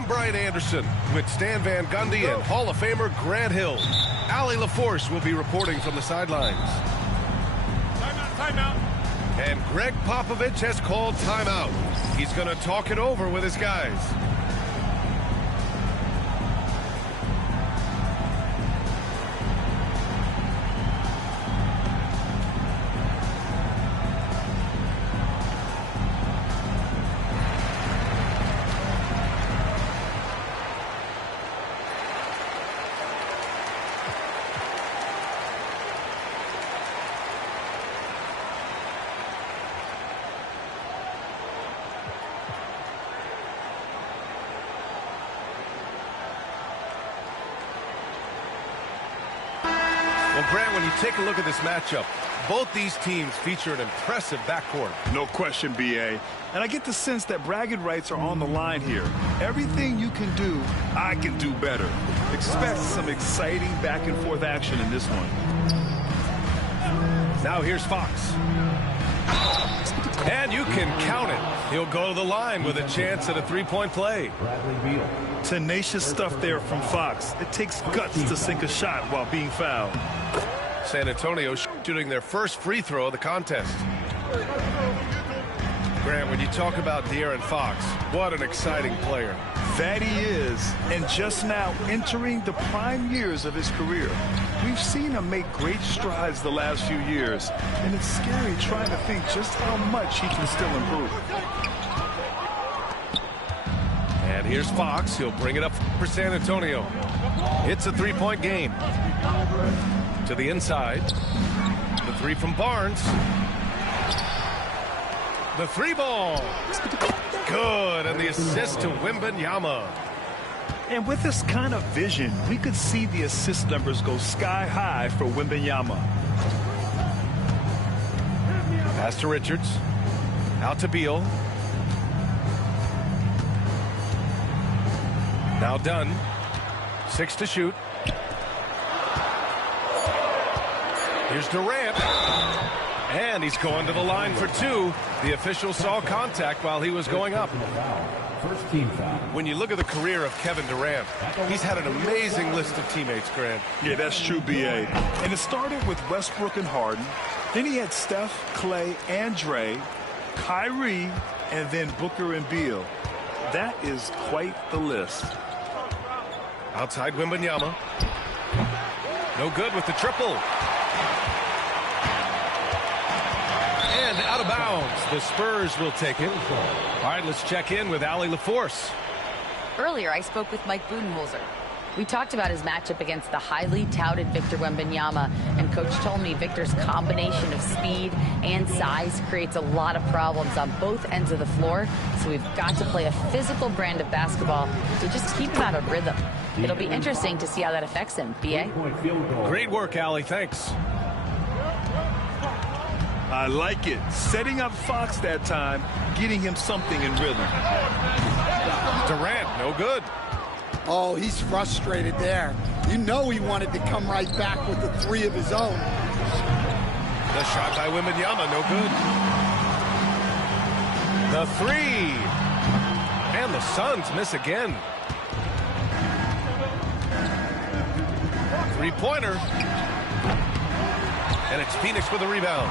I'm Brian Anderson with Stan Van Gundy and Hall of Famer Grant Hill. Allie LaForce will be reporting from the sidelines. Timeout. And Greg Popovich has called timeout. He's going to talk it over with his guys. Well, Grant, when you take a look at this matchup, both these teams feature an impressive backcourt. No question, B.A. And I get the sense that bragging rights are on the line here. Everything you can do, I can do better. Expect some exciting back-and-forth action in this one. Now here's Fox. And you can count it. He'll go to the line with a chance at a three-point play. Tenacious stuff there from Fox. It takes guts to sink a shot while being fouled. San Antonio shooting their first free throw of the contest. Grant, when you talk about De'Aaron Fox, what an exciting player. That he is, and just now entering the prime years of his career. We've seen him make great strides the last few years, and it's scary trying to think just how much he can still improve. And here's Fox. He'll bring it up for San Antonio. It's a three-point game. To the inside. The three from Barnes. The three ball. Good. And the assist to Wembanyama. And with this kind of vision, we could see the assist numbers go sky high for Wembanyama. Pass to Richards. Out to Beal. Now done. 6 to shoot. Here's Durant. And he's going to the line for 2. The official saw contact while he was going up. First team foul. When you look at the career of Kevin Durant, he's had an amazing list of teammates, Grant. Yeah, that's true, B.A. And it started with Westbrook and Harden. Then he had Steph, Clay, and Dre, Kyrie, and then Booker and Beal. That is quite the list. Outside Wembanyama. No good with the triple. And out of bounds. The Spurs will take it. All right, let's check in with Allie LaForce. Earlier, I spoke with Mike Budenholzer. We talked about his matchup against the highly touted Victor Wembanyama, and Coach told me Victor's combination of speed and size creates a lot of problems on both ends of the floor, so we've got to play a physical brand of basketball to just keep him out of rhythm. It'll be interesting to see how that affects him. B.A.? Great work, Allie. Thanks. I like it. Setting up Fox that time, getting him something in rhythm. Durant, no good. Oh, he's frustrated there. You know he wanted to come right back with the 3 of his own. The shot by Wembanyama, no good. The 3. And the Suns miss again. Three-pointer. And it's Phoenix with a rebound.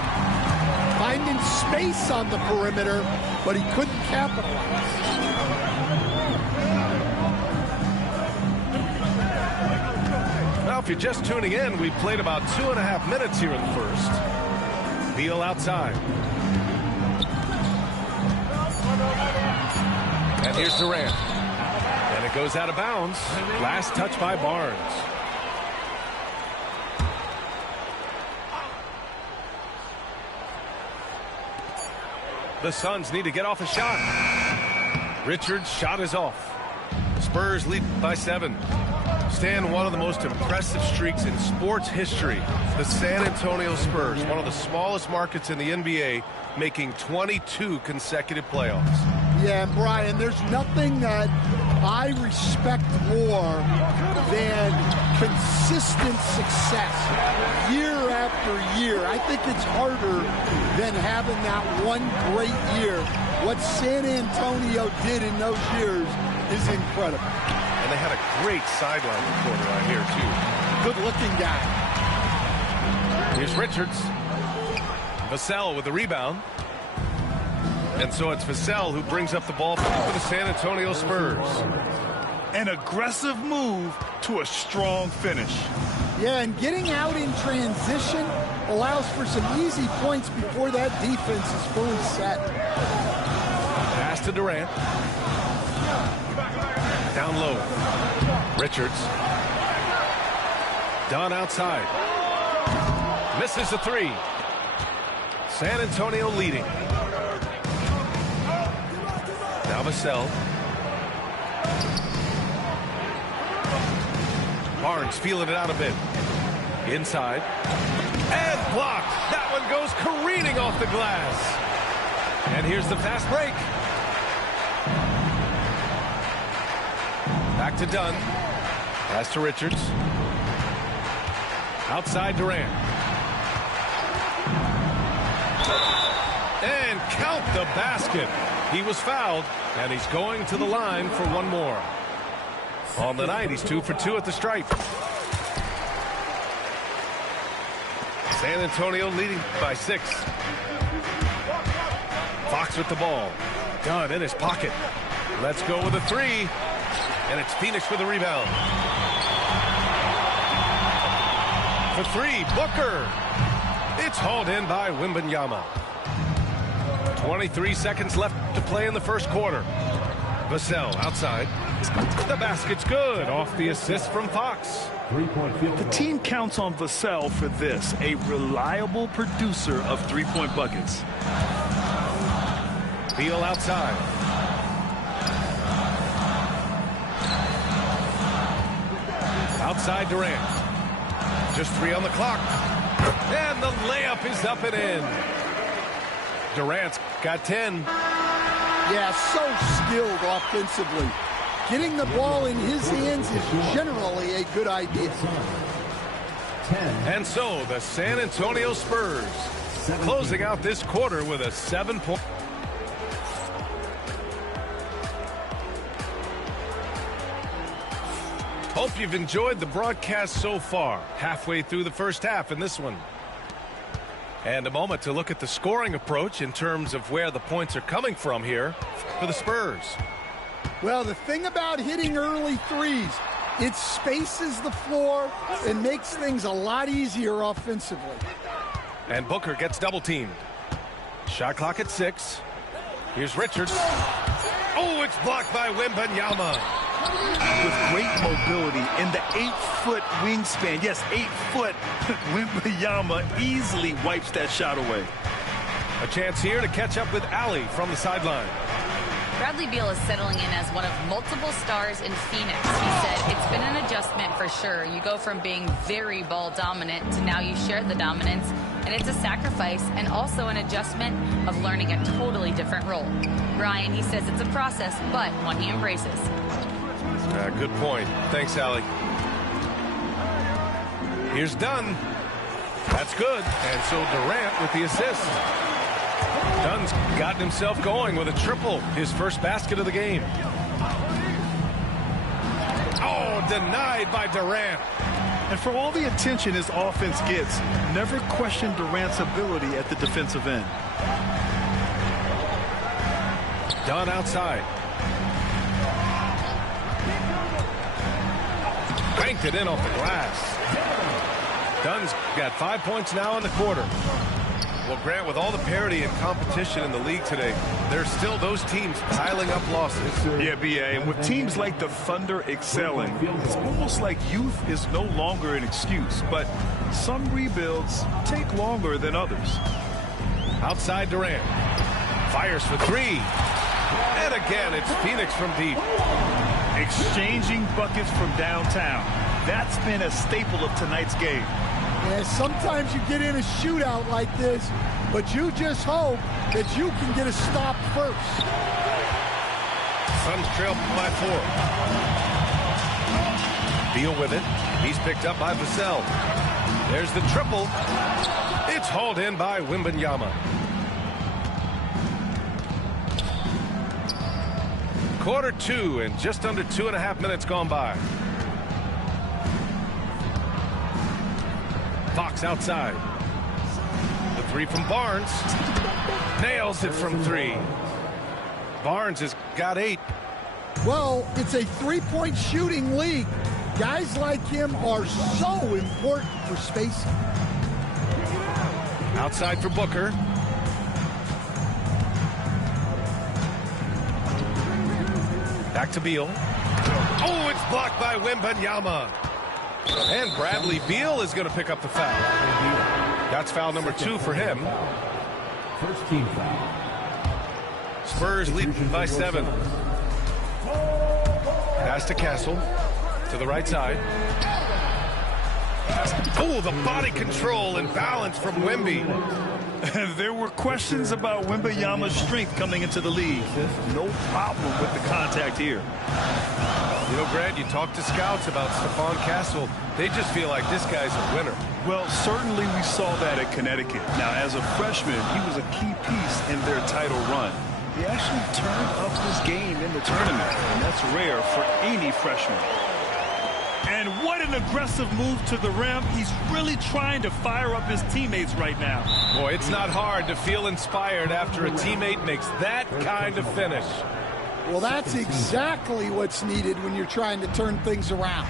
Finding space on the perimeter, but he couldn't capitalize. Now, if you're just tuning in, we've played about 2.5 minutes here in the first. Beal outside. And here's Durant. And it goes out of bounds. Last touch by Barnes. The Suns need to get off a shot. Richards' shot is off. Spurs lead by 7. Stan, one of the most impressive streaks in sports history. The San Antonio Spurs, one of the smallest markets in the NBA, making 22 consecutive playoffs. Yeah, and Brian, there's nothing that I respect more than consistent success year after year. I think it's harder than having that one great year. What San Antonio did in those years is incredible. And they had a great sideline reporter right here, too. Good-looking guy. Here's Richards. Vassell with the rebound. And so it's Vassell who brings up the ball for the San Antonio Spurs. An aggressive move to a strong finish. Yeah, and getting out in transition allows for some easy points before that defense is fully set. Pass to Durant. Down low. Richards. Dunn outside. Misses the three. San Antonio leading. Now Vassell. Barnes feeling it out a bit. Inside. And blocked. That one goes careening off the glass. And here's the fast break. Back to Dunn. Pass to Richards. Outside Durant. And count the basket. He was fouled, and he's going to the line for one more. On the night, he's 2 for 2 at the stripe. San Antonio leading by 6. Fox with the ball. Dunn in his pocket. Let's go with a three. And it's Phoenix with the rebound. For three, Booker. It's hauled in by Wembanyama. 23 seconds left to play in the first quarter. Vassell outside. The basket's good off the assist from Fox. The team counts on Vassell for this, a reliable producer of three-point buckets. Beal outside. Outside Durant. Just 3 on the clock. And the layup is up and in. Durant's got 10. Yeah, so skilled offensively. Getting the ball in his hands is generally a good idea. And so the San Antonio Spurs closing out this quarter with a 7-point. Hope you've enjoyed the broadcast so far. Halfway through the first half in this one. And a moment to look at the scoring approach in terms of where the points are coming from here for the Spurs. Well, the thing about hitting early threes, it spaces the floor and makes things a lot easier offensively. And Booker gets double teamed. Shot clock at 6. Here's Richards. Oh, it's blocked by Wembanyama. With great mobility in the 8-foot wingspan. Yes, 8 foot. Wembanyama easily wipes that shot away. A chance here to catch up with Allie from the sideline. Bradley Beal is settling in as one of multiple stars in Phoenix. He said it's been an adjustment for sure. You go from being very ball dominant to now you share the dominance, and it's a sacrifice and also an adjustment of learning a totally different role. Ryan, he says it's a process, but one he embraces. Good point. Thanks, Allie. Here's Dunn. That's good. And so Durant with the assist. Dunn's gotten himself going with a triple. His first basket of the game. Oh, denied by Durant. And for all the attention his offense gets, never question Durant's ability at the defensive end. Dunn outside. Banked it in off the glass. Dunn's got 5 points now in the quarter. Well, Grant, with all the parity and competition in the league today, there's still those teams piling up losses. Yeah, B.A., and with teams like the Thunder excelling, it's almost like youth is no longer an excuse, but some rebuilds take longer than others. Outside Durant. Fires for 3. And again, it's Phoenix from deep. Exchanging buckets from downtown. That's been a staple of tonight's game. Yeah, sometimes you get in a shootout like this, but you just hope that you can get a stop first. Suns trail by 4. Beal with it. He's picked up by Vassell. There's the triple. It's hauled in by Wembanyama. Quarter two and just under 2.5 minutes gone by. Fox outside. The three from Barnes. Nails it from three. Barnes has got 8. Well, it's a three-point shooting league. Guys like him are so important for spacing. Outside for Booker. Back to Beal. Oh, it's blocked by Wembanyama. And Bradley Beal is going to pick up the foul. That's foul number 2 for him. First team foul. Spurs lead by 7. Pass to Castle. To the right side. Oh, the body control and balance from Wemby. There were questions about Wembanyama's strength coming into the league. No problem with the contact here. You know, Grant, you talk to scouts about Stephon Castle. They just feel like this guy's a winner. Well, certainly we saw that at Connecticut. Now, as a freshman, he was a key piece in their title run. He actually turned up his game in the tournament, and that's rare for any freshman. And what an aggressive move to the rim. He's really trying to fire up his teammates right now. Boy, it's not hard to feel inspired after a teammate makes that kind of finish. Well, that's exactly what's needed when you're trying to turn things around.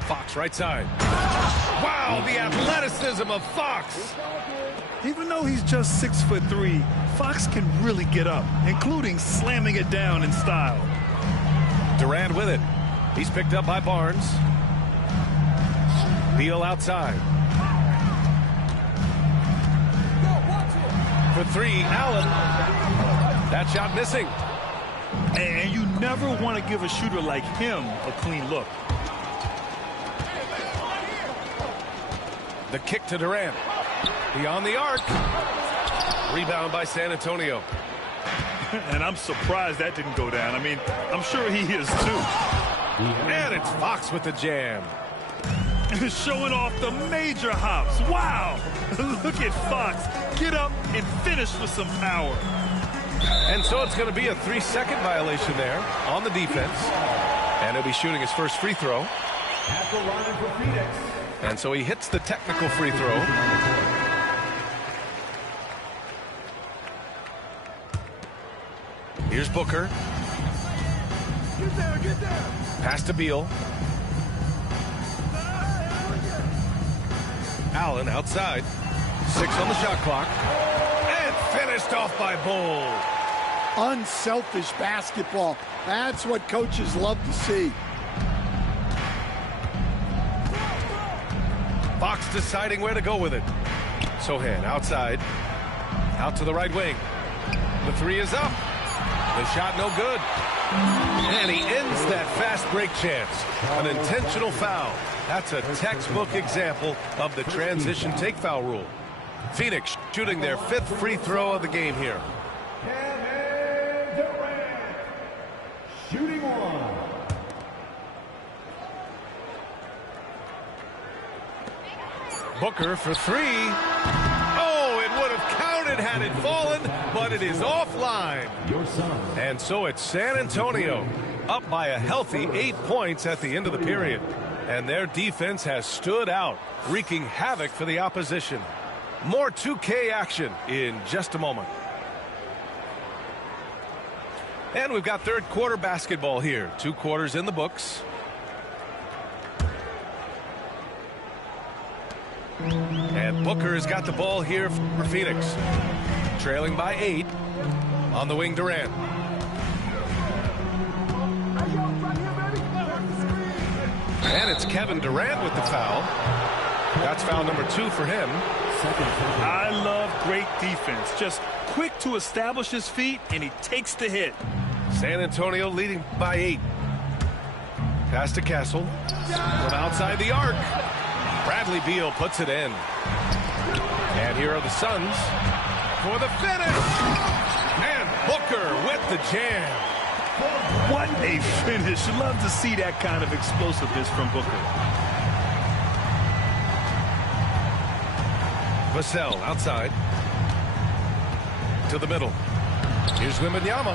Fox right side. Wow, the athleticism of Fox. Even though he's just 6'3", Fox can really get up, including slamming it down in style. Durant with it. He's picked up by Barnes. Beal outside. For 3, Allen. That shot missing. And you never want to give a shooter like him a clean look. The kick to Durant. Beyond the arc. Rebound by San Antonio. And I'm surprised that didn't go down. I mean, I'm sure he is too. And it's Fox with the jam. Showing off the major hops. Wow. Look at Fox. Get up and finish with some power. And so it's going to be a 3-second violation there on the defense. And he'll be shooting his first free throw. At the line for Phoenix. And so he hits the technical free throw. Here's Booker. Get there. Pass to Beal. Allen outside. 6 on the shot clock. And finished off by Bull. Unselfish basketball. That's what coaches love to see. Fox deciding where to go with it. Sohan outside. Out to the right wing. The 3 is up. The shot no good. And he ends that fast break chance. An intentional foul. That's a textbook example of the transition take foul rule. Phoenix shooting their 5th free throw of the game here. Shooting 1. Booker for 3. Oh, it would have counted had it fallen, but it is offline. Your son. And so it's San Antonio up by a healthy 8 points at the end of the period. And their defense has stood out, wreaking havoc for the opposition. More 2K action in just a moment. And we've got third quarter basketball here. 2 quarters in the books. And Booker has got the ball here for Phoenix. Trailing by 8. On the wing, Durant. And it's Kevin Durant with the foul. That's foul number 2 for him. I love great defense. Just quick to establish his feet, and he takes the hit. San Antonio leading by 8. Pass to Castle. From outside the arc. Bradley Beal puts it in. And here are the Suns for the finish. And Booker with the jam. What a finish. Love to see that kind of explosiveness from Booker. Vassell outside. to the middle. Here's Wembanyama.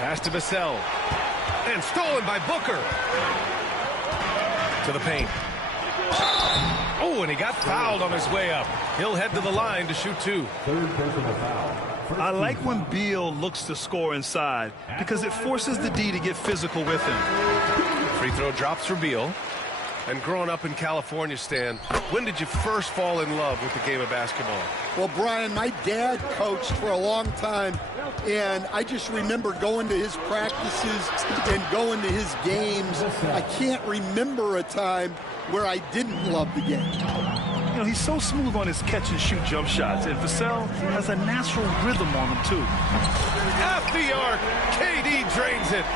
Pass to Vassell. And stolen by Booker. To the paint. Oh, and he got fouled on his way up. He'll head to the line to shoot 2. Third personal foul. I like when Beal looks to score inside because it forces the D to get physical with him. Free throw drops for Beal. And growing up in California, Stan, when did you first fall in love with the game of basketball? Well, Brian, my dad coached for a long time, and I just remember going to his practices and going to his games. I can't remember a time where I didn't love the game. You know, he's so smooth on his catch-and-shoot jump shots, and Vassell has a natural rhythm on him, too. At the arc, KD drains it.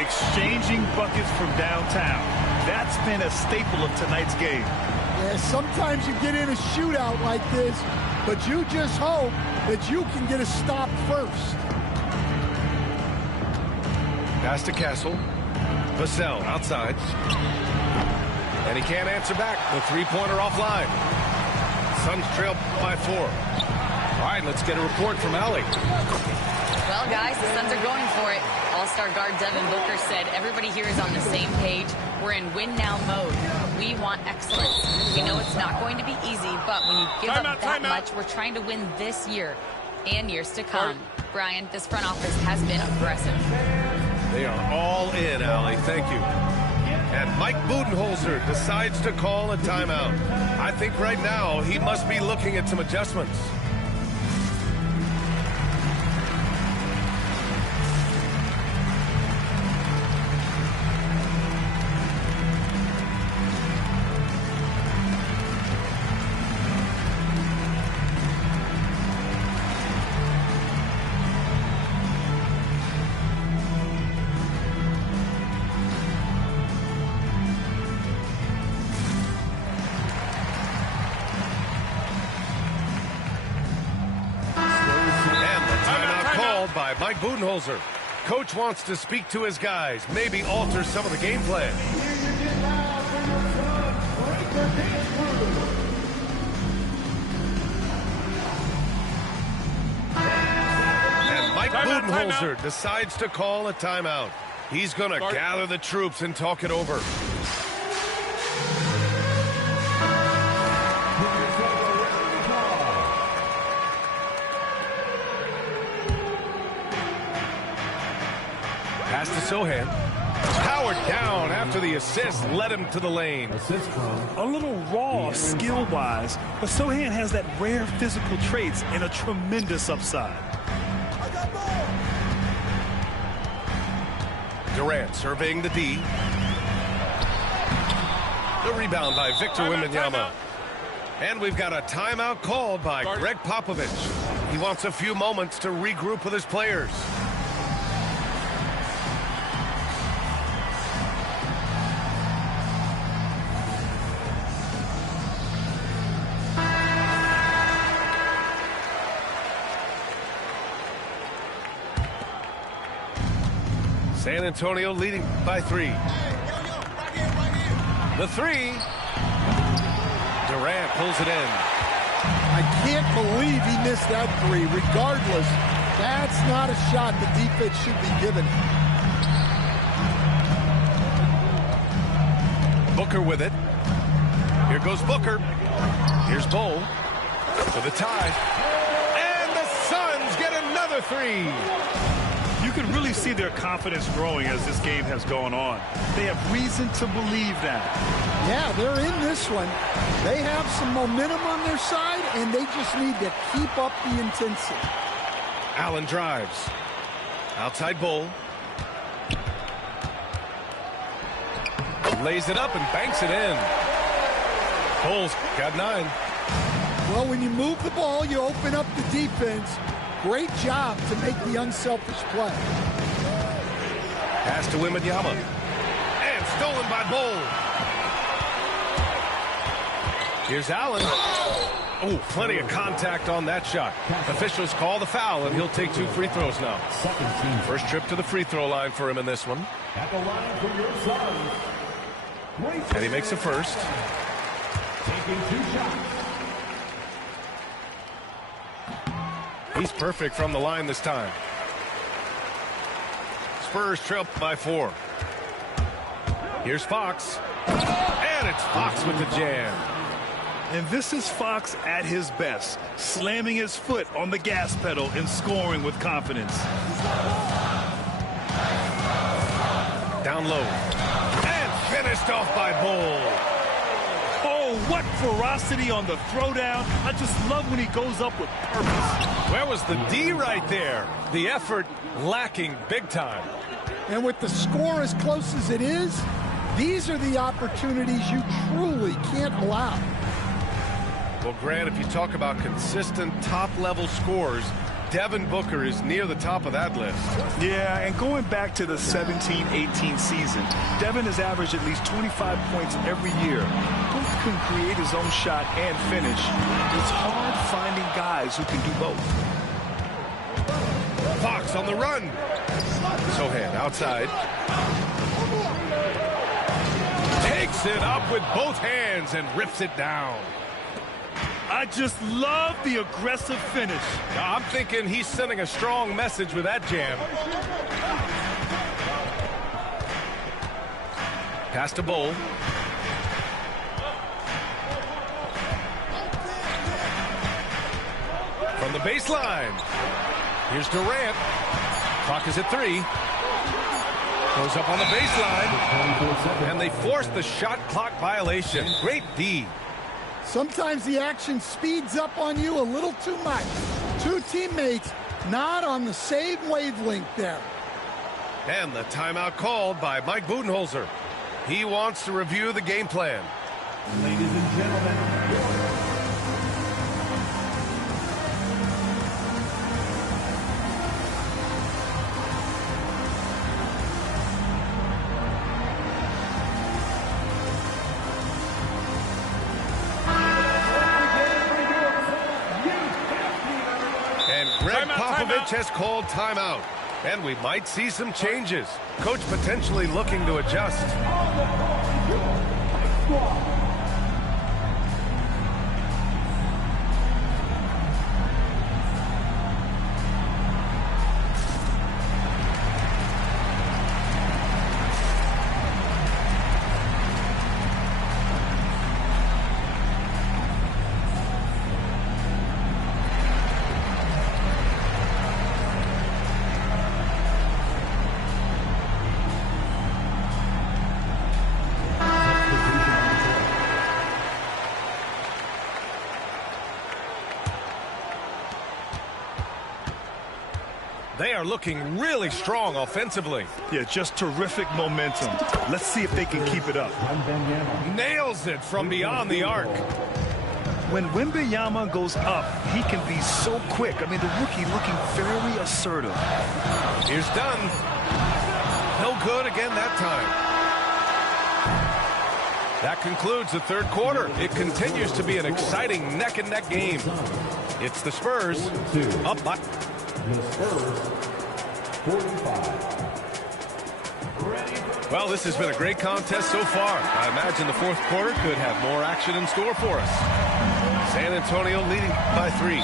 Exchanging buckets from downtown. That's been a staple of tonight's game. Yeah, sometimes you get in a shootout like this, but you just hope that you can get a stop first. Pass to Castle. Vassell outside. And he can't answer back. The three-pointer offline. Suns trail by 4. All right, let's get a report from Allie. Well, guys, the Suns are going for it. All-star guard Devin Booker said everybody here is on the same page. We're in win-now mode. We want excellence. We know it's not going to be easy, but when you give up that much, we're trying to win this year and years to come. Brian, this front office has been aggressive. They are all in, Allie. Thank you. And Mike Budenholzer decides to call a timeout. I think right now he must be looking at some adjustments. By Mike Budenholzer. Coach wants to speak to his guys, maybe alter some of the game plan. And Mike Budenholzer decides to call a timeout. He's going to gather the troops and talk it over. Pass to Sohan. Powered down after the assist led him to the lane. Assist from A little raw skill-wise, but Sohan has that rare physical traits and a tremendous upside. Durant surveying the D. The rebound by Victor Wembanyama. And we've got a timeout called by Greg Popovich. He wants a few moments to regroup with his players. San Antonio leading by 3. The 3. Durant pulls it in. I can't believe he missed that 3. Regardless, that's not a shot the defense should be given. Booker with it. Here goes Booker. Here's Bull for the tie. And the Suns get another 3. You can really see their confidence growing as this game has gone on. They have reason to believe that. Yeah, they're in this one. They have some momentum on their side, and they just need to keep up the intensity. Allen drives. Outside Bull. Lays it up and banks it in. Bull's got 9. Well, when you move the ball, you open up the defense. Great job to make the unselfish play. Pass to Wembanyama. And stolen by Bull. Here's Allen. Oh, plenty of contact on that shot. Officials call the foul, and he'll take 2 free throws now. First trip to the free throw line for him in this one. at the line for your Suns. And he makes the first. Taking 2 shots. He's perfect from the line this time. Spurs trail by 4. Here's Fox. And it's Fox with the jam. And this is Fox at his best, slamming his foot on the gas pedal and scoring with confidence. Down low. And finished off by Bull. Oh, what ferocity on the throwdown. I just love when he goes up with purpose. Where was the D right there? The effort lacking big time. And with the score as close as it is, these are the opportunities you truly can't allow. Well, Grant, if you talk about consistent top-level scores, Devin Booker is near the top of that list. Yeah, and going back to the 17-18 season, Devin has averaged at least 25 points every year. Booker can create his own shot and finish. It's hard finding guys who can do both. Fox on the run. Sohan outside. Takes it up with both hands and rips it down. I just love the aggressive finish. I'm thinking he's sending a strong message with that jam. Pass to Bull. From the baseline. Here's Durant. Clock is at 3. Goes up on the baseline. And they force the shot clock violation. Great D. Sometimes the action speeds up on you a little too much. Two teammates not on the same wavelength there. And the timeout called by Mike Budenholzer. He wants to review the game plan. Ladies and gentlemen. Has called timeout, and we might see some changes. Coach potentially looking to adjust. They are looking really strong offensively. Yeah, just terrific momentum. Let's see if they can keep it up. Nails it from beyond the arc. When Wembanyama goes up, he can be so quick. I mean, the rookie looking very assertive. Here's Dunn. No good again that time. That concludes the third quarter. It continues to be an exciting neck-and-neck game. It's the Spurs up by... The Spurs, 45. Well, this has been a great contest so far. I imagine the fourth quarter could have more action in store for us. San Antonio leading by 3.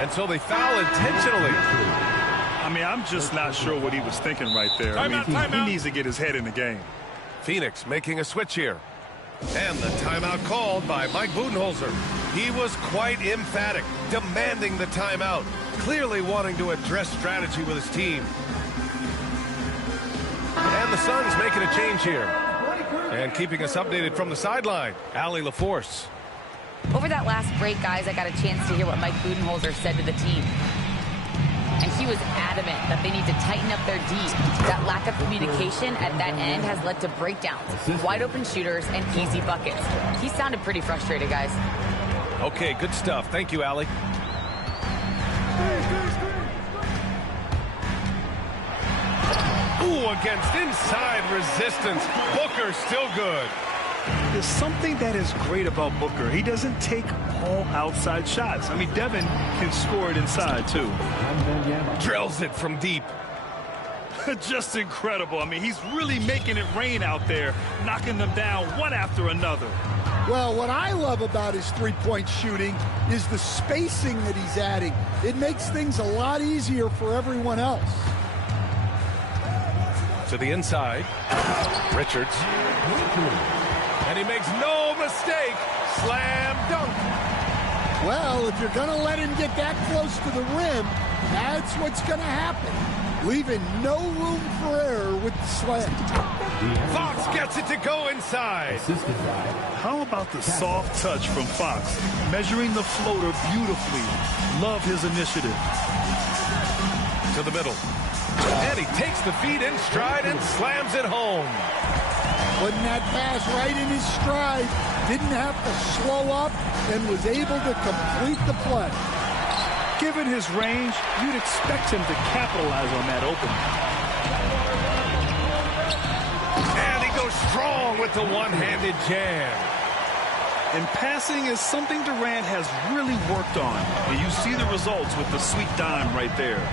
And so they foul intentionally. I mean, I'm just not sure what he was thinking right there. He needs to get his head in the game. Phoenix making a switch here. And the timeout called by Mike Budenholzer. He was quite emphatic, demanding the timeout, clearly wanting to address strategy with his team. And the Suns making a change here. And keeping us updated from the sideline, Allie LaForce. Over that last break, guys, I got a chance to hear what Mike Budenholzer said to the team. And he was adamant that they need to tighten up their D. That lack of communication at that end has led to breakdowns, wide open shooters, and easy buckets. He sounded pretty frustrated, guys. Okay, good stuff. Thank you, Allie. Ooh, against inside resistance. Booker still good. There's something that is great about Booker. He doesn't take all outside shots. I mean, Devin can score it inside, too. Drills it from deep. Just incredible. I mean, he's really making it rain out there, knocking them down one after another. Well, what I love about his three-point shooting is the spacing that he's adding. It makes things a lot easier for everyone else. To the inside, Richards. And he makes no mistake. Slam dunk. Well, if you're going to let him get that close to the rim, that's what's going to happen. Leaving no room for error with the slam. Fox gets it to go inside. How about the soft touch from Fox? Measuring the floater beautifully. Love his initiative. To the middle. And he takes the feed in stride and slams it home. Putting that pass right in his stride. Didn't have to slow up and was able to complete the play. Given his range, you'd expect him to capitalize on that opening. And he goes strong with the one-handed jam. And passing is something Durant has really worked on. And you see the results with the sweet dime right there.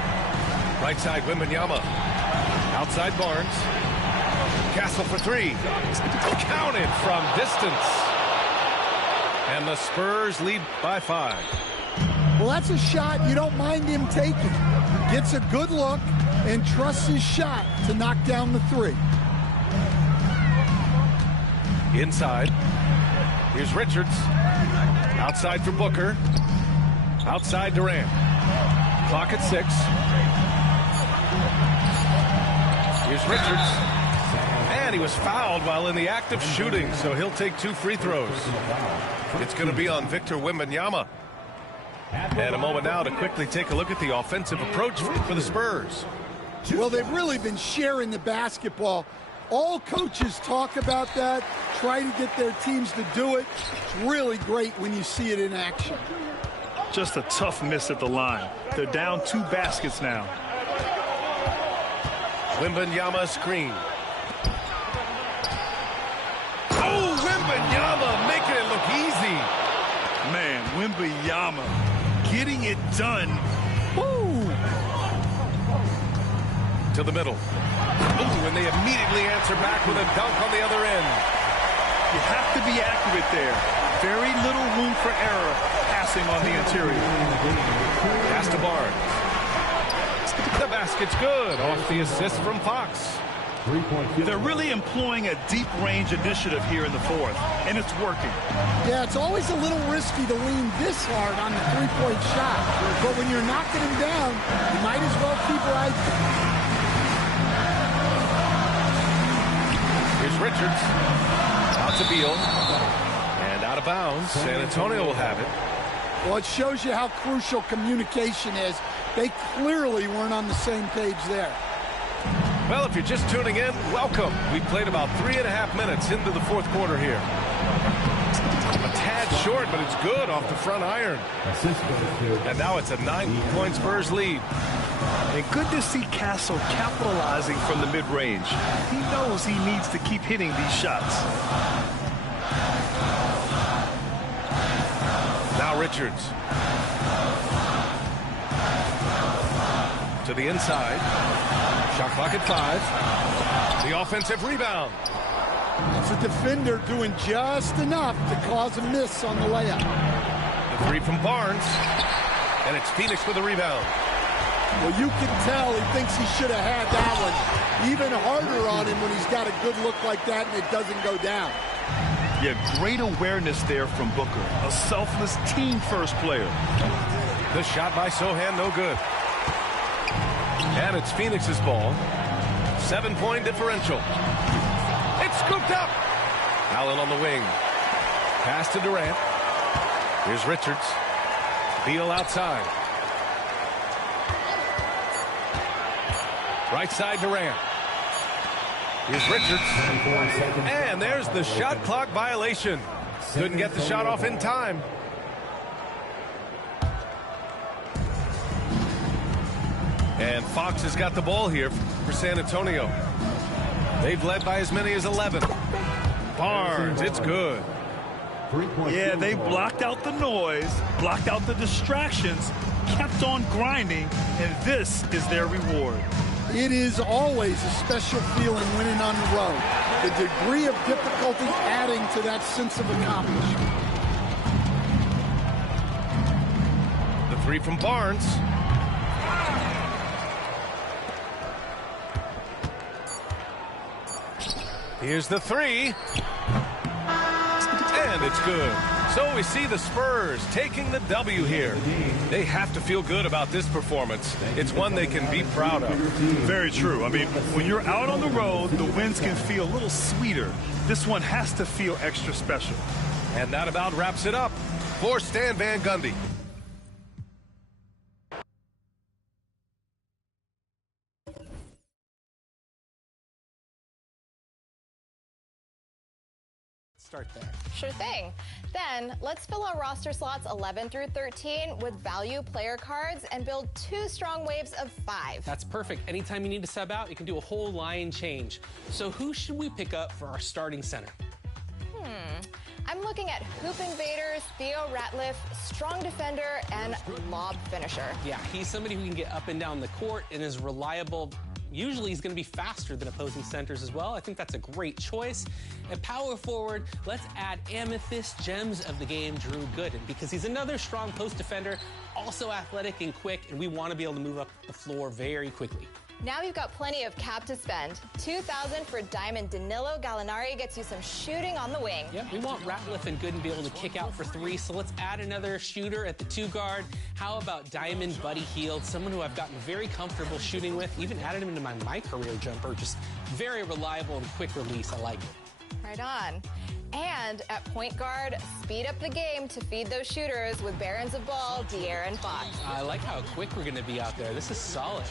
Right side, Wembanyama. Outside, Barnes. Castle for three. Counted from distance. And the Spurs lead by 5. Well, that's a shot you don't mind him taking. Gets a good look and trusts his shot to knock down the three. Inside. Here's Richards. Outside for Booker. Outside Durant. Clock at 6. Here's Richards. And he was fouled while in the act of shooting, so he'll take 2 free throws. It's going to be on Victor Wembanyama. And a moment now to quickly take a look at the offensive approach for the Spurs. Well, they've really been sharing the basketball. All coaches talk about that, try to get their teams to do it. It's really great when you see it in action. Just a tough miss at the line. They're down 2 baskets now. Wembanyama screen. Oh, Wembanyama making it look easy. Man, Wembanyama getting it done. Woo! To the middle. Ooh, and they immediately answer back with a dunk on the other end. You have to be accurate there. Very little room for error passing on the interior. Pass to Barnes. The basket's good off the assist from Fox. They're really employing a deep range initiative here in the 4th, and it's working. Yeah, it's always a little risky to lean this hard on the three-point shot. But when you're knocking him down, you might as well keep right. Here's Richards. Out to Beal. And out of bounds. San Antonio will have it. Well, it shows you how crucial communication is. They clearly weren't on the same page there. Well, if you're just tuning in, welcome. We played about 3.5 minutes into the 4th quarter here. A tad short, but it's good off the front iron. And now it's a 9-point Spurs lead. And good to see Castle capitalizing from the mid-range. He knows he needs to keep hitting these shots. Now Richards. To the inside. Shot clock at 5. The offensive rebound. It's a defender doing just enough to cause a miss on the layup. The 3 from Barnes. And it's Phoenix with the rebound. Well, you can tell he thinks he should have had that one. Even harder on him when he's got a good look like that and it doesn't go down. Yeah, great awareness there from Booker. A selfless team-first player. The shot by Sohan, no good. And it's Phoenix's ball. 7-point differential. It's scooped up. Allen on the wing. Pass to Durant. Here's Richards. Beal outside. Right side Durant. Here's Richards. And there's the shot clock violation. Couldn't get the shot off in time. And Fox has got the ball here for San Antonio. They've led by as many as 11. Barnes, it's good. Yeah, they blocked out the noise, blocked out the distractions, kept on grinding, and this is their reward. it is always a special feeling winning on the road. The degree of difficulty adding to that sense of accomplishment. The three from Barnes. Here's the three. And it's good. So we see the Spurs taking the W here. They have to feel good about this performance. It's one they can be proud of. Very true. I mean, when you're out on the road, the wins can feel a little sweeter. This one has to feel extra special. And that about wraps it up for Stan Van Gundy. Start there. Sure thing. Then let's fill our roster slots 11 through 13 with value player cards and build 2 strong waves of 5. That's perfect. Anytime you need to sub out, you can do a whole line change. So who should we pick up for our starting center? I'm looking at Hoop Invaders, Theo Ratliff, strong defender, and lob finisher. Yeah, he's somebody who can get up and down the court and is reliable. Usually he's going to be faster than opposing centers as well. I think that's a great choice. At power forward, let's add Amethyst Gems of the game, Drew Gooden, because he's another strong post defender, also athletic and quick, and we want to be able to move up the floor very quickly. Now you've got plenty of cap to spend. $2,000 for Diamond Danilo Gallinari gets you some shooting on the wing. Yeah, we want Ratliff and Gooden to be able to kick out for 3, so let's add another shooter at the 2 guard. How about Diamond Buddy Hield, someone who I've gotten very comfortable shooting with, even added him into my career jumper, just very reliable and quick release. I like it. Right on. And at point guard, speed up the game to feed those shooters with Barons of Ball, De'Aaron Fox. I like how quick we're going to be out there. This is solid.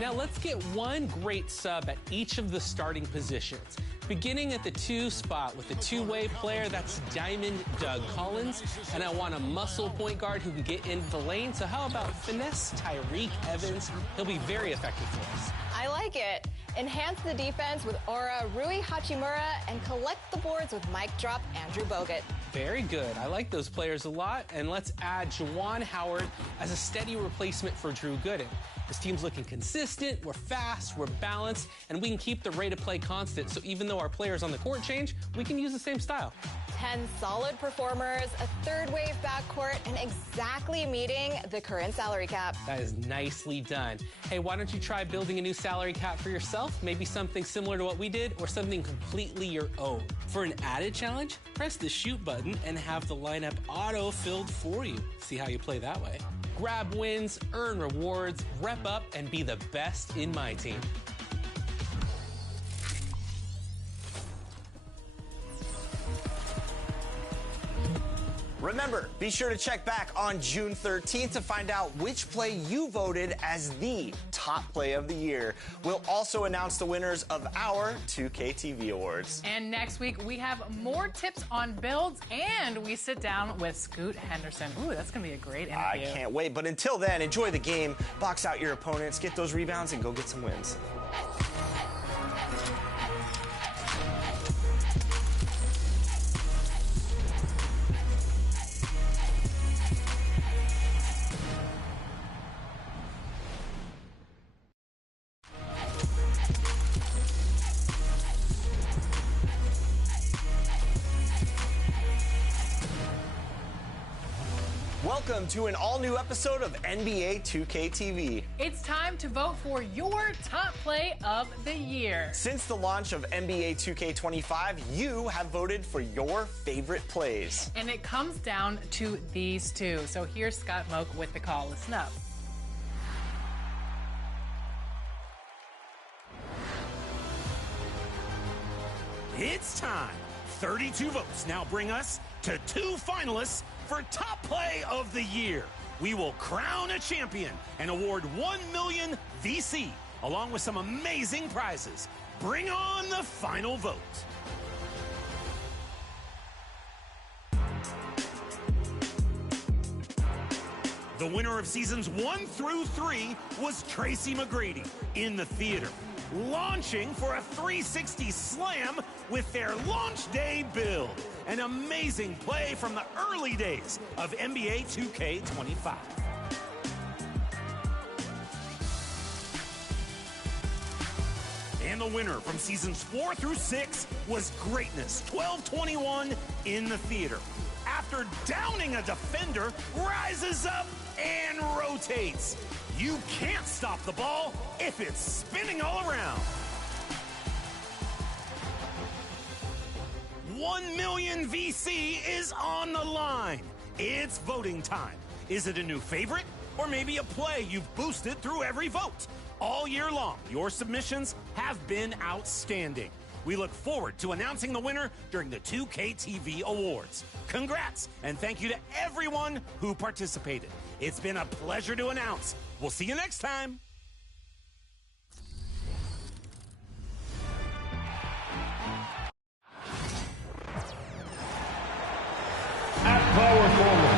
Now let's get one great sub at each of the starting positions. Beginning at the 2 spot with the 2-way player, that's Diamond Doug Collins. And I want a muscle point guard who can get into the lane. So how about finesse Tyreek Evans? He'll be very effective for us. I like it. Enhance the defense with Aura Rui Hachimura and collect the boards with Mic Drop Andrew Bogut. Very good. I like those players a lot. And let's add Juwan Howard as a steady replacement for Drew Gooden. This team's looking consistent, we're fast, we're balanced, and we can keep the rate of play constant. So even though our players on the court change, we can use the same style. 10 solid performers, a 3rd wave backcourt, and exactly meeting the current salary cap. That is nicely done. Hey, why don't you try building a new salary cap for yourself? Maybe something similar to what we did, or something completely your own. For an added challenge, press the shoot button and have the lineup auto-filled for you. See how you play that way. Grab wins, earn rewards, rep up, and be the best in my team. Remember, be sure to check back on June 13th to find out which play you voted as the top play of the year. We'll also announce the winners of our 2K TV Awards. And next week, we have more tips on builds, and we sit down with Scoot Henderson. Ooh, that's going to be a great interview. I can't wait. But until then, enjoy the game, box out your opponents, get those rebounds, and go get some wins. Welcome to an all-new episode of NBA 2K25. It's time to vote for your top play of the year. Since the launch of NBA 2K25, you have voted for your favorite plays. And it comes down to these 2. So here's Scott Moak with the call. Listen up. It's time. 32 votes now bring us to 2 finalists for top play of the year. We will crown a champion and award 1 million VC, along with some amazing prizes. Bring on the final vote. The winner of seasons 1 through 3 was Tracy McGrady in the theater, launching for a 360 slam with their launch day build. An amazing play from the early days of NBA 2K25. And the winner from seasons 4 through 6 was Greatness 1221 in the theater. After downing a defender, rises up and rotates. You can't stop the ball if it's spinning all around. 1 million VC is on the line. It's voting time. Is it a new favorite or maybe a play you've boosted through every vote? All year long, your submissions have been outstanding. We look forward to announcing the winner during the 2K TV Awards. Congrats, and thank you to everyone who participated. It's been a pleasure to announce. We'll see you next time. At power forward,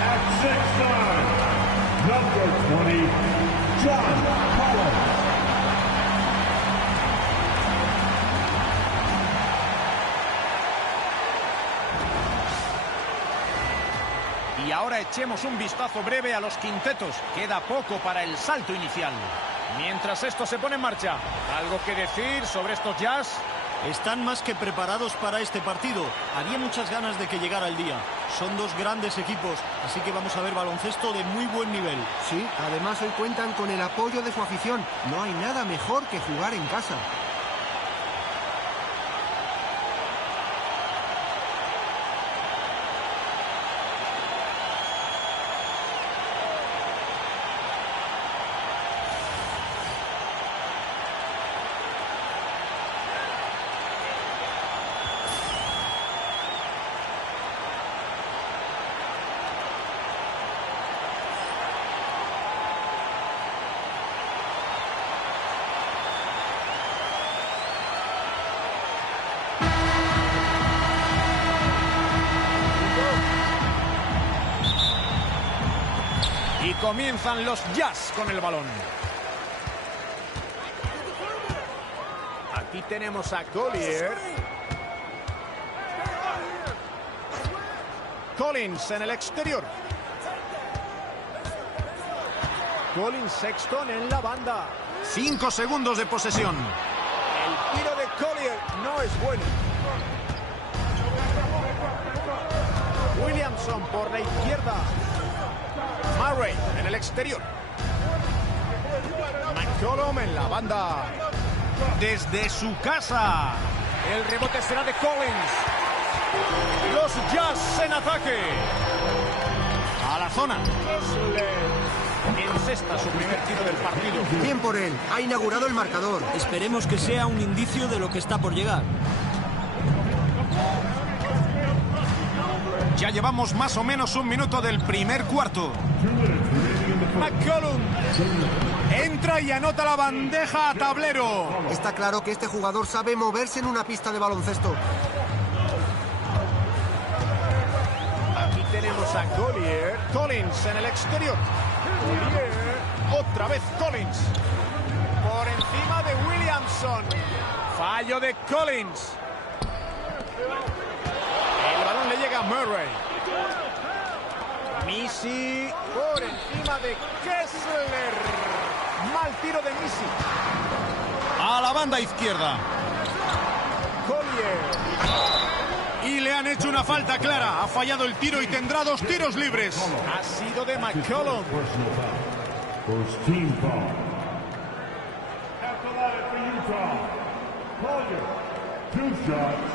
at 6'9", number 20, John Collins. Y ahora echemos un vistazo breve a los quintetos. Queda poco para el salto inicial. Mientras esto se pone en marcha, ¿algo que decir sobre estos Jazz? Están más que preparados para este partido. Había muchas ganas de que llegara el día. Son dos grandes equipos, así que vamos a ver baloncesto de muy buen nivel. Sí, además hoy cuentan con el apoyo de su afición. No hay nada mejor que jugar en casa. Y comienzan los Jazz con el balón. Aquí tenemos a Collier. Collins en el exterior. Collins, Sexton en la banda. 5 segundos de posesión. El tiro de Collier no es bueno. Williamson por la izquierda. Murray en el exterior. McCollum en la banda. Desde su casa. El rebote será de Collins. Los Jazz en ataque. A la zona. Encesta su primer tiro del partido. Bien por él. Ha inaugurado el marcador. Esperemos que sea un indicio de lo que está por llegar. Ya llevamos más o menos un minuto del primer cuarto. McCollum entra y anota la bandeja a tablero. Está claro que este jugador sabe moverse en una pista de baloncesto. Aquí tenemos a Collier. Collins en el exterior. Collier. Otra vez Collins. Por encima de Williamson. Fallo de Collins. El balón le llega a Murray. Misi por encima de Kessler. Mal tiro de Misi. A la banda izquierda. Collier. Y le han hecho una falta clara. Ha fallado el tiro y tendrá 2 tiros libres. Ha sido de McCollum. First team foul. After that for Utah, Collier, 2 shots.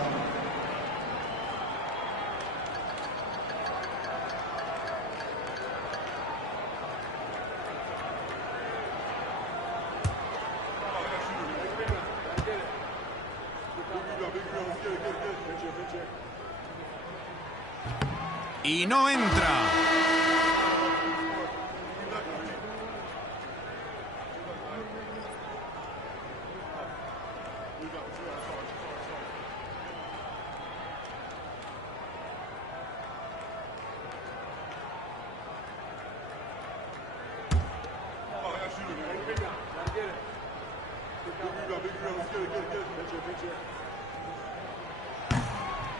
Y no entra.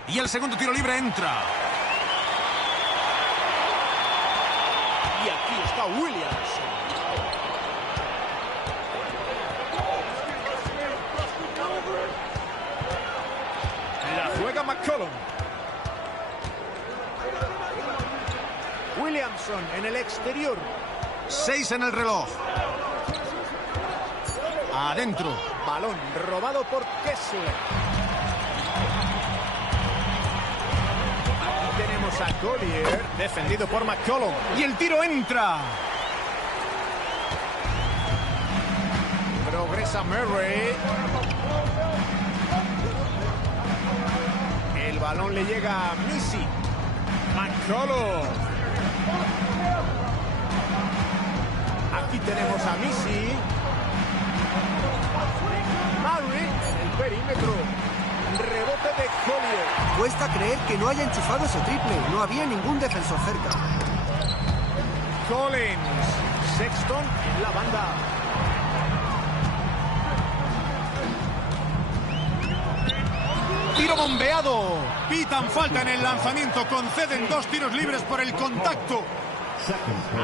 Y el segundo tiro libre entra. Y aquí está Williams. Williamson en el exterior. 6 en el reloj. Adentro. Balón robado por Kessler. Aquí tenemos a Collier, defendido por McCollum. Y el tiro entra. Progresa Murray. El balón le llega a Missy. McCollum. Aquí tenemos a Missy. Murray en el perímetro. Rebote de Collier. Cuesta creer que no haya enchufado ese triple. No había ningún defensor cerca. Collins. Sexton en la banda. Tiro bombeado. Pitan falta en el lanzamiento. Conceden 2 tiros libres por el contacto.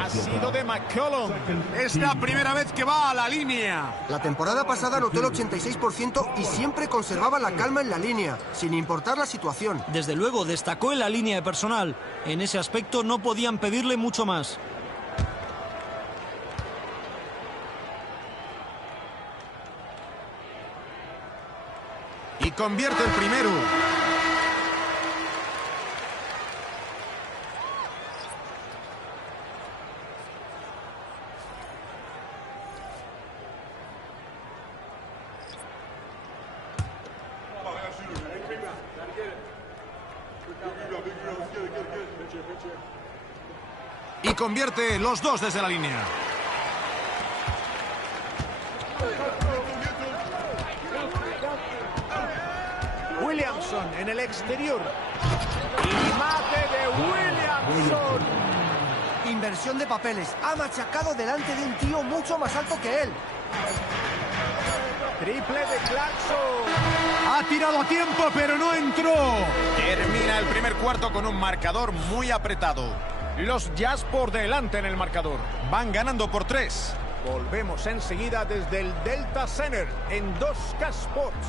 Ha sido de McCollum. Es la primera vez que va a la línea. La temporada pasada anotó el 86% y siempre conservaba la calma en la línea, sin importar la situación. Desde luego, destacó en la línea de personal. En ese aspecto no podían pedirle mucho más. Y convierte el primero. Y convierte los 2 desde la línea. Williamson en el exterior. Y mate de Williamson. Inversión de papeles. Ha machacado delante de un tío mucho más alto que él. Triple de Clarkson. Ha tirado a tiempo, pero no entró. Termina el primer cuarto con un marcador muy apretado. Los Jazz por delante en el marcador. Van ganando por 3. Volvemos enseguida desde el Delta Center en 2K Sports.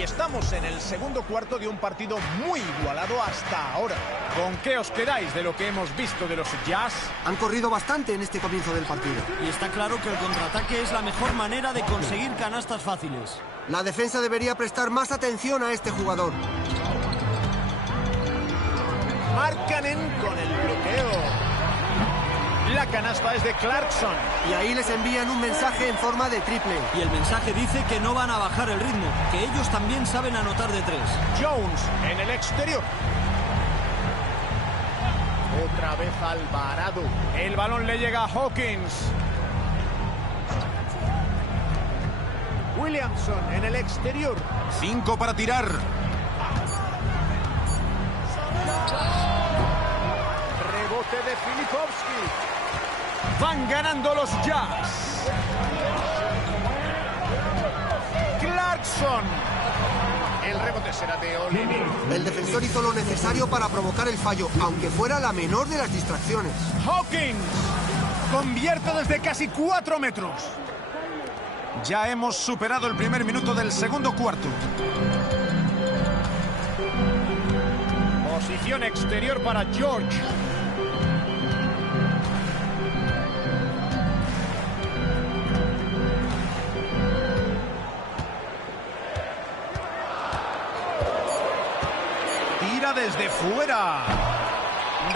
Estamos en el segundo cuarto de un partido muy igualado hasta ahora. ¿Con qué os quedáis de lo que hemos visto de los Jazz? Han corrido bastante en este comienzo del partido. Y está claro que el contraataque es la mejor manera de conseguir canastas fáciles. La defensa debería prestar más atención a este jugador. Markkanen con el bloqueo. La canasta es de Clarkson. Y ahí les envían un mensaje en forma de triple. Y el mensaje dice que no van a bajar el ritmo, que ellos también saben anotar de 3. Jones en el exterior. Otra vez Alvarado. El balón le llega a Hawkins. Williamson en el exterior. 5 para tirar. Rebote de Filipovsky. Van ganando los Jazz. Clarkson. El rebote será de Oliver. El defensor hizo lo necesario para provocar el fallo, aunque fuera la menor de las distracciones. Hawkins convierte desde casi 4 metros. Ya hemos superado el primer minuto del segundo cuarto. Posición exterior para George. Tira desde fuera.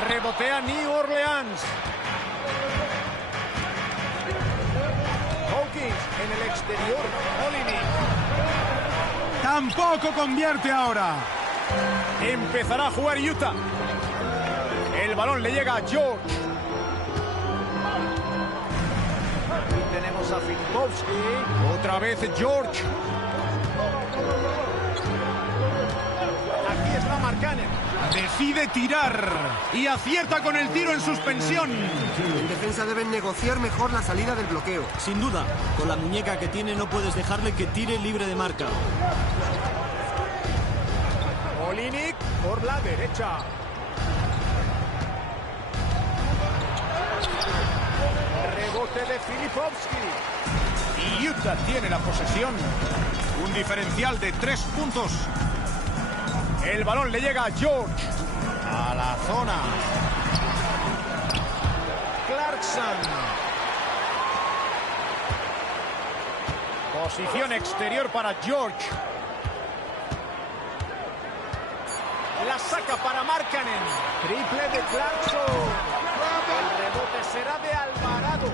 Rebotea New Orleans. Hawkins en el exterior. Oliver. Tampoco convierte ahora. Empezará a jugar Utah. El balón le llega a George. Aquí tenemos a Filipovsky. Otra vez George. Aquí está Markkanen. Decide tirar y acierta con el tiro en suspensión. En defensa deben negociar mejor la salida del bloqueo. Sin duda, con la muñeca que tiene no puedes dejarle que tire libre de marca. Olinik por la derecha. Rebote de Filipovski. Y Utah tiene la posesión. Un diferencial de 3 puntos. El balón le llega a George. A la zona. Clarkson. Posición exterior para George. La saca para Markkanen. Triple de Clarkson. El rebote será de Alvarado.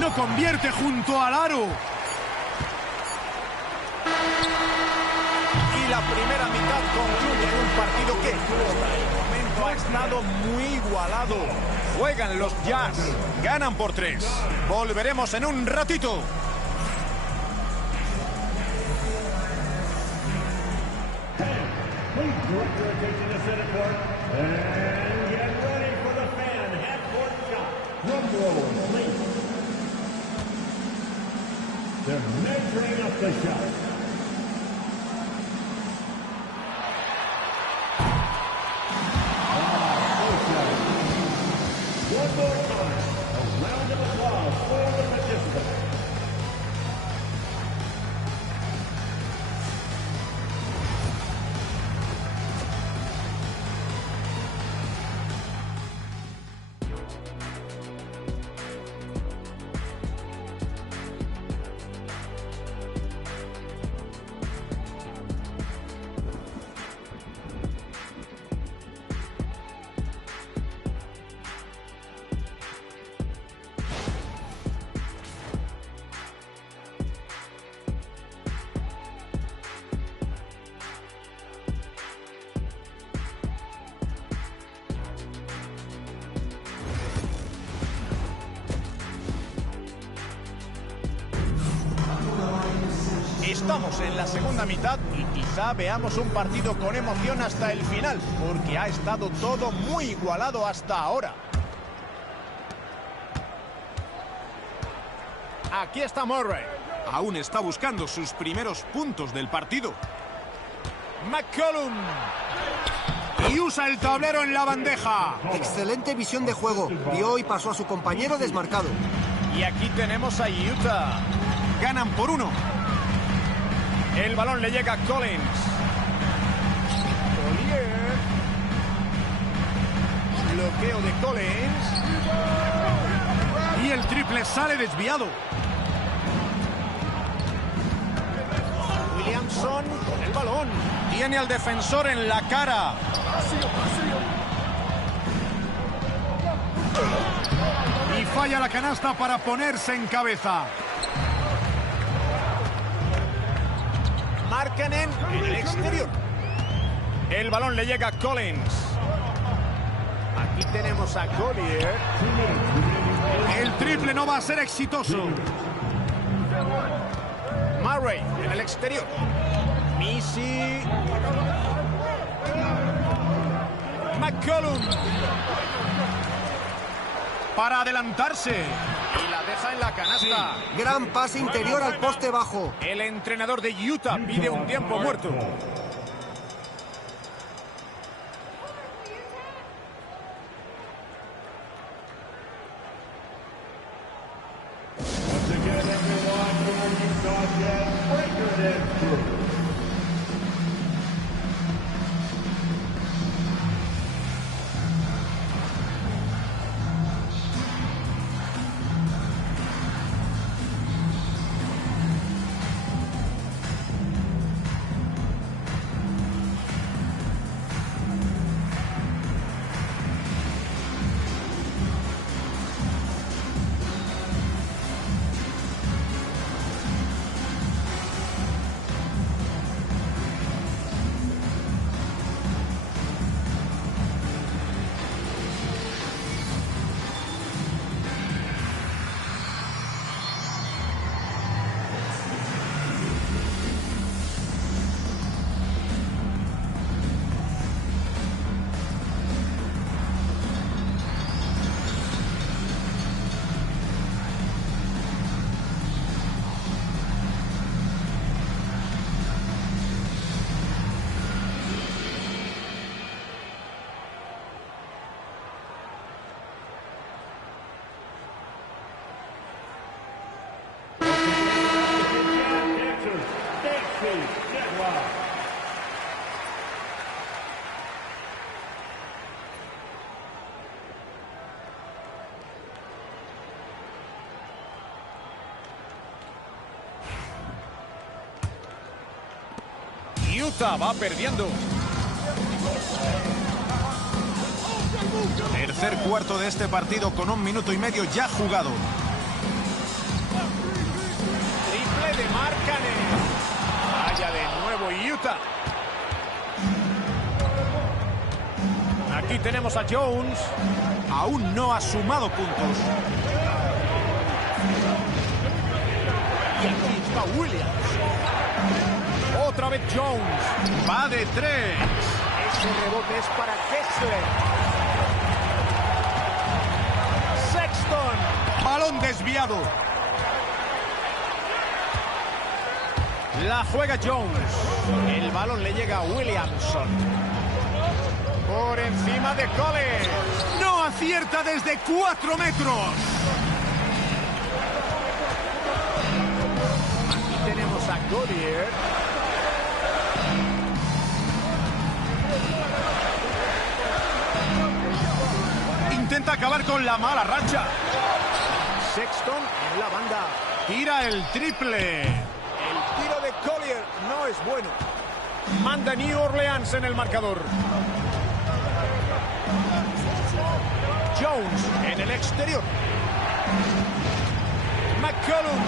No convierte junto al aro. Y la primera mitad concluye en un partido que hasta el momento ha estado muy igualado. Juegan los Jazz. Ganan por 3. Volveremos en un ratito. Please direct your attention to center court and get ready for the fan half-court shot. Drum roll, please. They're measuring up the shot. One more time, a round of applause for the participants. Estamos en la segunda mitad y quizá veamos un partido con emoción hasta el final, porque ha estado todo muy igualado hasta ahora. Aquí está Murray. Aún está buscando sus primeros puntos del partido. McCollum. Y usa el tablero en la bandeja. Excelente visión de juego. Vio y pasó a su compañero desmarcado. Y aquí tenemos a Utah. Ganan por 1. El balón le llega a Collins. Collier. Bloqueo de Collins. Y el triple sale desviado. Williamson con el balón. Tiene al defensor en la cara. Y falla la canasta para ponerse en cabeza. Markkanen en el exterior. El balón le llega a Collins. Aquí tenemos a Collier. El triple no va a ser exitoso. Murray en el exterior. Missy. McCollum. Para adelantarse. Y la deja en la canasta. Gran pase interior al poste bajo. El entrenador de Utah pide un tiempo muerto. Once again, everyone, your Utah Jazz breaker and crew. Utah va perdiendo. Tercer cuarto de este partido con 1 minuto y medio ya jugado. Triple de Markkanen. Falla de nuevo Utah. Aquí tenemos a Jones. Aún no ha sumado puntos. Y aquí está Williams. Otra vez Jones. Va de 3. Ese rebote es para Kessler. Sexton. Balón desviado. La juega Jones. El balón le llega a Williamson. Por encima de Collins. No acierta desde 4 metros. Aquí tenemos a Collier. Intenta acabar con la mala racha. Sexton en la banda. Tira el triple. El tiro de Collier no es bueno. Manda New Orleans en el marcador. Jones en el exterior. McCollum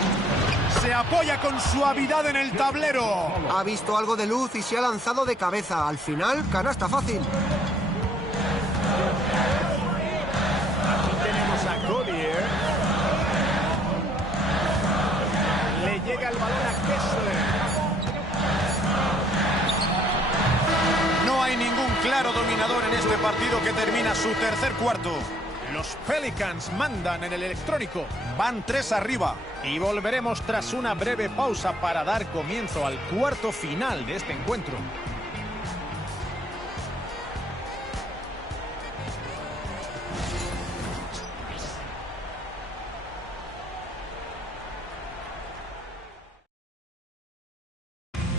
se apoya con suavidad en el tablero. Ha visto algo de luz y se ha lanzado de cabeza. Al final, canasta fácil. Aquí tenemos a Collier. Le llega el balón a Kessler. No hay ningún claro dominador en este partido que termina su tercer cuarto. Los Pelicans mandan en el electrónico. Van 3 arriba. Y volveremos tras una breve pausa para dar comienzo al cuarto final de este encuentro.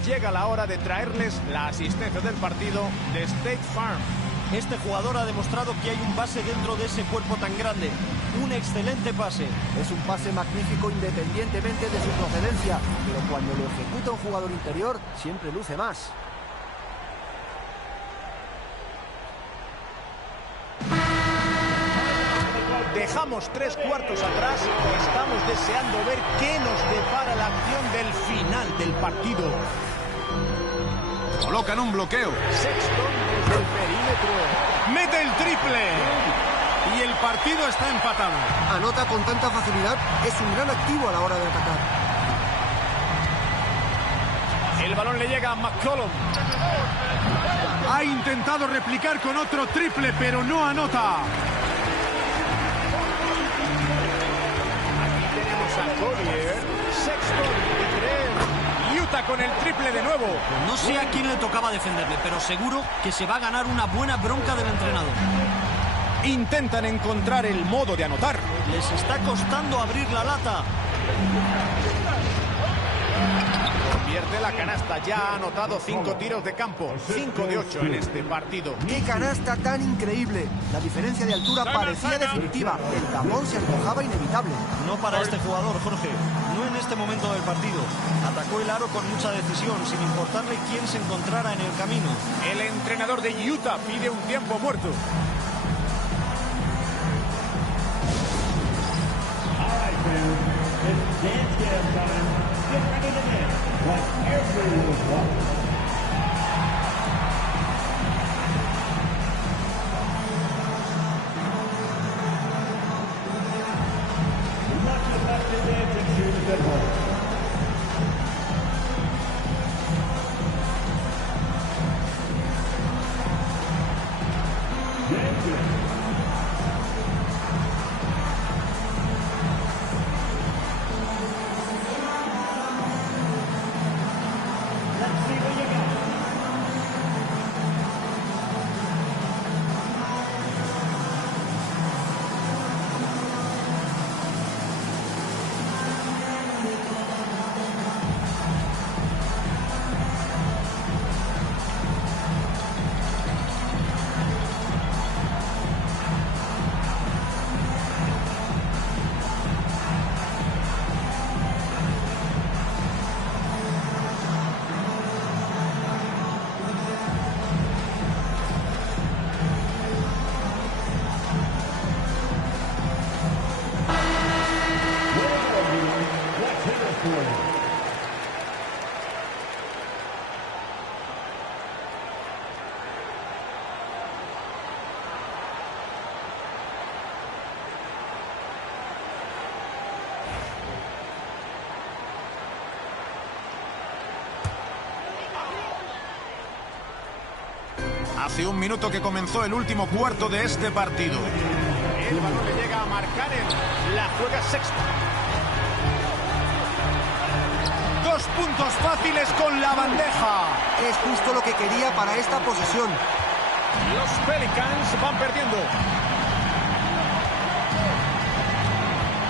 Llega la hora de traerles la asistencia del partido de State Farm. Este jugador ha demostrado que hay un base dentro de ese cuerpo tan grande. Un excelente pase. Es un pase magnífico independientemente de su procedencia, pero cuando lo ejecuta un jugador interior, siempre luce más. Dejamos 3 cuartos atrás y estamos deseando ver qué nos depara la acción del final del partido. Colocan un bloqueo. Sexton desde el perímetro. Mete el triple. Y el partido está empatado. Anota con tanta facilidad, es un gran activo a la hora de atacar. El balón le llega a McCollum. Ha intentado replicar con otro triple, pero no anota. Aquí tenemos a Collier. Sexton de 3. Utah con el triple de nuevo. No sé a quién le tocaba defenderle, pero seguro que se va a ganar una buena bronca del entrenador. Intentan encontrar el modo de anotar. Les está costando abrir la lata. Convierte la canasta. Ya ha anotado 5 tiros de campo. 5 de 8 en este partido. ¡Qué canasta tan increíble! La diferencia de altura parecía definitiva. El tapón se antojaba inevitable. No para este jugador, Jorge. No en este momento del partido. Atacó el aro con mucha decisión, sin importarle quién se encontrara en el camino. El entrenador de Utah pide un tiempo muerto. It's dance jam time. Get ready to dance like everyone's watching. Not the best in dancing shoes at home. Hace un minuto que comenzó el último cuarto de este partido. El balón le llega a Markkanen. La juega sexta. 2 puntos fáciles con la bandeja. Es justo lo que quería para esta posesión. Los Pelicans van perdiendo.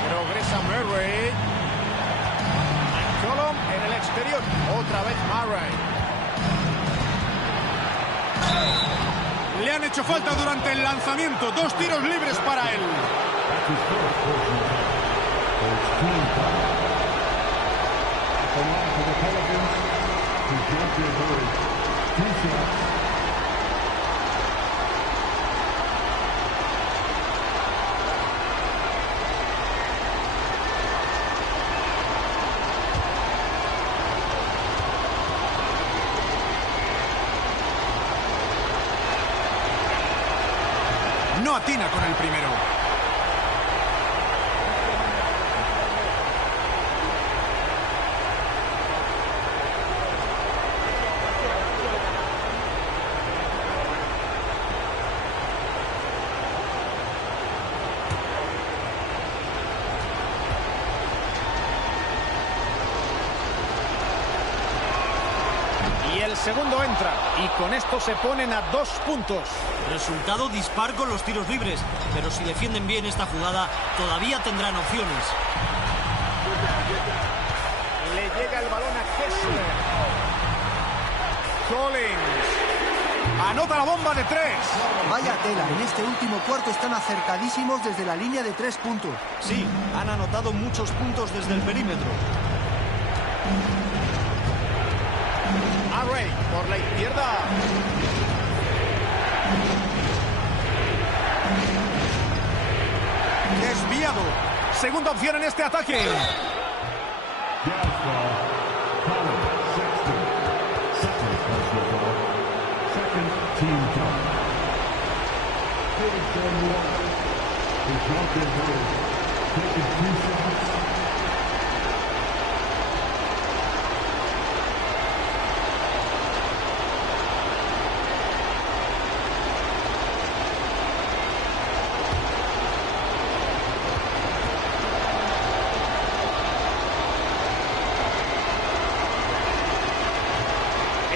Progresa Murray. McCollum en el exterior. Otra vez Murray. Le han hecho falta durante el lanzamiento. 2 tiros libres para él. No atina con el primero. Y el segundo entra. Y con esto se ponen a 2 puntos. Resultado dispar con los tiros libres, pero si defienden bien esta jugada, todavía tendrán opciones. Le llega el balón a Kessler. Collins. Anota la bomba de 3. Vaya tela, en este último cuarto están acercadísimos desde la línea de 3 puntos. Sí, han anotado muchos puntos desde el perímetro. Murray por la izquierda. Desviado. Segunda opción en este ataque.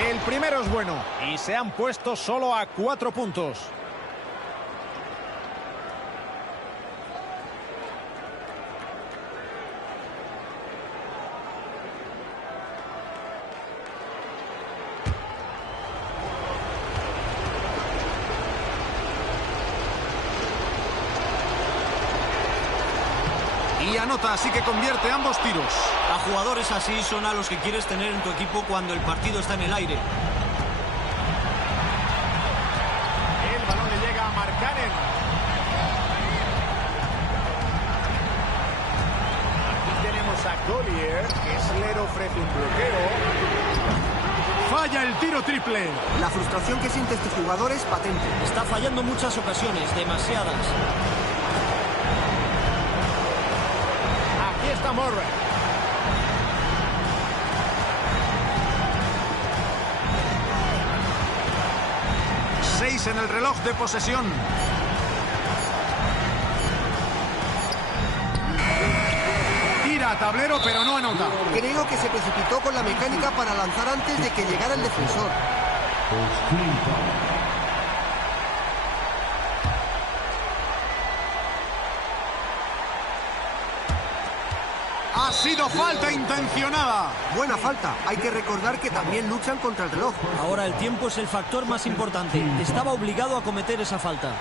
El primero es bueno y se han puesto solo a 4 puntos. Y anota, así que convierte ambos tiros. A jugadores así son a los que quieres tener en tu equipo cuando el partido está en el aire. El balón le llega a Markkanen. Aquí tenemos a Collier. Kessler ofrece un bloqueo. Falla el tiro triple. La frustración que siente este jugador es patente. Está fallando muchas ocasiones, demasiadas. Aquí está Murray. En el reloj de posesión. Tira a tablero, pero no anota. Creo que se precipitó con la mecánica para lanzar antes de que llegara el defensor. Ha sido falta intencionada. Buena falta. Hay que recordar que también luchan contra el reloj. Ahora el tiempo es el factor más importante. Estaba obligado a cometer esa falta.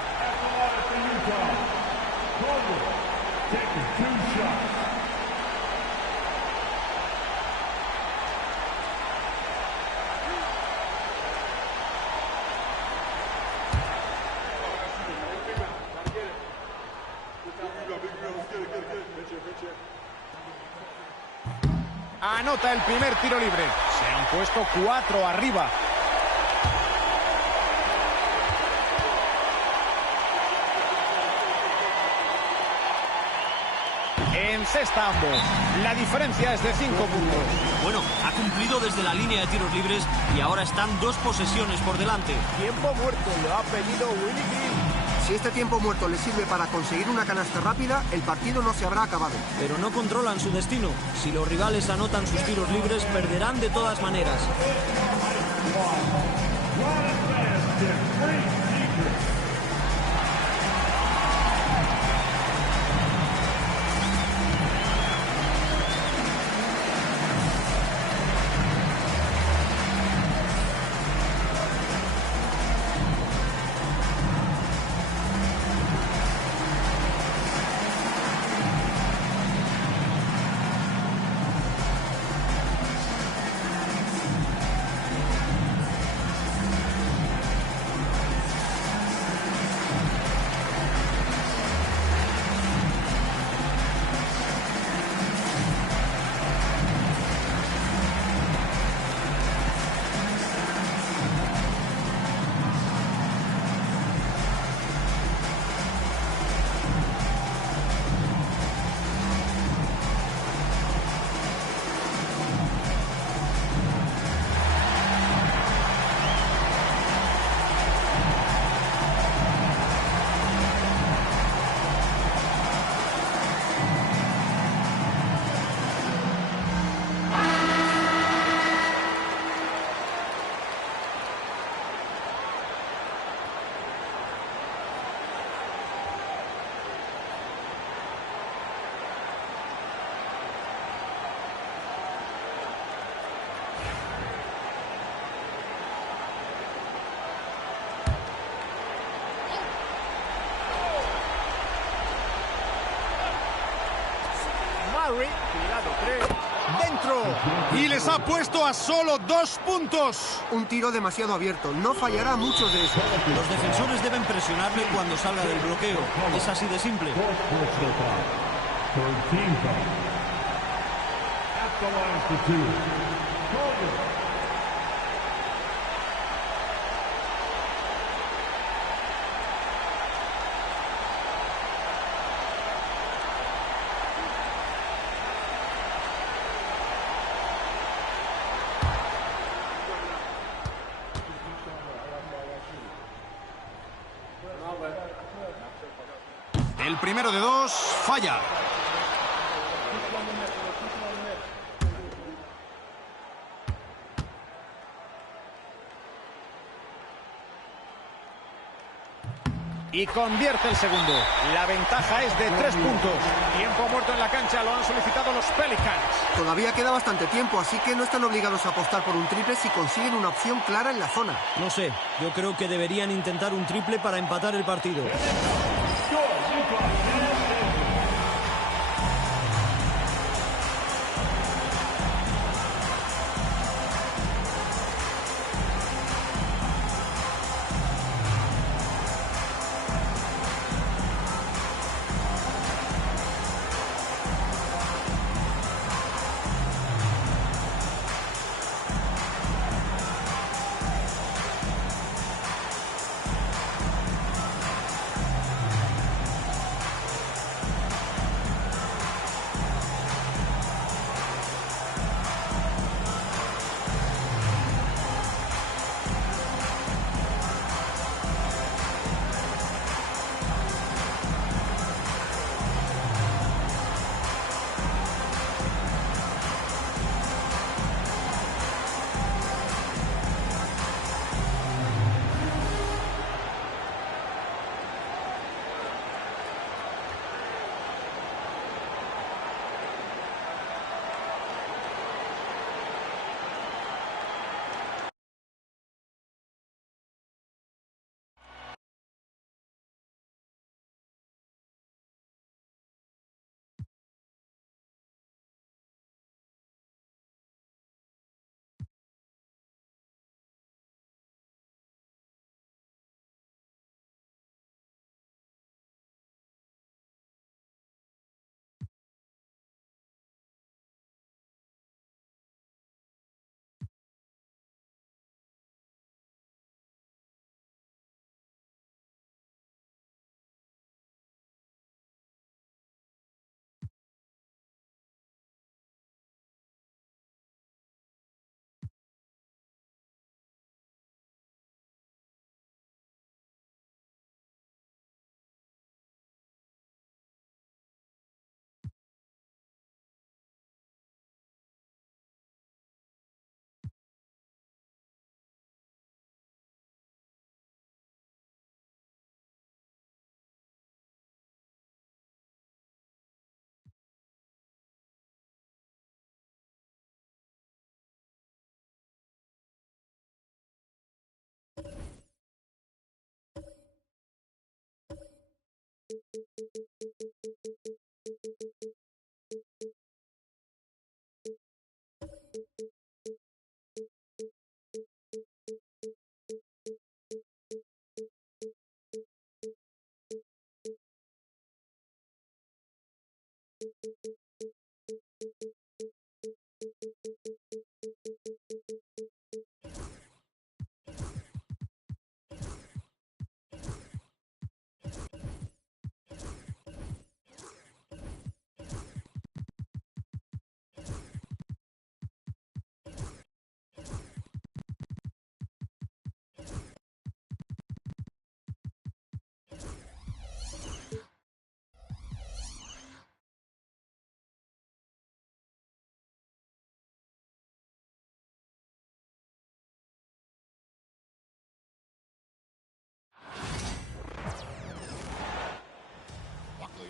Anota el primer tiro libre. Se han puesto 4 arriba. encesta ambos. La diferencia es de 5 puntos. Bueno, ha cumplido desde la línea de tiros libres y ahora están 2 posesiones por delante. Tiempo muerto, lo ha pedido Willy Green. Si este tiempo muerto le sirve para conseguir una canasta rápida, el partido no se habrá acabado. Pero no controlan su destino. Si los rivales anotan sus tiros libres, perderán de todas maneras. Tirado 3. Dentro. Y les ha puesto a solo 2 puntos. Un tiro demasiado abierto. No fallará muchos de esos. Los defensores deben presionarle cuando salga del bloqueo. Es así de simple. El primero de 2 falla. Y convierte el segundo. La ventaja es de 3 puntos. Tiempo muerto en la cancha, lo han solicitado los Pelicans. Todavía queda bastante tiempo, así que no están obligados a apostar por un triple si consiguen una opción clara en la zona. No sé, yo creo que deberían intentar un triple para empatar el partido.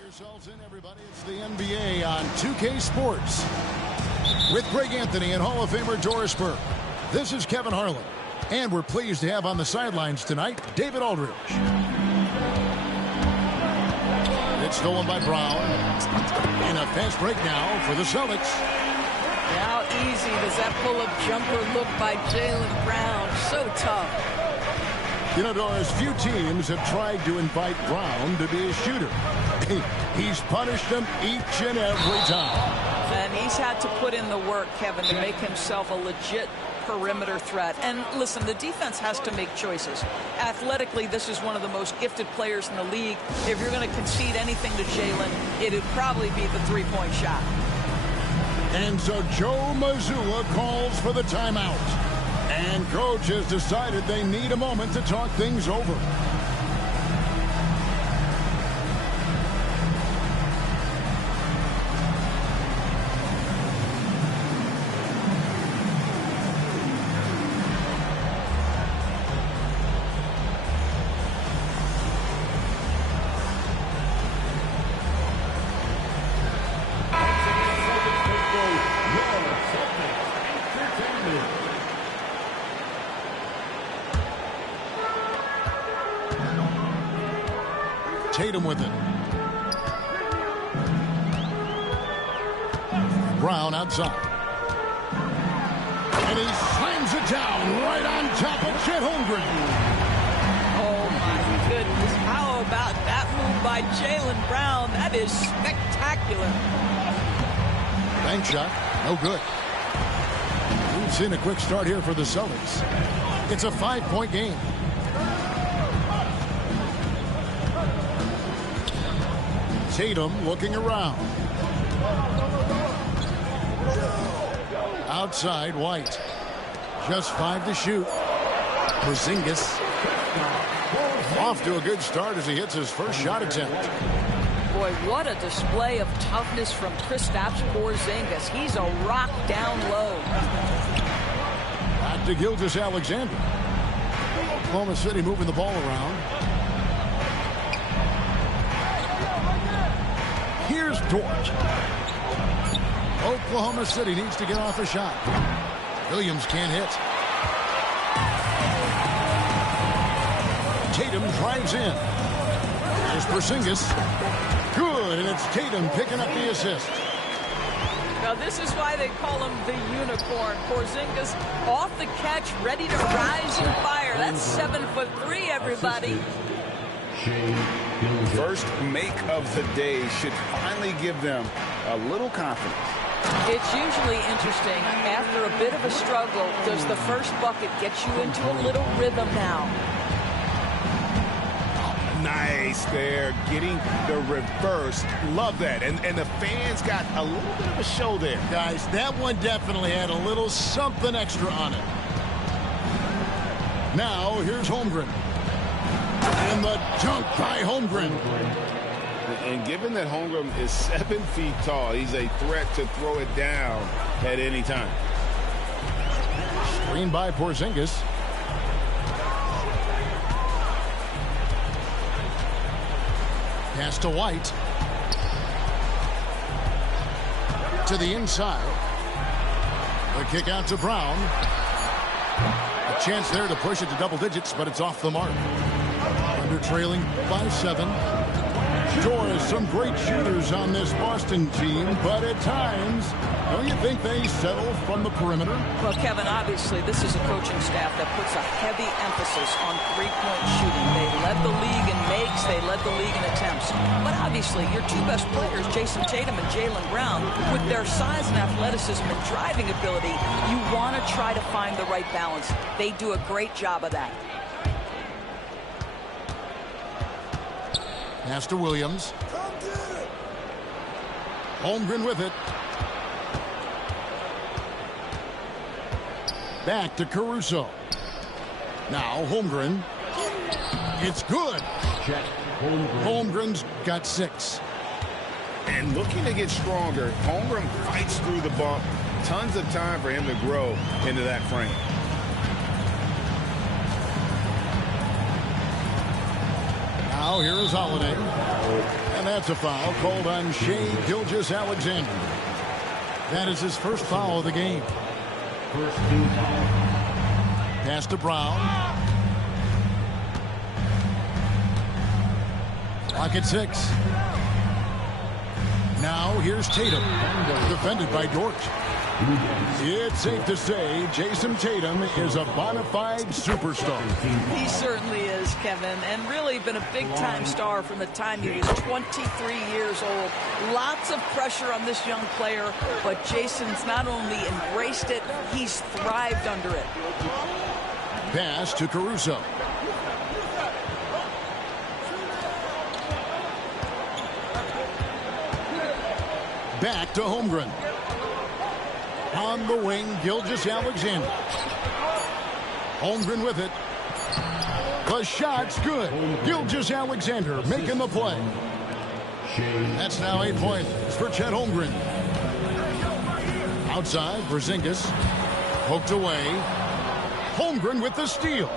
Yourselves in, everybody. It's the NBA on 2K Sports with Greg Anthony and Hall of Famer Doris Burke. This is Kevin Harlan, and we're pleased to have on the sidelines tonight David Aldridge. It's stolen by Brown, and a fast break now for the Celtics. How easy does that pull-up jumper look by Jaylen Brown? So tough. You know, Doris, few teams have tried to invite Brown to be a shooter. He's punished them each and every time. And he's had to put in the work, Kevin, to make himself a legit perimeter threat. And listen, the defense has to make choices. Athletically, this is one of the most gifted players in the league. If you're going to concede anything to Jaylen, it'd probably be the three-point shot. And so Joe Mazzulla calls for the timeout. And coach has decided they need a moment to talk things over. Tatum with it. Brown outside. And he slams it down right on top of Chet Holmgren. Oh, my goodness. How about that move by Jaylen Brown? That is spectacular. Bank shot. No good. We've seen a quick start here for the Celtics. It's a 5-point game. Tatum looking around. Outside, White. Just 5 to shoot. Porzingis. Off to a good start as he hits his first shot attempt. Boy, what a display of toughness from Kristaps Porzingis. He's a rock down low. Back to Gilgeous-Alexander. Oklahoma City moving the ball around. Here's Dort. Oklahoma City needs to get off a shot. Williams can't hit. Tatum drives in. There's Porzingis. Good, and it's Tatum picking up the assist. Now this is why they call him the unicorn. Porzingis off the catch, ready to rise and fire. That's 7'3", everybody. First make of the day should finally give them a little confidence. It's usually interesting. After a bit of a struggle, does the first bucket get you into a little rhythm now? Nice there, getting the reverse. Love that. And the fans got a little bit of a show there. Guys, that one definitely had a little something extra on it. Now, here's Holmgren. And the dunk by Holmgren. And given that Holmgren is 7 feet tall, he's a threat to throw it down at any time. Screen by Porzingis. Pass to White. To the inside. The kick out to Brown. A chance there to push it to double digits, but it's off the mark. Under trailing by 7. Doris, some great shooters on this Boston team, but at times, don't you think they settle from the perimeter? Well, Kevin, obviously, this is a coaching staff that puts a heavy emphasis on three-point shooting. They led the league in makes, they led the league in attempts. But obviously, your two best players, Jason Tatum and Jaylen Brown, with their size and athleticism and driving ability, you want to try to find the right balance. They do a great job of that. Pass to Williams. Holmgren with it. Back to Caruso. Now Holmgren. It's good. Holmgren's got 6. And looking to get stronger, Holmgren fights through the bump. Tons of time for him to grow into that frame. Now here is Holiday. And that's a foul called on Shai Gilgeous-Alexander. That is his first foul of the game. First team foul. Pass to Brown. Clock at 6. Now here's Tatum. Defended by Dort. It's safe to say Jason Tatum is a bona fide superstar. He certainly is, Kevin, and really been a big-time star from the time he was 23 years old. Lots of pressure on this young player, but Jason's not only embraced it, he's thrived under it. Pass to Caruso. Back to Holmgren. On the wing, Gilgeous-Alexander. Holmgren with it. The shot's good. Gilgeous-Alexander making the play. That's now 8 points for Chet Holmgren. Outside, Porzingis. Poked away. Holmgren with the steal.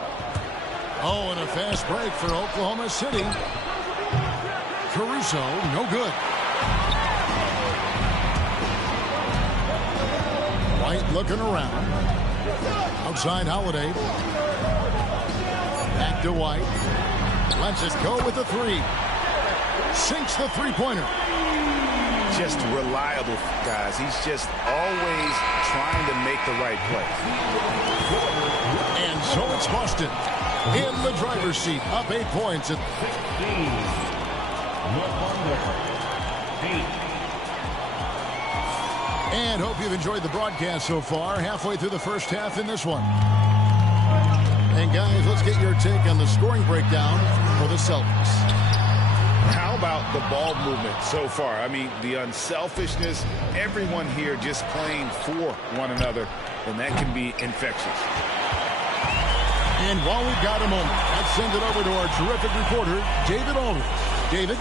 Oh, and a fast break for Oklahoma City. Caruso, no good. White looking around. Outside Holiday. Back to White. Lets it go with the 3. Sinks the three-pointer. Just reliable, guys. He's just always trying to make the right play. And so it's Boston in the driver's seat, up 8 points. And hope you've enjoyed the broadcast so far. Halfway through the first half in this one. And guys, let's get your take on the scoring breakdown for the Celtics. How about the ball movement so far? I mean, the unselfishness, everyone here just playing for one another, and that can be infectious. And while we've got a moment, let's send it over to our terrific reporter, David Aldridge. David?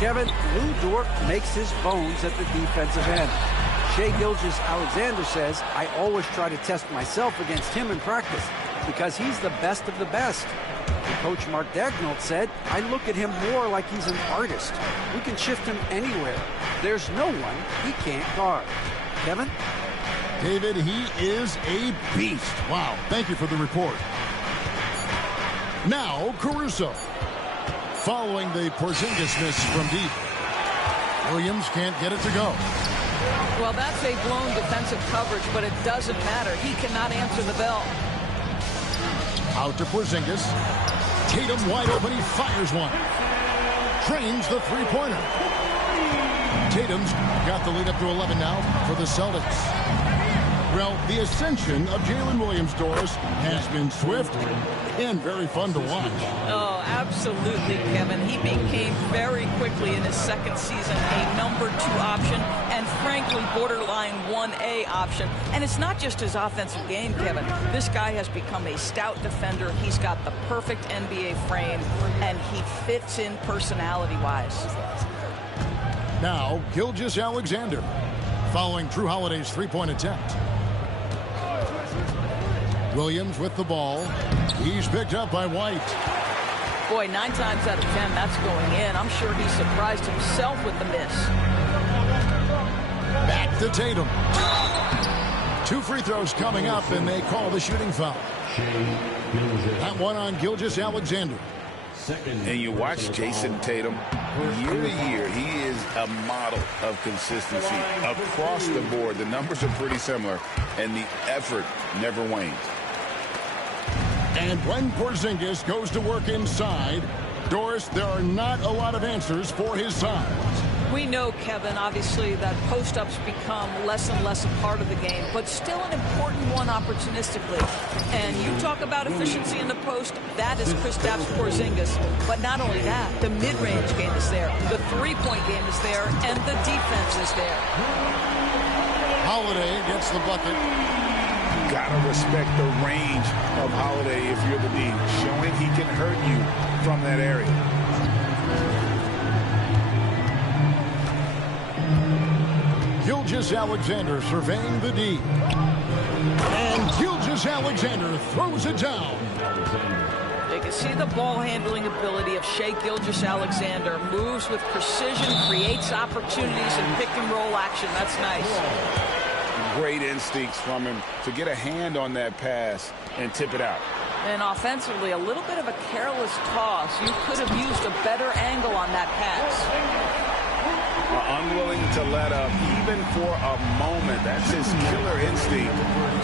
Kevin, Lou Dort makes his bones at the defensive end. Shai Gilgeous-Alexander says, I always try to test myself against him in practice because he's the best of the best. And Coach Mark Daigneault said, I look at him more like he's an artist. We can shift him anywhere. There's no one he can't guard. Kevin? David, he is a beast. Wow, thank you for the report. Now, Caruso. Following the Porzingis miss from deep. Williams can't get it to go. Well, that's a blown defensive coverage, but it doesn't matter. He cannot answer the bell. Out to Porzingis. Tatum wide open. He fires one. Trains the three-pointer. Tatum's got the lead up to 11 now for the Celtics. Well, the ascension of Jalen Williams, Doris, has been swift and very fun to watch. Oh, absolutely, Kevin. He became very quickly in his second season a number 2 option and, frankly, borderline 1A option. And it's not just his offensive game, Kevin. This guy has become a stout defender. He's got the perfect NBA frame, and he fits in personality-wise. Now, Gilgeous-Alexander following Drew Holiday's three-point attempt. Williams with the ball. He's picked up by White. Boy, 9 times out of 10, that's going in. I'm sure he surprised himself with the miss. Back to Tatum. 2 free throws coming up, and they call the shooting foul. That one on Gilgeous-Alexander. And you watch Jason Tatum year to year, he is a model of consistency across the board. The numbers are pretty similar, and the effort never wanes. And when Porzingis goes to work inside, Doris, there are not a lot of answers for his size. We know, Kevin, obviously, that post-ups become less and less a part of the game, but still an important one opportunistically. And you talk about efficiency in the post, that is Kristaps Porzingis. But not only that, the mid-range game is there, the three-point game is there, and the defense is there. Holiday gets the bucket. Gotta respect the range of Holiday if you're the D, showing he can hurt you from that area. Gilgeous-Alexander surveying the D. And Gilgeous-Alexander throws it down. You can see the ball handling ability of Shai Gilgeous-Alexander. Moves with precision, creates opportunities in pick and roll action. That's nice. Great instincts from him to get a hand on that pass and tip it out. And offensively, a little bit of a careless toss. You could have used a better angle on that pass. Unwilling to let up even for a moment. That's his killer instinct,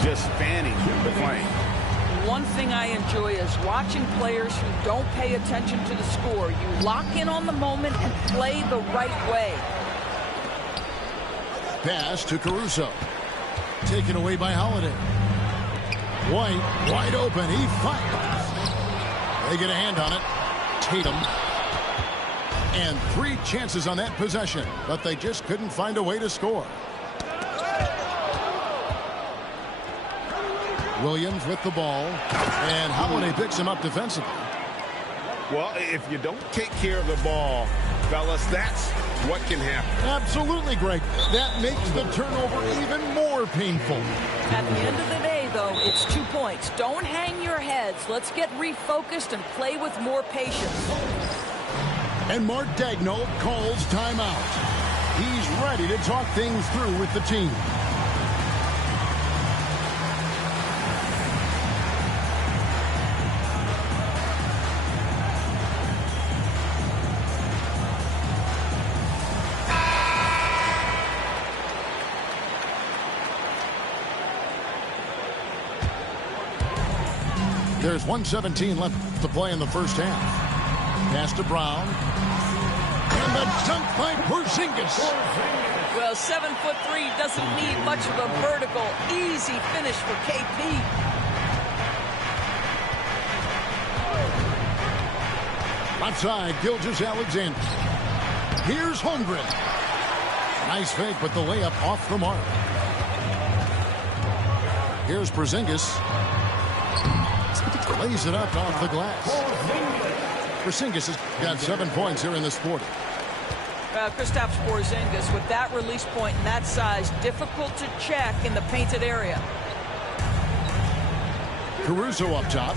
just fanning the flame. One thing I enjoy is watching players who don't pay attention to the score. You lock in on the moment and play the right way. Pass to Caruso. Taken away by Holiday. White, wide open. He fires. They get a hand on it. Tatum. And 3 chances on that possession, but they just couldn't find a way to score. Williams with the ball, and Holiday picks him up defensively. Well, if you don't take care of the ball, fellas, that's what can happen. Absolutely, Greg. That makes the turnover even more painful. At the end of the day, though, it's 2 points. Don't hang your heads. Let's get refocused and play with more patience. And Mark Daigneault calls timeout. He's ready to talk things through with the team. There's 1:17 left to play in the first half. Pass to Brown. And the dunk by Porzingis. Well, 7'3" doesn't need much of a vertical. Easy finish for KP. Outside, Gilgeous-Alexander. Here's Holmgren. Nice fake, but the layup off the mark. Here's Porzingis. Lays it up off the glass. Porzingis has got 7 points here in this quarter. Kristaps Porzingis with that release point and that size, difficult to check in the painted area. Caruso up top.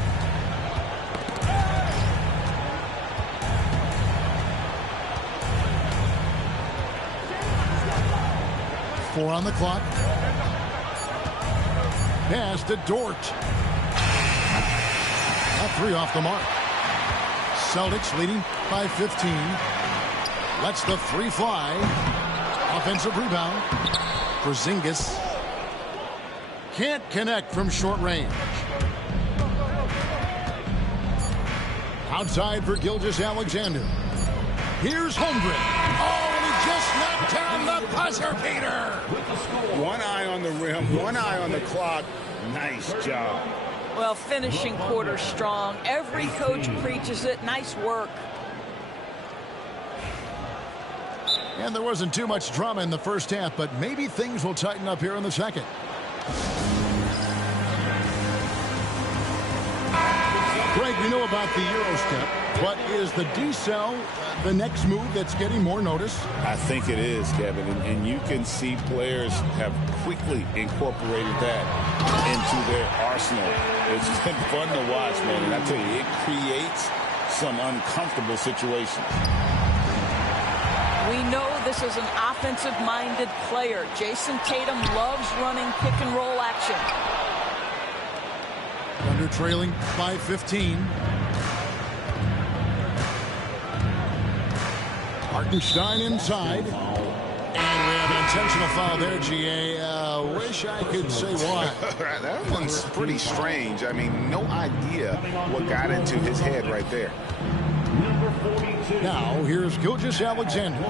Four on the clock. Pass to Dort. A 3 off the mark. Celtics leading by 15. Lets the 3 fly. Offensive rebound. Porzingis can't connect from short range. Outside for Gilgeous-Alexander. Here's Holmgren. Oh, and he just knocked down the buzzer beater. One eye on the rim, one eye on the clock. Nice job. Well, finishing quarter strong. Every coach preaches it. Nice work. And there wasn't too much drama in the first half, but maybe things will tighten up here in the second. Greg, we know about the Euro step, but is the decel the next move that's getting more notice? I think it is, Kevin, and you can see players have quickly incorporated that into their arsenal. It's been fun to watch, man, and I tell you, it creates some uncomfortable situations. We know this is an offensive-minded player. Jason Tatum loves running pick-and-roll action. Thunder trailing by 15. Hartenstein inside. And we have an intentional foul there, GA. Wish I could say why. That one's pretty strange. I mean, no idea what got into his head right there. Now, here's Gilgeous-Alexander.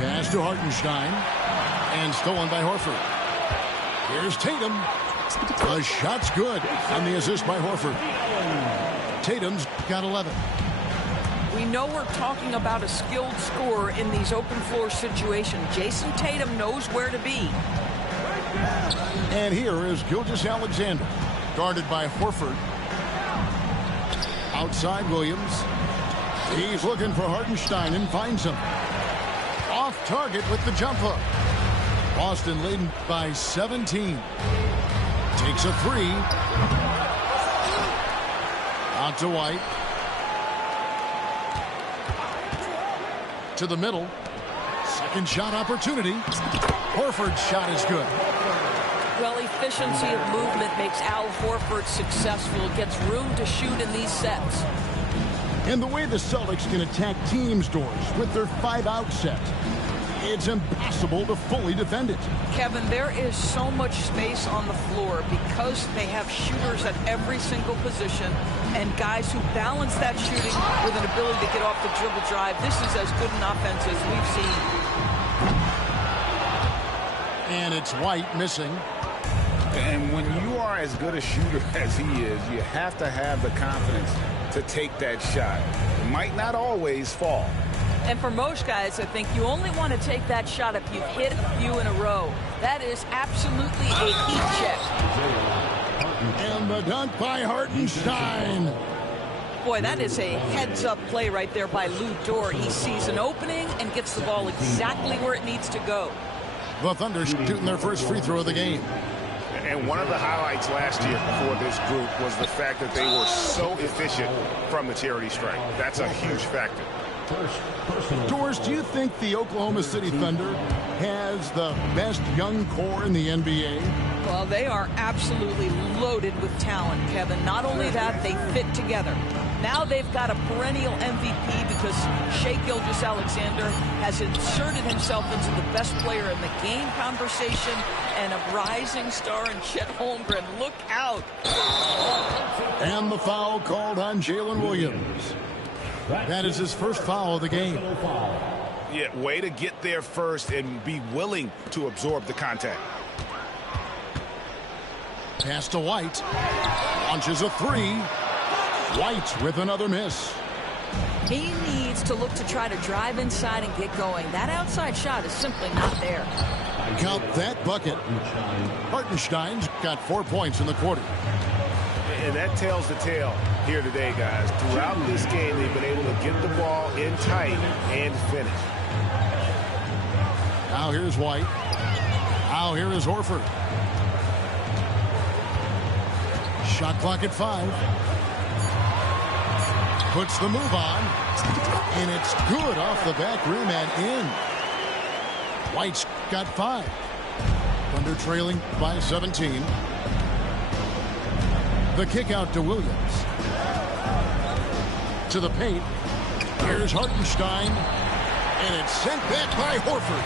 Pass to Hartenstein. And stolen by Horford. Here's Tatum. The shot's good on the assist by Horford. Tatum's got 11. We know we're talking about a skilled scorer in these open floor situations. Jason Tatum knows where to be. And here is Gilgeous-Alexander, guarded by Horford. Outside Williams. He's looking for Hartenstein and finds him. Off target with the jump hook. Boston leading by 17. Takes a three. Out to White. To the middle. Second shot opportunity. Horford's shot is good. Well, efficiency of movement makes Al Horford successful. Gets room to shoot in these sets. And the way the Celtics can attack teams' doors with their 5-out set, it's impossible to fully defend it. Kevin, there is so much space on the floor because they have shooters at every single position and guys who balance that shooting with an ability to get off the dribble drive. This is as good an offense as we've seen. And it's White missing. And when you are as good a shooter as he is, you have to have the confidence to take that shot. It might not always fall. And for most guys, I think you only want to take that shot if you've hit a few in a row. That is absolutely a heat check. And the dunk by Hartenstein. Boy, that is a heads-up play right there by Lou Dort. He sees an opening and gets the ball exactly where it needs to go. The Thunder shooting their first free throw of the game. And one of the highlights last year for this group was the fact that they were so efficient from the charity stripe. That's a huge factor. Doris, do you think the Oklahoma City Thunder has the best young core in the NBA? Well, they are absolutely loaded with talent, Kevin. Not only that, they fit together. Now they've got a perennial MVP because Shai Gilgeous-Alexander has inserted himself into the best player in the game conversation and a rising star in Chet Holmgren. Look out. And the foul called on Jalen Williams. That is his first foul of the game. Yeah, way to get there first and be willing to absorb the contact. Pass to White. Launches a three. White with another miss. He needs to look to try to drive inside and get going. That outside shot is simply not there. Count that bucket. Hartenstein's got 4 points in the quarter. And that tells the tale here today, guys. Throughout this game, they've been able to get the ball in tight and finish. Now here's White. Now here is Horford. Shot clock at 5. Puts the move on. And it's good off the back rim and in. White's got 5. Thunder trailing by 17. The kick out to Williams. To the paint. Here's Hartenstein. And it's sent back by Horford.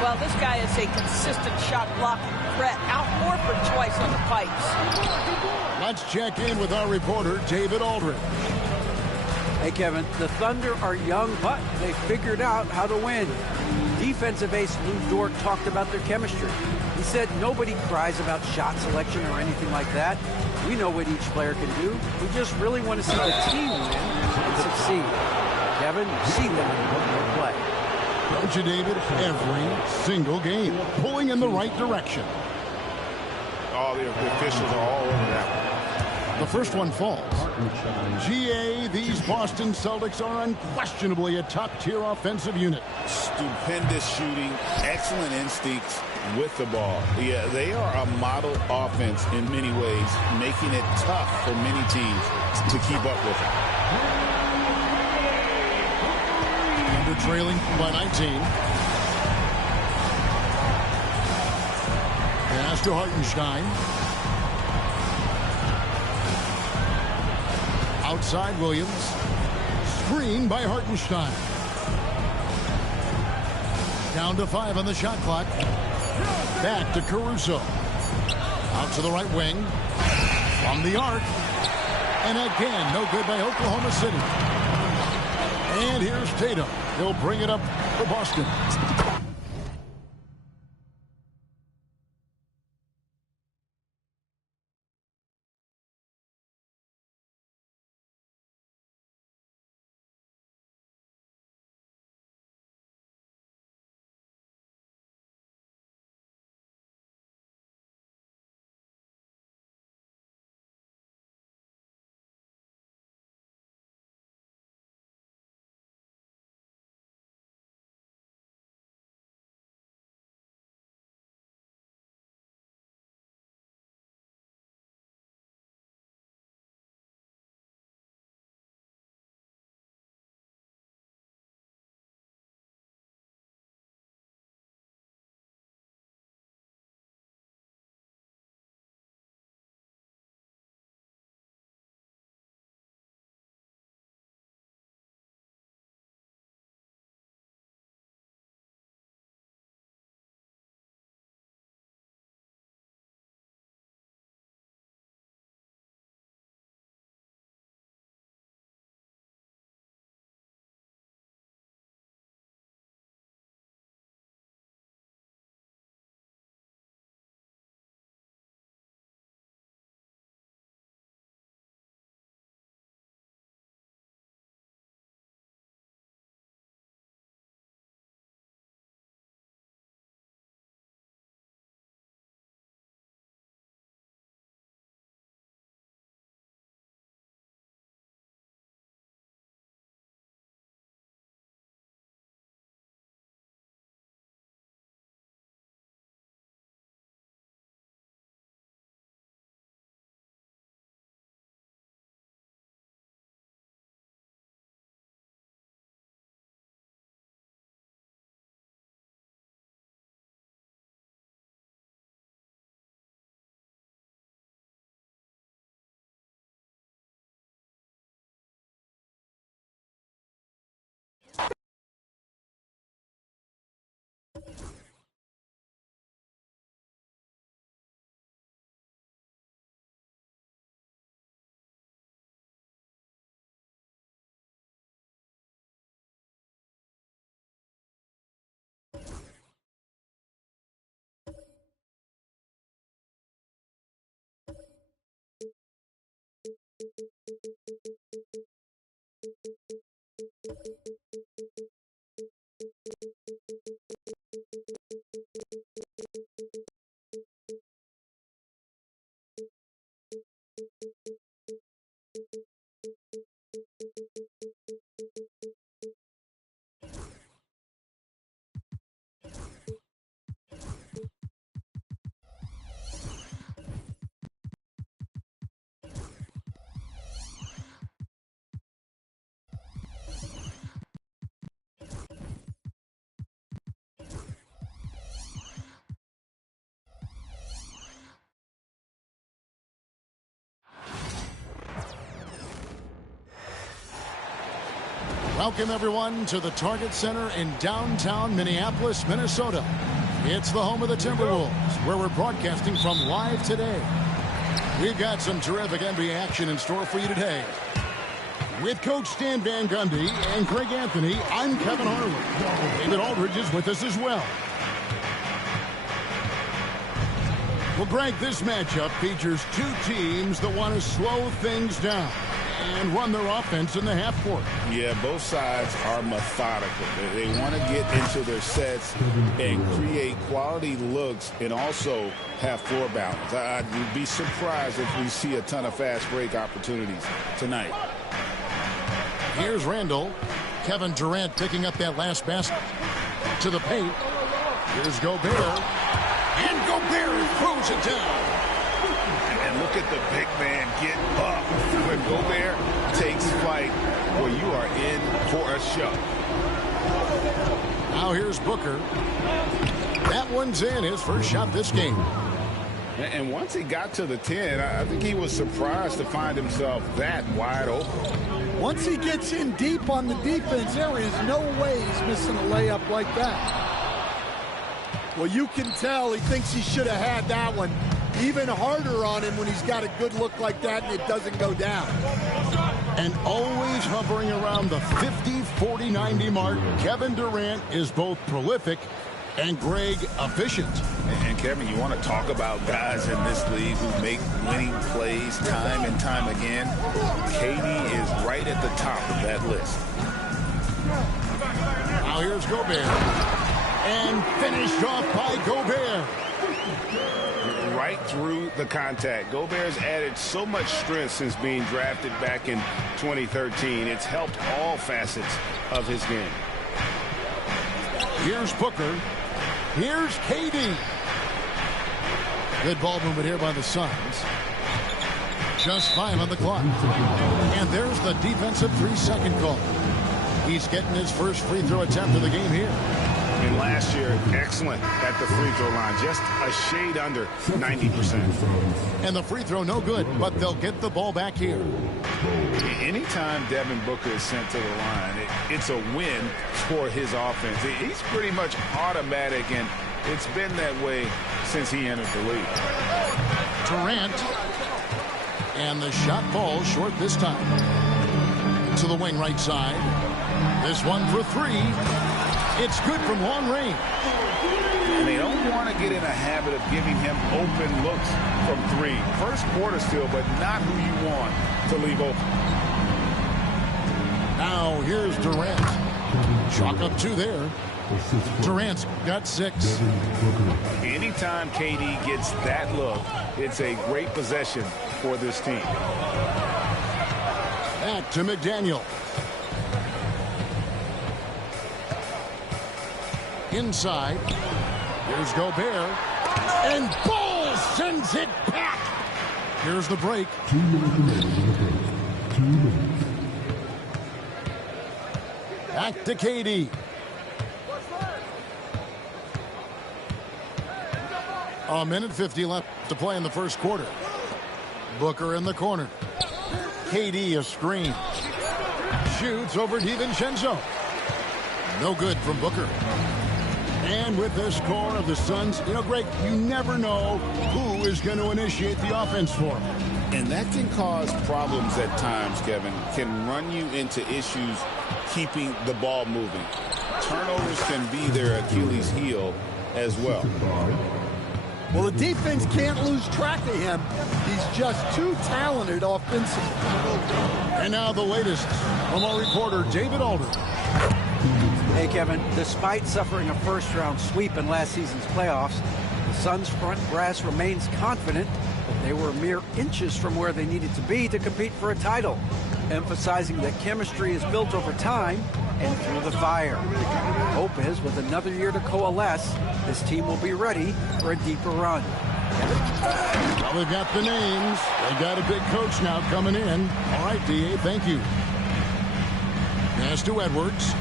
Well, this guy is a consistent shot blocking threat. Out Horford twice on the pipes. Let's check in with our reporter, David Aldridge. Hey, Kevin, the Thunder are young, but they figured out how to win. Defensive ace Lou Dort talked about their chemistry. He said nobody cries about shot selection or anything like that. We know what each player can do. We just really want to see the team win and succeed. Kevin, you see them in their play. Don't you, David? Every single game, pulling in the right direction. All the officials are all over that. The first one falls. GA, these Boston Celtics are unquestionably a top-tier offensive unit. Stupendous shooting, excellent instincts with the ball. Yeah, they are a model offense in many ways, making it tough for many teams to keep up with it. Thunder trailing by 19. Pass to Hartenstein. Outside Williams. Screen by Hartenstein. Down to 5 on the shot clock. Back to Caruso. Out to the right wing. From the arc. And again, no good by Oklahoma City. And here's Tatum. He'll bring it up for Boston. Welcome, everyone, to the Target Center in downtown Minneapolis, Minnesota. It's the home of the Timberwolves, where we're broadcasting from live today. We've got some terrific NBA action in store for you today. With Coach Stan Van Gundy and Greg Anthony, I'm Kevin Harlan. David Aldridge is with us as well. Well, Greg, this matchup features two teams that want to slow things down and run their offense in the half court. Yeah, both sides are methodical. They want to get into their sets and create quality looks and also have floor balance. I'd be surprised if we see a ton of fast break opportunities tonight. Here's Randall. Kevin Durant picking up that last basket to the paint. Here's Gobert. And Gobert throws it down. And look at the big man get up. When Gobert takes flight, well, you are in for a show. Now here's Booker. That one's in, his first shot this game. And once he got to the 10, I think he was surprised to find himself that wide open. Once he gets in deep on the defense, there is no way he's missing a layup like that. Well, you can tell he thinks he should have had that one. Even harder on him when he's got a good look like that and it doesn't go down. And always hovering around the 50, 40, 90 mark, Kevin Durant is both prolific and, Greg, efficient. And Kevin, you want to talk about guys in this league who make winning plays time and time again. KD is right at the top of that list. Now here's Gobert. And finished off by Gobert. Right through the contact. Gobert's added so much strength since being drafted back in 2013. It's helped all facets of his game. Here's Booker. Here's KD. Good ball movement here by the Suns. Just 5 on the clock. And there's the defensive 3-second call. He's getting his first free throw attempt of the game here. And last year, excellent at the free throw line. Just a shade under 90%. And the free throw no good, but they'll get the ball back here. Anytime Devin Booker is sent to the line, it's a win for his offense. He's pretty much automatic, and it's been that way since he entered the league. Durant. And the shot falls short this time. To the wing right side. This one for 3. It's good from long range. And they don't want to get in a habit of giving him open looks from 3. First quarter still, but not who you want to leave open. Now here's Durant. Chalk up 2 there. Durant's got 6. Anytime KD gets that look, it's a great possession for this team. Back to McDaniel. Inside. Here's Gobert. And Ball sends it back. Here's the break. 2 minutes remaining in the break. 2 minutes. Back to KD. A minute 50 left to play in the first quarter. Booker in the corner. KD a screen. Shoots over DiVincenzo. No good from Booker. And with this core of the Suns, you know, Greg, you never know who is going to initiate the offense for them. And that can cause problems at times, Kevin. Can run you into issues keeping the ball moving. Turnovers can be their Achilles heel as well. Well, the defense can't lose track of him. He's just too talented offensively. And now the latest from our reporter, David Alder. Hey, Kevin, despite suffering a first-round sweep in last season's playoffs, the Suns' front brass remains confident that they were mere inches from where they needed to be to compete for a title, emphasizing that chemistry is built over time and through the fire. Hope is, with another year to coalesce, this team will be ready for a deeper run. Well, they've got the names. They've got a big coach now coming in. All right, D.A., thank you. Pass to Edwards.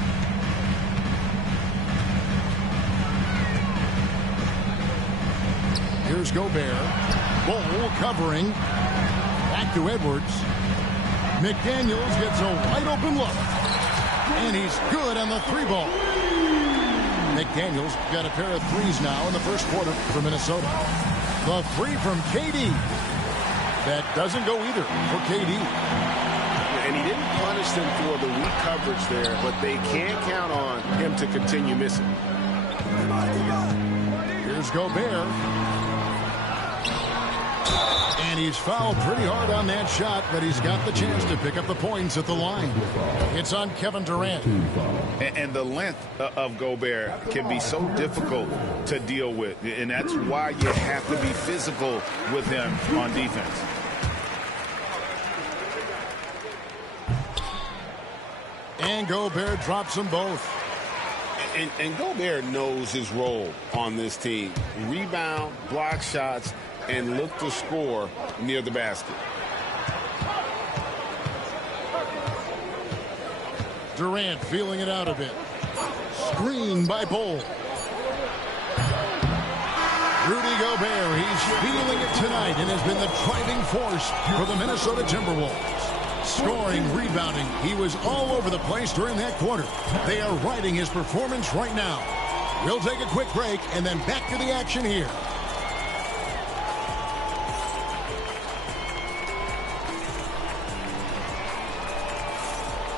Here's Gobert. Ball covering. Back to Edwards. McDaniels gets a wide open look. And he's good on the 3 ball. McDaniels got a pair of 3s now in the first quarter for Minnesota. The 3 from KD. That doesn't go either for KD. And he didn't punish them for the weak coverage there, but they can't count on him to continue missing. Here's Gobert. And he's fouled pretty hard on that shot, but he's got the chance to pick up the points at the line. It's on Kevin Durant. And the length of Gobert can be so difficult to deal with, and that's why you have to be physical with him on defense. And Gobert drops them both. And Gobert knows his role on this team. Rebound, block shots, and look to score near the basket. Durant feeling it out a bit. Screen by Bol. Rudy Gobert, he's feeling it tonight and has been the driving force for the Minnesota Timberwolves. Scoring, rebounding. He was all over the place during that quarter. They are riding his performance right now. We'll take a quick break and then back to the action here.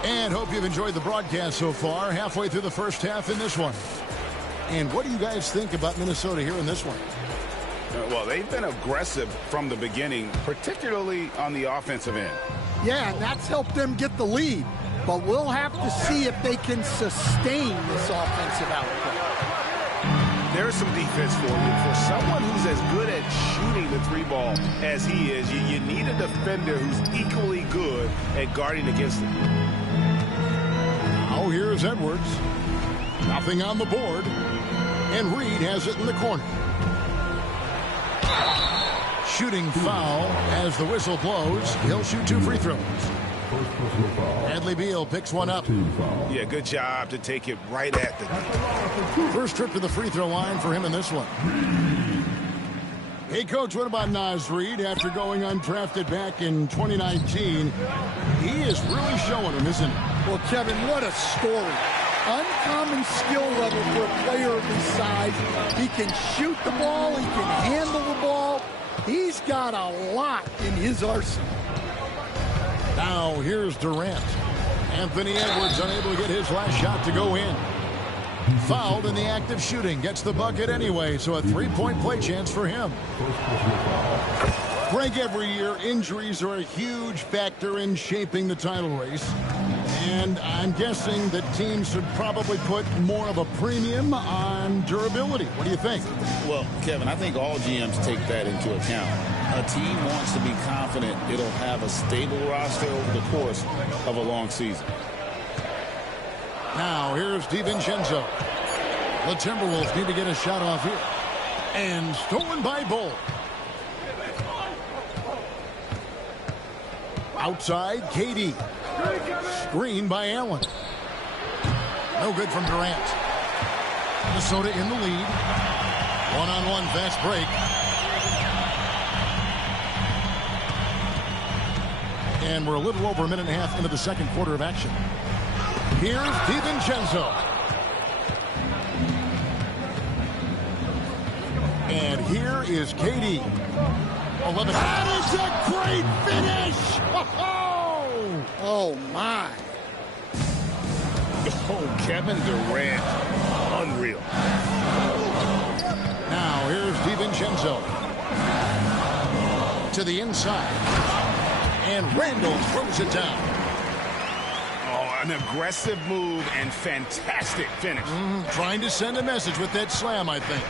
And hope you've enjoyed the broadcast so far. Halfway through the first half in this one. And what do you guys think about Minnesota here in this one? Well, they've been aggressive from the beginning, particularly on the offensive end. Yeah, and that's helped them get the lead. But we'll have to see if they can sustain this offensive output. There's some defense for you. For someone who's as good at shooting the three ball as he is, you need a defender who's equally good at guarding against him. Now here's Edwards. Nothing on the board. And Reed has it in the corner. Shooting foul as the whistle blows. He'll shoot 2 free throws. Bradley Beal picks one up. Yeah, good job to take it right at the first trip to the free throw line for him in this one. Hey, Coach, what about Naz Reid after going undrafted back in 2019? He is really showing him, isn't he? Well, Kevin, what a story. Uncommon skill level for a player of his size. He can shoot the ball. He can handle the ball. He's got a lot in his arsenal. Now here's Durant. Anthony Edwards unable to get his last shot to go in. Fouled in the act of shooting. Gets the bucket anyway, so a 3-point play chance for him. Greg, every year injuries are a huge factor in shaping the title race. And I'm guessing that teams should probably put more of a premium on durability. What do you think? Well, Kevin, I think all GMs take that into account. A team wants to be confident it'll have a stable roster over the course of a long season. Now, here's DiVincenzo. The Timberwolves need to get a shot off here. And stolen by Bull. Outside, KD. Screen by Allen. No good from Durant. Minnesota in the lead. One-on-one fast break. And we're a little over a minute and a half into the second quarter of action. Here's DiVincenzo. And here is KD. 11. That is a great finish! Oh, my. Oh, Kevin Durant. Unreal. Now, here's DiVincenzo. To the inside. And Randall throws it down. Oh, an aggressive move and fantastic finish. Trying to send a message with that slam, I think.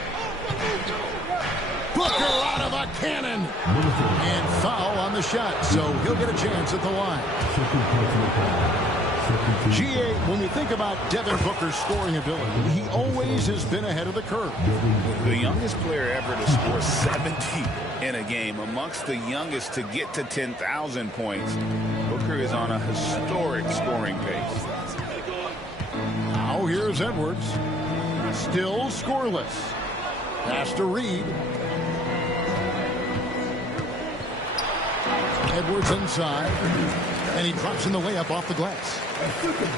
Booker out of a cannon. And foul on the shot, so he'll get a chance at the line. GA, when we think about Devin Booker's scoring ability, he always has been ahead of the curve. The youngest player ever to score 70 in a game, amongst the youngest to get to 10,000 points. Booker is on a historic scoring pace. Now here's Edwards. Still scoreless. Pass to Reed. Edwards inside. And he drops in the layup off the glass.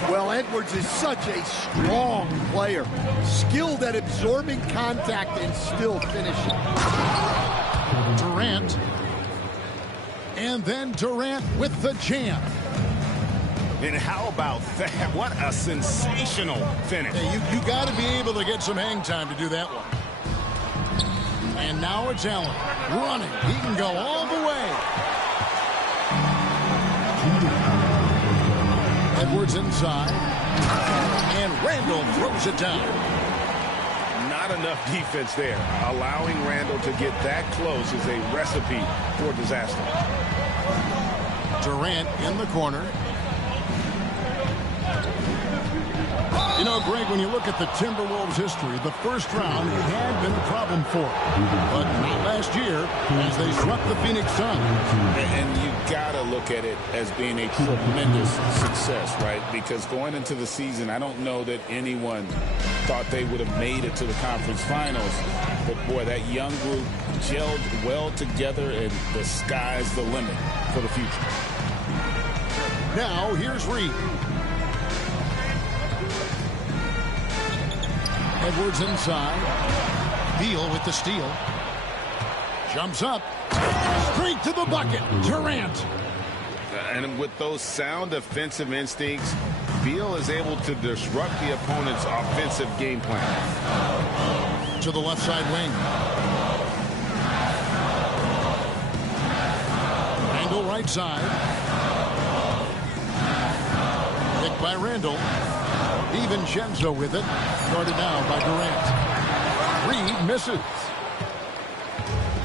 Well, Edwards is such a strong player. Skilled at absorbing contact and still finishing. Durant. And then Durant with the jam. And how about that? What a sensational finish. Hey, you got to be able to get some hang time to do that one. And now it's Allen running. He can go all the way. Edwards inside. And Randall throws it down. Not enough defense there. Allowing Randall to get that close is a recipe for disaster. Durant in the corner. You know, Greg, when you look at the Timberwolves' history, the first round had been a problem for them. But not last year, as they swept the Phoenix Suns. And you got to look at it as being a tremendous success, right? Because going into the season, I don't know that anyone thought they would have made it to the conference finals. But, boy, that young group gelled well together, and the sky's the limit for the future. Now here's Reed. Edwards inside. Beal with the steal. Jumps up. Straight to the bucket. Durant. And with those sound defensive instincts, Beal is able to disrupt the opponent's offensive game plan. To the left side wing. Randall right side. Picked by Randall. DiVincenzo with it. Guarded now by Durant. Reed misses.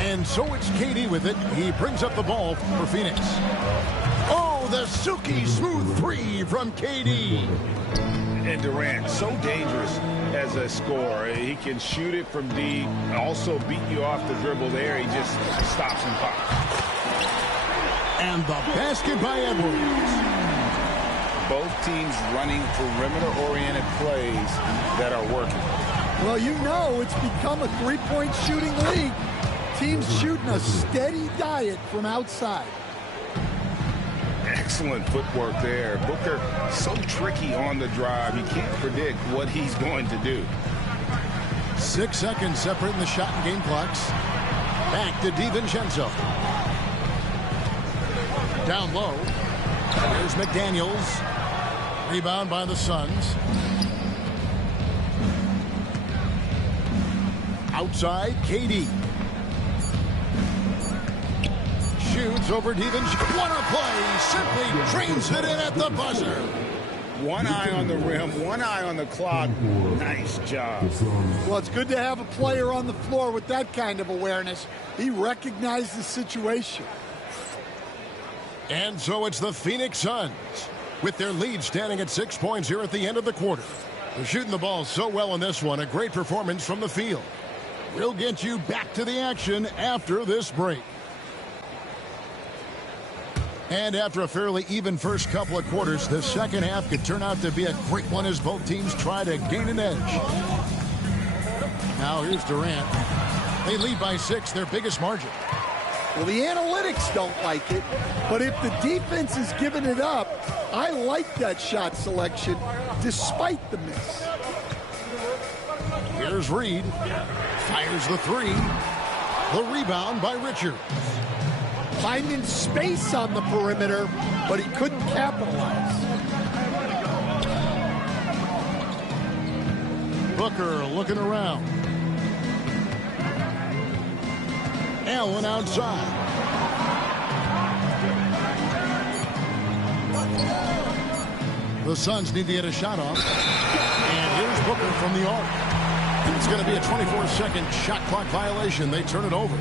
And so it's KD with it. He brings up the ball for Phoenix. Oh, the silky smooth three from KD. And Durant, so dangerous as a scorer. He can shoot it from deep, also beat you off the dribble there. He just stops and pops. And the basket by Edwards. Both teams running perimeter-oriented plays that are working. Well, you know it's become a three-point shooting league. Teams shooting a steady diet from outside. Excellent footwork there. Booker so tricky on the drive. You can't predict what he's going to do. 6 seconds separating the shot and game clocks. Back to DiVincenzo. Down low. Here's McDaniels. Rebound by the Suns. Outside, KD. Shoots over DiVincenzo. What a play! Simply trains it in at the buzzer. One eye on the rim, one eye on the clock. Nice job. Well, it's good to have a player on the floor with that kind of awareness. He recognized the situation. And so it's the Phoenix Suns with their lead standing at 6 points here at the end of the quarter. They're shooting the ball so well in this one. A great performance from the field. We'll get you back to the action after this break. And after a fairly even first couple of quarters, the second half could turn out to be a great one as both teams try to gain an edge. Now here's Durant. They lead by 6, their biggest margin. Well, the analytics don't like it, but if the defense is giving it up, I like that shot selection despite the miss. Here's Reed. Fires the three. The rebound by Richards. Finding space on the perimeter, but he couldn't capitalize. Booker looking around. Allen outside. The Suns need to get a shot off. And here's Booker from the arc. And it's going to be a 24-second shot clock violation. They turn it over.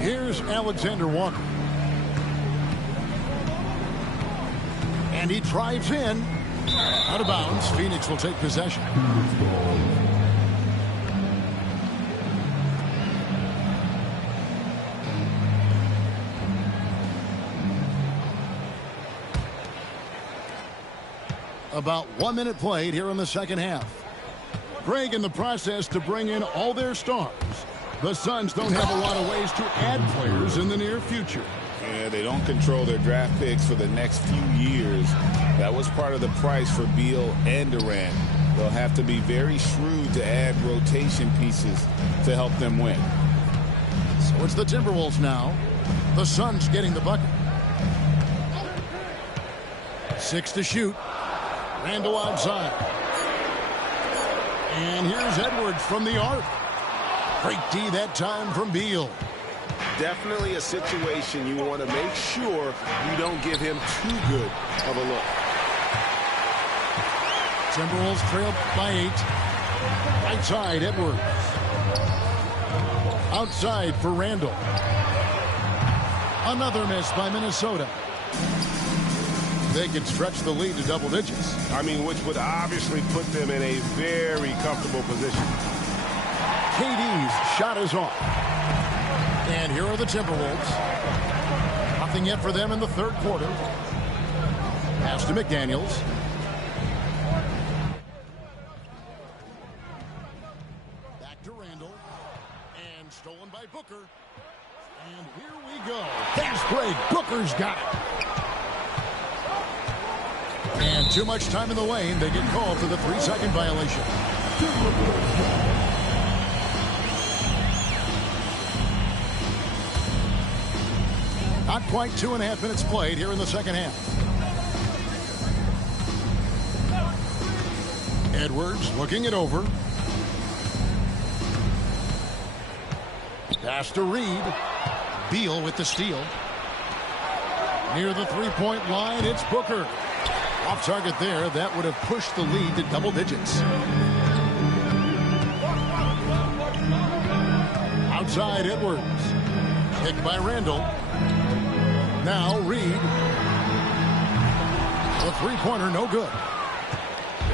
Here's Alexander Walker. And he drives in. Out of bounds. Phoenix will take possession. About 1 minute played here in the second half. Greg in the process to bring in all their stars. The Suns don't have a lot of ways to add players in the near future. Yeah, they don't control their draft picks for the next few years. That was part of the price for Beal and Durant. They'll have to be very shrewd to add rotation pieces to help them win. So it's the Timberwolves now. The Suns getting the bucket. 6 to shoot. Randall outside. And here's Edwards from the arc. Great D that time from Beal. Definitely a situation you want to make sure you don't give him too good of a look. Timberwolves trail by 8. Right side, Edwards. Outside for Randall. Another miss by Minnesota. They could stretch the lead to double digits. I mean, which would obviously put them in a very comfortable position. KD's shot is off. And here are the Timberwolves. Nothing yet for them in the third quarter. Pass to McDaniels. Back to Randall. And stolen by Booker. And Fast break. Booker's got it. And too much time in the lane. They get called for the 3-second violation. Not quite 2.5 minutes played here in the second half. Edwards looking it over. Pass to Reed. Beal with the steal. Near the three-point line, it's Booker. Off target there. That would have pushed the lead to double digits. Outside Edwards. Picked by Randall. Now Reed. The three-pointer no good.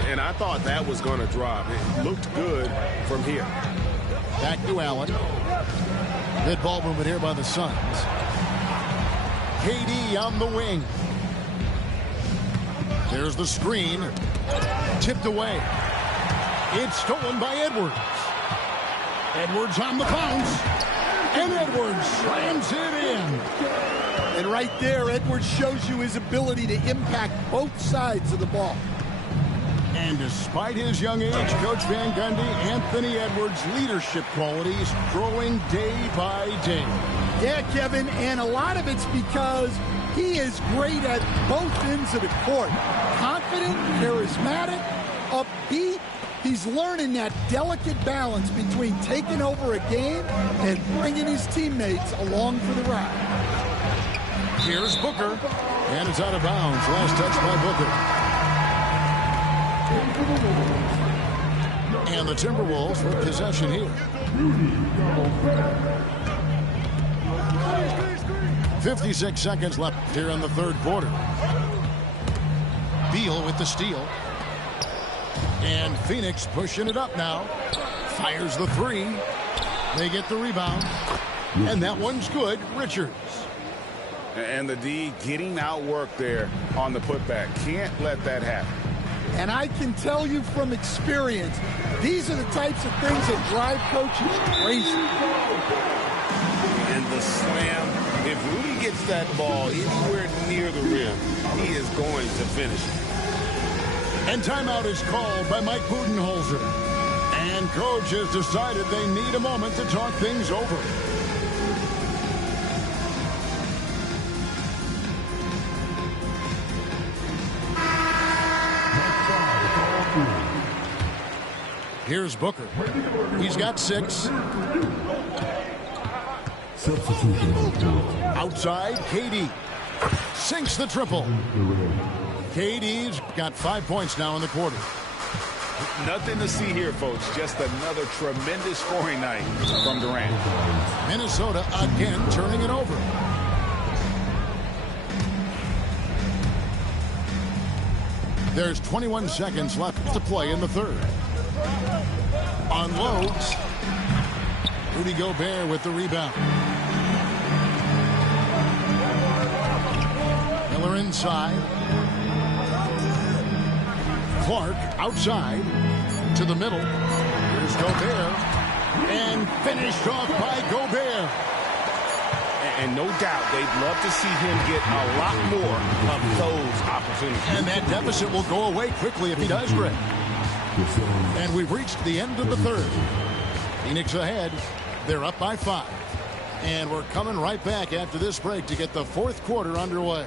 And I thought that was going to drop. It looked good from here. Back to Allen. Good ball movement here by the Suns. KD on the wing. There's the screen. Tipped away. It's stolen by Edwards. Edwards on the bounce. And Edwards slams it in. And right there, Edwards shows you his ability to impact both sides of the ball. And despite his young age, Coach Van Gundy, Anthony Edwards' leadership qualities growing day by day. Yeah, Kevin, and a lot of it's because he is great at both ends of the court. Confident, charismatic, upbeat. He's learning that delicate balance between taking over a game and bringing his teammates along for the ride. Here's Booker, and it's out of bounds. Last touch by Booker. And the Timberwolves with possession here. 56 seconds left here in the third quarter. Beal with the steal. And Phoenix pushing it up now. Fires the three. They get the rebound. And that one's good. Richards. And the D getting outworked there on the putback. Can't let that happen. And I can tell you from experience, these are the types of things that drive coaches crazy. And the slam. If Rudy gets that ball anywhere near the rim, he is going to finish it. And timeout is called by Mike Budenholzer. And coach has decided they need a moment to talk things over. Here's Booker. He's got 6. Outside, KD. Sinks the triple. KD's got 5 points now in the quarter. Nothing to see here, folks. Just another tremendous scoring night from Durant. Minnesota again turning it over. There's 21 seconds left to play in the third. Unloads. Rudy Gobert with the rebound. Miller inside. Clark outside to the middle. Here's Gobert. And finished off by Gobert. And no doubt they'd love to see him get a lot more of those opportunities. And that deficit will go away quickly if he does, Greg. And we've reached the end of the third. Phoenix ahead. They're up by 5. And we're coming right back after this break to get the fourth quarter underway.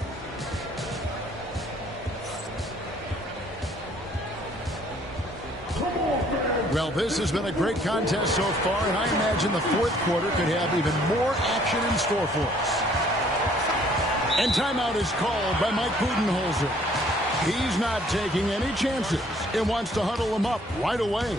Well, this has been a great contest so far, and I imagine the fourth quarter could have even more action in store for us. And timeout is called by Mike Budenholzer. He's not taking any chances and wants to huddle them up right away.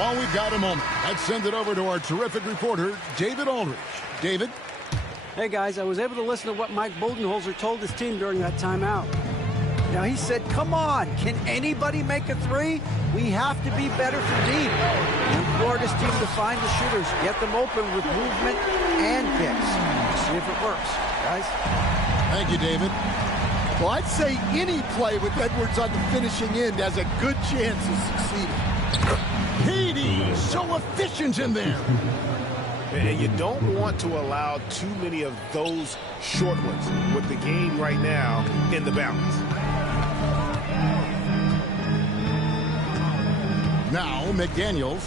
While we've got a moment, let's send it over to our terrific reporter, David Aldridge. David? Hey, guys, I was able to listen to what Mike Budenholzer told his team during that timeout. Now, he said, come on, can anybody make a three? We have to be better from deep. Implore his team to find the shooters, get them open with movement and kicks. See if it works, guys. Thank you, David. Well, I'd say any play with Edwards on the finishing end has a good chance of succeeding. Haiti, so efficient in there. And you don't want to allow too many of those short ones with the game right now in the balance. Now, McDaniels.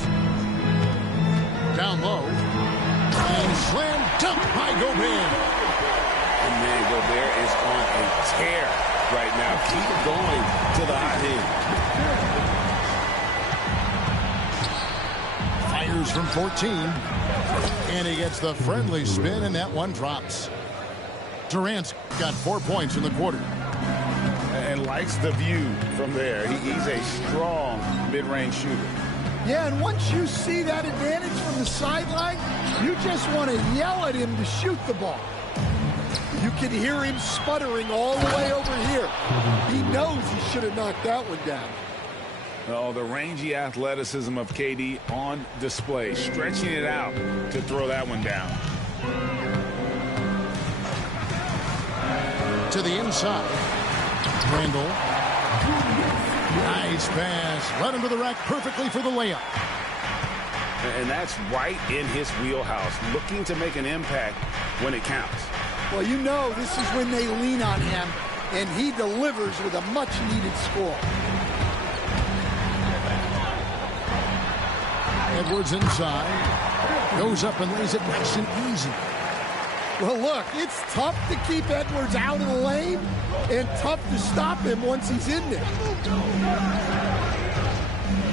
Down low. And slam dunk by Gobert. And man, Gobert is on a tear right now. Keep going to the hot hand. Fires from 14. And he gets the friendly spin, and that one drops. Durant's got 4 points in the quarter. And likes the view from there. He's a strong mid-range shooter. Yeah, and once you see that advantage from the sideline, you just want to yell at him to shoot the ball. You can hear him sputtering all the way over here. He knows he should have knocked that one down. Oh, the rangy athleticism of KD on display, stretching it out to throw that one down. To the inside. Randall. Nice pass. Right into the rack perfectly for the layup. And that's right in his wheelhouse, looking to make an impact when it counts. Well, you know this is when they lean on him, and he delivers with a much-needed score. Edwards inside. Goes up and lays it nice and easy. Well, look, it's tough to keep Edwards out of the lane and tough to stop him once he's in there.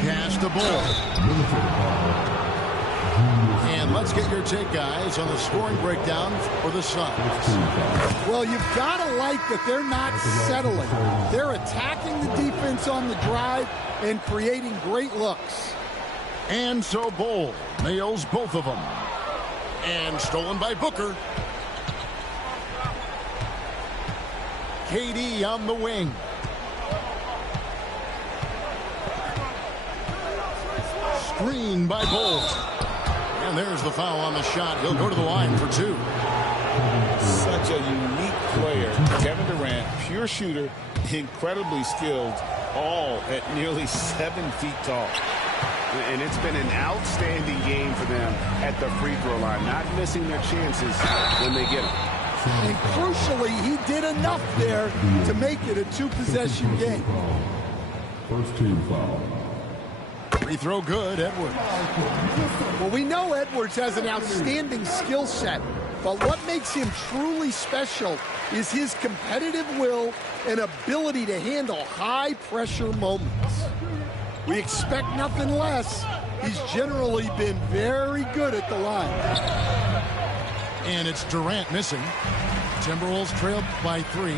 Pass to Bull. And let's get your take, guys, on the scoring breakdown for the Suns. Well, you've got to like that they're not settling. They're attacking the defense on the drive and creating great looks. And so Bull nails both of them. And stolen by Booker. KD on the wing. Screen by Bull. And there's the foul on the shot. He'll go to the line for two. Such a unique player. Kevin Durant, pure shooter, incredibly skilled, all at nearly 7 feet tall. And it's been an outstanding game for them at the free throw line, not missing their chances when they get them. And crucially, he did enough there to make it a two-possession game. First team foul. Free throw good, Edwards. Well, we know Edwards has an outstanding skill set, but what makes him truly special is his competitive will and ability to handle high-pressure moments. We expect nothing less. He's generally been very good at the line. And it's Durant missing. Timberwolves trail by 3.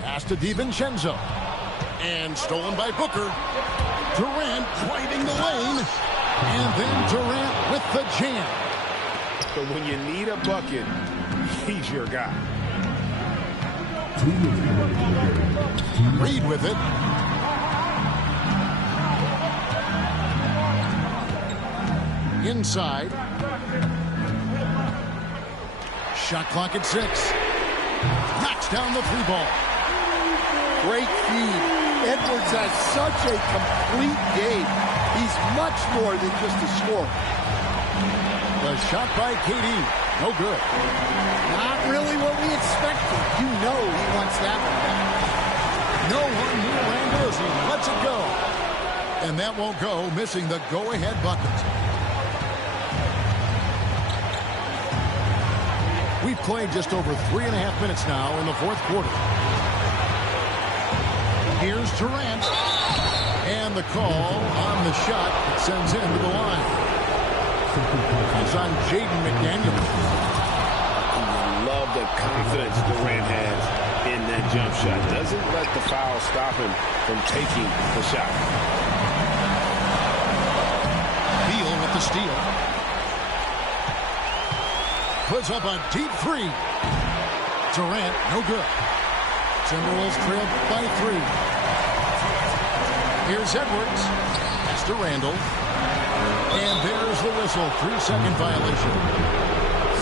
Pass to DiVincenzo. And stolen by Booker. Durant driving the lane. And then Durant with the jam. But when you need a bucket, he's your guy. Reed with it. Inside. Shot clock at 6. Knocks down the 3 ball. Great feed. Edwards has such a complete game. He's much more than just a scorer. The shot by KD. No good. Not really what we expected. You know he wants that one back. No one near Randall as he lets it go. And that won't go, missing the go-ahead bucket. We've played just over 3.5 minutes now in the fourth quarter. Here's Durant. And the call on the shot that sends him to the line. It's on Jaden McDaniels. Love the confidence Durant has in that jump shot. Doesn't let the foul stop him from taking the shot. the steal. Puts up a deep three. Durant, no good. Timberwolves trail by 3. Here's Edwards. Pass to Randall. And there's the whistle. 3-second violation.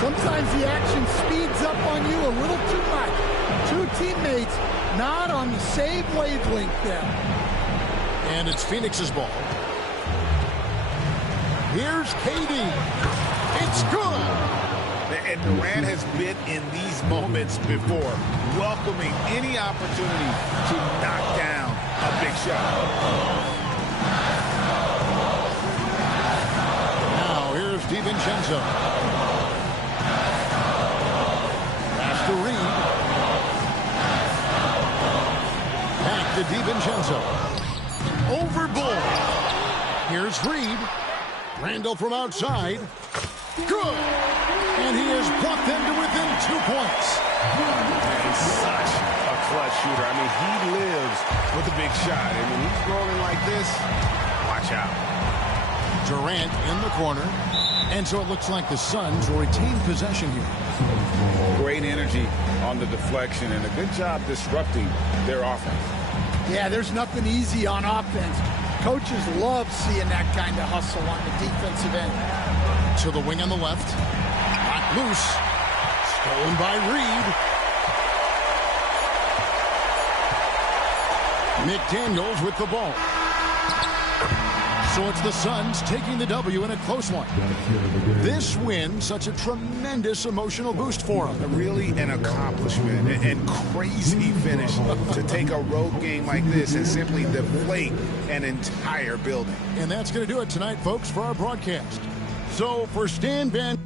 Sometimes the action speeds up on you a little too much. Two teammates not on the same wavelength there. And it's Phoenix's ball. Here's KD. It's good. And Durant has been in these moments before, welcoming any opportunity to knock down a big shot. Now here's DiVincenzo. Pass to Reed. Back to DiVincenzo. Over Bull. Here's Reed. Randall from outside. Good. And he has brought them to within 2 points. He's such a clutch shooter. I mean, he lives with a big shot. And when he's rolling like this, watch out. Durant in the corner. And so it looks like the Suns will retain possession here. Great energy on the deflection and a good job disrupting their offense. Yeah, there's nothing easy on offense. Coaches love seeing that kind of hustle on the defensive end. To the wing on the left. Knocked loose. Stolen by Reed. McDaniels with the ball. So it's the Suns taking the W in a close one. This win, such a tremendous emotional boost for them. Really an accomplishment and crazy finish to take a road game like this and simply deflate an entire building. And that's going to do it tonight, folks, for our broadcast. So for Stan Van...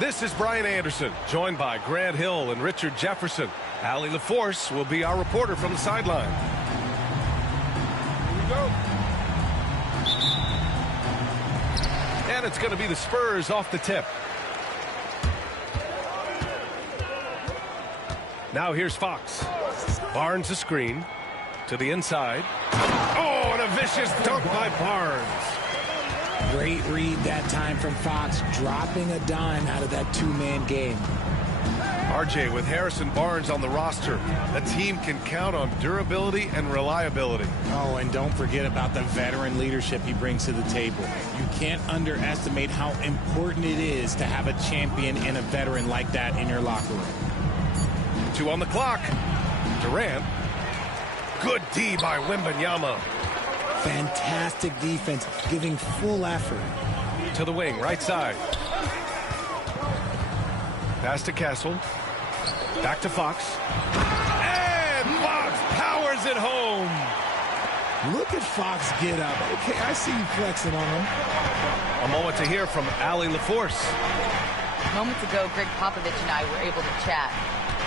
This is Brian Anderson, joined by Grant Hill and Richard Jefferson. Allie LaForce will be our reporter from the sideline. Here we go. And it's going to be the Spurs off the tip. Now here's Fox. Barnes a screen to the inside. Oh, and a vicious dunk by Barnes. Great read that time from Fox, dropping a dime out of that two-man game. RJ, with Harrison Barnes on the roster, a team can count on durability and reliability. Oh, and don't forget about the veteran leadership he brings to the table. You can't underestimate how important it is to have a champion and a veteran like that in your locker room. 2 on the clock. Durant. Good D by Wembanyama. Fantastic defense, giving full effort. To the wing, right side. Pass to Castle. Back to Fox. And Fox powers it home. Look at Fox get up. Okay, I see you flexing on him. A moment to hear from Allie LaForce. Moments ago, Greg Popovich and I were able to chat.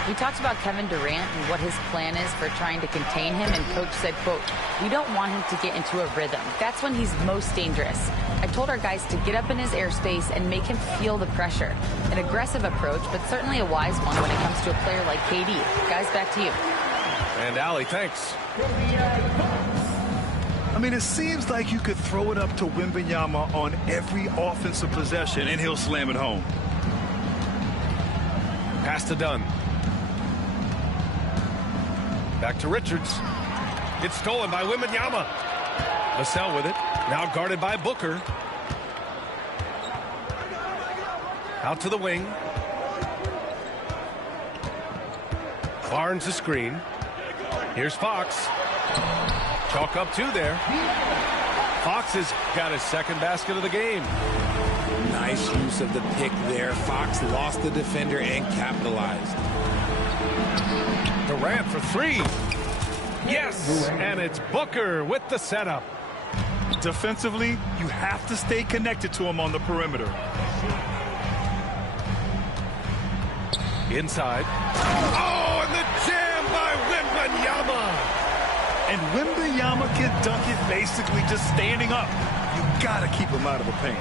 We talked about Kevin Durant and what his plan is for trying to contain him, and Coach said, quote, "We don't want him to get into a rhythm. That's when he's most dangerous." I told our guys to get up in his airspace and make him feel the pressure. An aggressive approach, but certainly a wise one when it comes to a player like KD. Guys, back to you. And Allie, thanks. mean, it seems like you could throw it up to Wembanyama on every offensive possession, and he'll slam it home. Pass to Dunn. Back to Richards. It's stolen by Wembanyama. Vassell with it. Now guarded by Booker. Out to the wing. Barnes the screen. Here's Fox. Chalk up two there. Fox has got his second basket of the game. Nice use of the pick there. Fox lost the defender and capitalized. Durant for three. Yes, and it's Booker with the setup. Defensively, you have to stay connected to him on the perimeter. Inside. Oh, and the jam by Wembanyama. And Wembanyama can dunk it basically just standing up. You got to keep him out of the paint.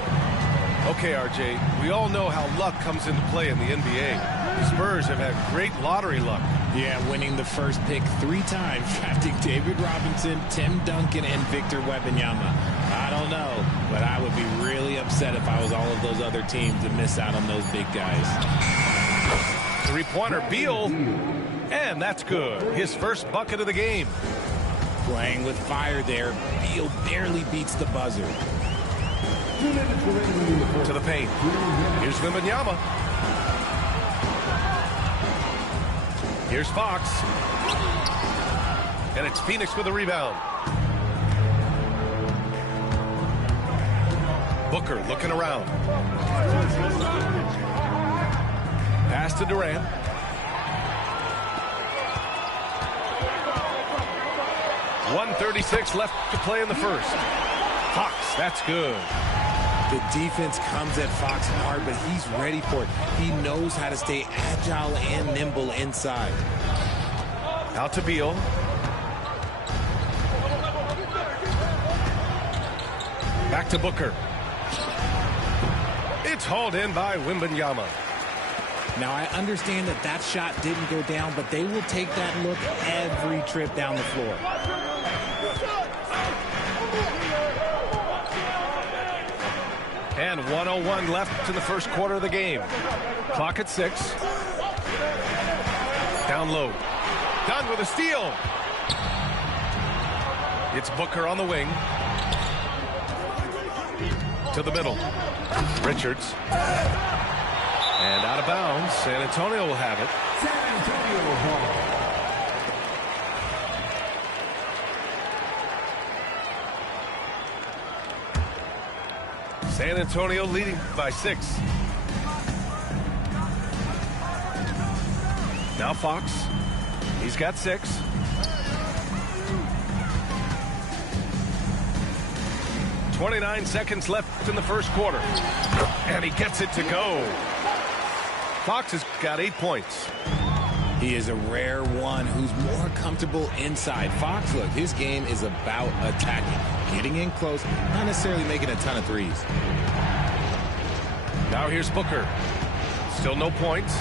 Okay, RJ, we all know how luck comes into play in the NBA. The Spurs have had great lottery luck. Yeah, winning the first pick 3 times, drafting David Robinson, Tim Duncan, and Victor Wembanyama. I don't know, but I would be really upset if I was all of those other teams to miss out on those big guys. Three-pointer, Beal, and that's good. His first bucket of the game. Playing with fire there, Beal barely beats the buzzer. To the paint. Here's Wembanyama. Here's Fox. And it's Phoenix with a rebound. Booker looking around. Pass to Durant. .136 left to play in the first. Fox, that's good. The defense comes at Fox hard, but he's ready for it. He knows how to stay agile and nimble inside. Out to Beal. Back to Booker. It's hauled in by Wembanyama. Now, I understand that that shot didn't go down, but they will take that look every trip down the floor. And 1:01 left in the first quarter of the game. Clock at 6. Down low. Dunn with a steal. It's Booker on the wing. To the middle. Richards. And out of bounds. San Antonio will have it. San Antonio will have it. San Antonio leading by 6. Now Fox. He's got 6. .29 seconds left in the first quarter. And he gets it to go. Fox has got 8 points. He is a rare one who's more comfortable inside. Fox, look, his game is about attacking, getting in close, not necessarily making a ton of threes. Now here's Booker. Still no points.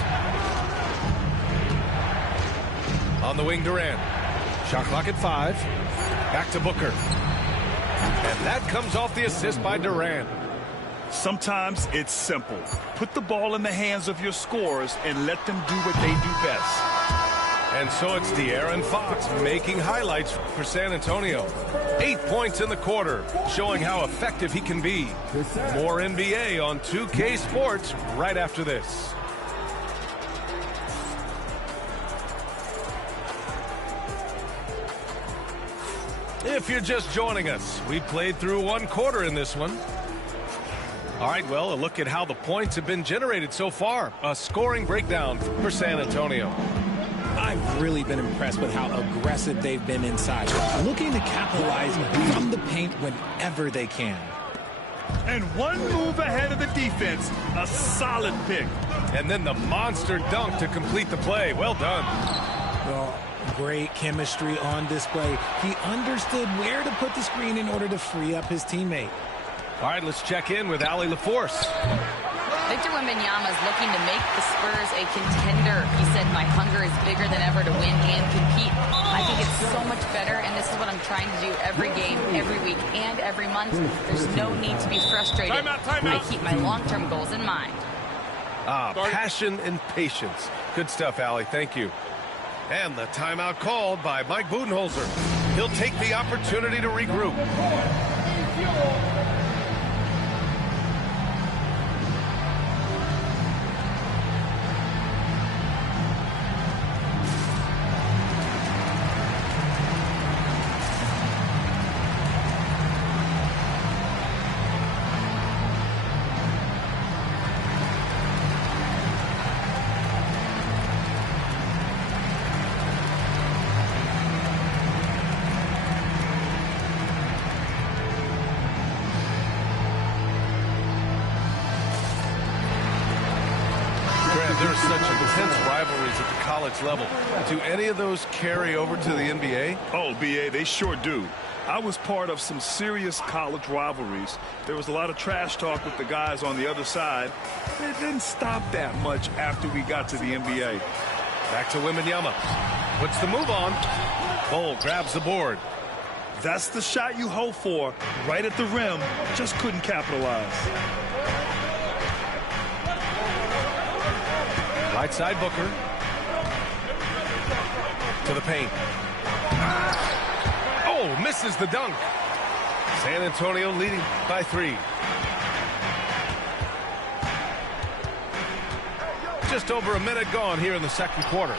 On the wing, Durant. Shot clock at 5. Back to Booker. And that comes off the assist by Durant. Sometimes it's simple. Put the ball in the hands of your scorers and let them do what they do best. And so it's De'Aaron Fox making highlights for San Antonio. 8 points in the quarter, showing how effective he can be. More NBA on 2K Sports right after this. If you're just joining us, we played through 1 quarter in this one. All right, well, a look at how the points have been generated so far. A scoring breakdown for San Antonio. I've really been impressed with how aggressive they've been inside, looking to capitalize from the paint whenever they can. And one move ahead of the defense, a solid pick. And then the monster dunk to complete the play. Well done. Well, great chemistry on display. He understood where to put the screen in order to free up his teammate. All right, let's check in with Allie LaForce. Victor Wembanyama is looking to make the Spurs a contender. He said, my hunger is bigger than ever to win and compete. I think it's so much better, and this is what I'm trying to do every game, every week, and every month. There's no need to be frustrated. Timeout. I keep my long-term goals in mind. Passion and patience. Good stuff, Allie. Thank you. And the timeout called by Mike Budenholzer. He'll take the opportunity to regroup. There's such intense rivalries at the college level. Do any of those carry over to the NBA? Oh, BA, they sure do. I was part of some serious college rivalries. There was a lot of trash talk with the guys on the other side. It didn't stop that much after we got to the NBA. Back to Wembanyama. What's the move on? Bol grabs the board. That's the shot you hope for, right at the rim. Just couldn't capitalize. Right side Booker. To the paint. Oh, misses the dunk. San Antonio leading by 3. Just over a minute gone here in the second quarter.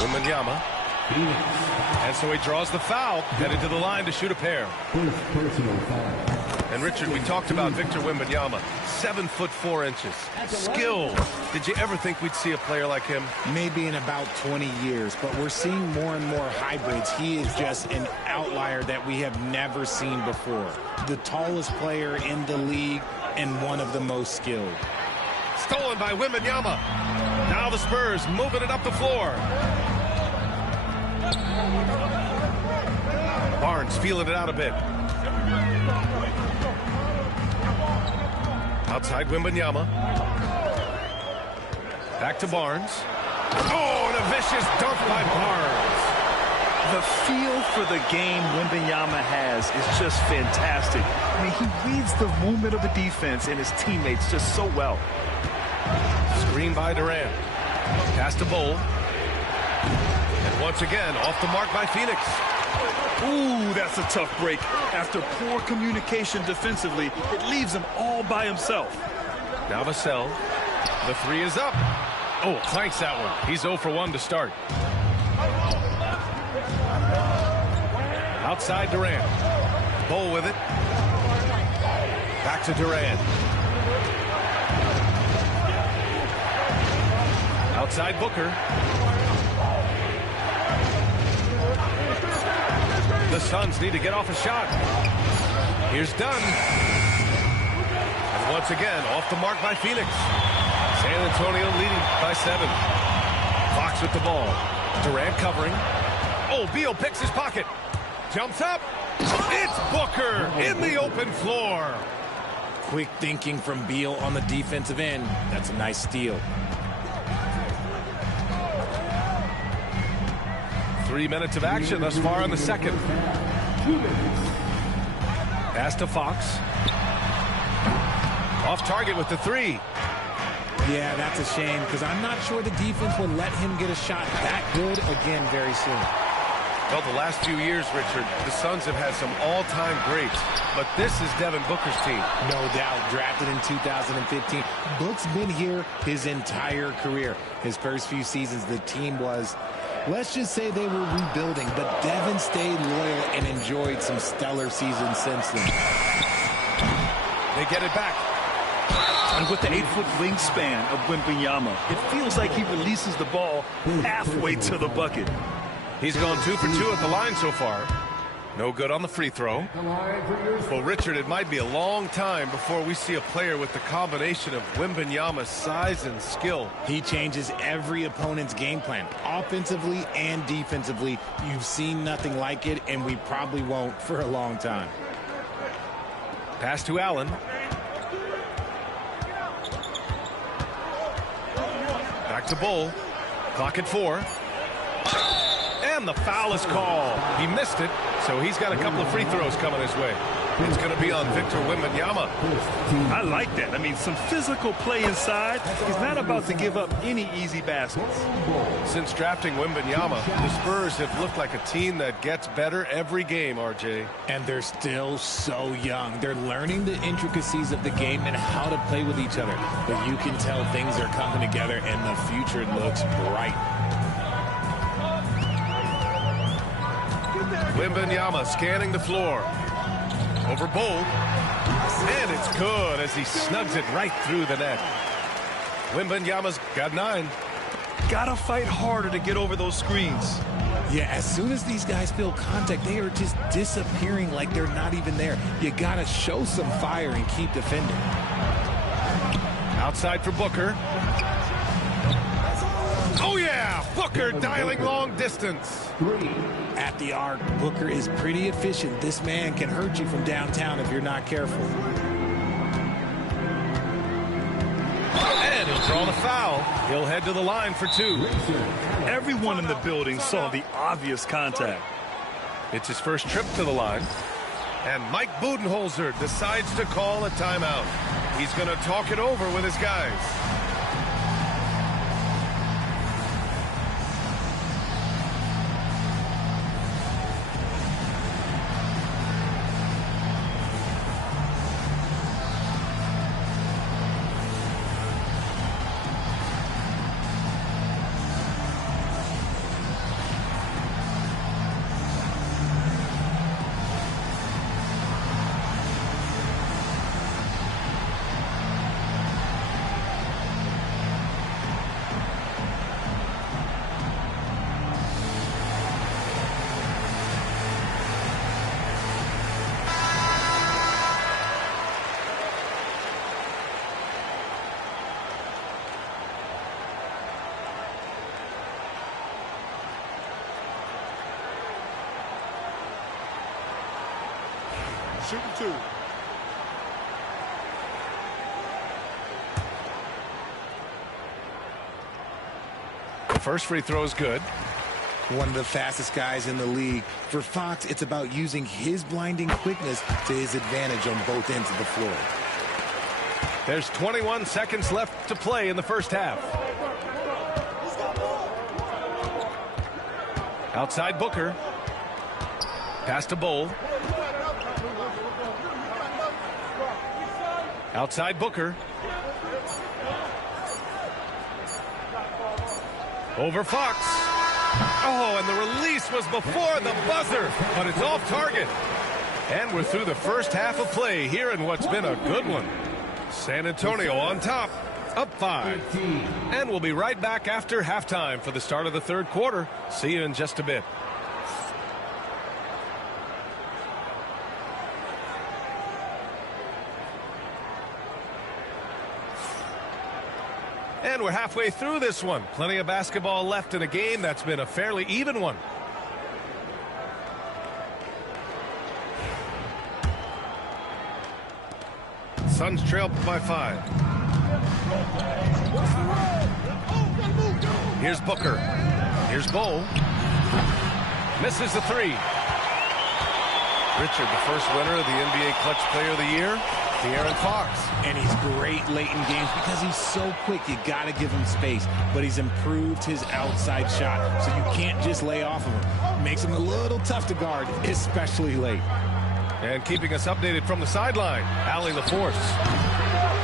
Wembanyama. And so he draws the foul, headed to the line to shoot a pair. And Richard, we talked about Victor Wembanyama, 7'4". Skilled. Did you ever think we'd see a player like him? Maybe in about 20 years, but we're seeing more and more hybrids. He is just an outlier that we have never seen before. The tallest player in the league and one of the most skilled. Stolen by Wembanyama. Now the Spurs moving it up the floor. Barnes feeling it out a bit. Outside Wembanyama. Back to Barnes. Oh, and a vicious dunk by Barnes. The feel for the game Wembanyama has is just fantastic. I mean, he reads the movement of the defense and his teammates just so well. Screen by Durant. Pass to Bol. And once again, off the mark by Phoenix. Ooh, that's a tough break. After poor communication defensively, it leaves him all by himself. Now Vassell. The 3 is up. Oh, clanks that one. He's 0 for 1 to start. Outside Durant. Bol with it. Back to Durant. Outside Booker. The Suns need to get off a shot. Here's Dunn. And once again, off the mark by Phoenix. San Antonio leading by 7. Fox with the ball. Durant covering. Oh, Beal picks his pocket. Jumps up. It's Booker in the open floor. Quick thinking from Beal on the defensive end. That's a nice steal. 3 minutes of action thus far in the second. Pass to Fox. Off target with the 3. Yeah, that's a shame because I'm not sure the defense will let him get a shot that good again very soon. Well, the last few years, Richard, the Suns have had some all-time greats, but this is Devin Booker's team. No doubt, drafted in 2015. Book's been here his entire career. His first few seasons, the team was, let's just say they were rebuilding, but Devin stayed loyal and enjoyed some stellar seasons since then. They get it back. And with the 8-foot wingspan of Wembanyama, it feels like he releases the ball halfway to the bucket. He's gone 2 for 2 at the line so far. No good on the free throw. Well, Richard, it might be a long time before we see a player with the combination of Wembanyama's size and skill. He changes every opponent's game plan, offensively and defensively. You've seen nothing like it, and we probably won't for a long time. Pass to Allen. Back to Bull. Clock at 4. And the foul is called. He missed it, so he's got a couple of free throws coming his way. It's going to be on Victor Wembanyama. I like that. I mean, some physical play inside. He's not about to give up any easy baskets. Since drafting Wembanyama, the Spurs have looked like a team that gets better every game, RJ. And they're still so young. They're learning the intricacies of the game and how to play with each other. But you can tell things are coming together, and the future looks bright. Wembanyama scanning the floor. Over Bull. And it's good as he snugs it right through the net. Wembanyama's got 9. Gotta fight harder to get over those screens. Yeah, as soon as these guys feel contact, they are just disappearing like they're not even there. You gotta show some fire and keep defending. Outside for Booker. Oh yeah, Booker dialing long distance. At the arc, Booker is pretty efficient. This man can hurt you from downtown if you're not careful. And he'll draw the foul. He'll head to the line for 2. Everyone in the building saw the obvious contact. It's his first trip to the line. And Mike Budenholzer decides to call a timeout. He's going to talk it over with his guys. Shooting 2. The first free throw is good. One of the fastest guys in the league. For Fox, it's about using his blinding quickness to his advantage on both ends of the floor. There's 21 seconds left to play in the first half. Outside Booker. Pass to Bull. Outside Booker. Over Fox. Oh, and the release was before the buzzer, but it's off target. And we're through the first half of play here in what's been a good one. San Antonio on top, up 5. And we'll be right back after halftime for the start of the third quarter. See you in just a bit. And we're halfway through this one. Plenty of basketball left in a game that's been a fairly even one. Suns trail by 5. Here's Booker. Here's Bull. Misses the 3. Richard, the first winner of the NBA Clutch Player of the Year. De'Aaron Fox. And he's great late in games because he's so quick. You got to give him space. But he's improved his outside shot, so you can't just lay off of him. Makes him a little tough to guard, especially late. And keeping us updated from the sideline, Allie LaForce.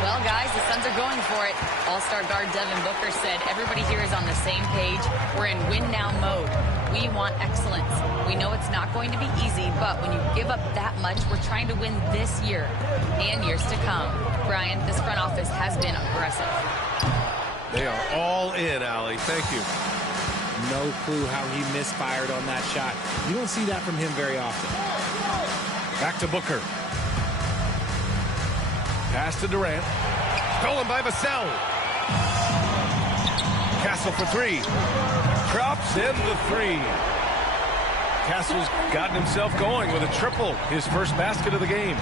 Well, guys, the Suns are going for it. All-star guard Devin Booker said everybody here is on the same page. We're in win-now mode. We want excellence. We know it's not going to be easy, but when you give up that much, we're trying to win this year and years to come. Brian, this front office has been aggressive. They are all in, Allie. Thank you. No clue how he misfired on that shot. You don't see that from him very often. Back to Booker. Pass to Durant. Stolen by Vassell. Castle for 3. Drops in the 3. Castle's gotten himself going with a triple. His first basket of the game.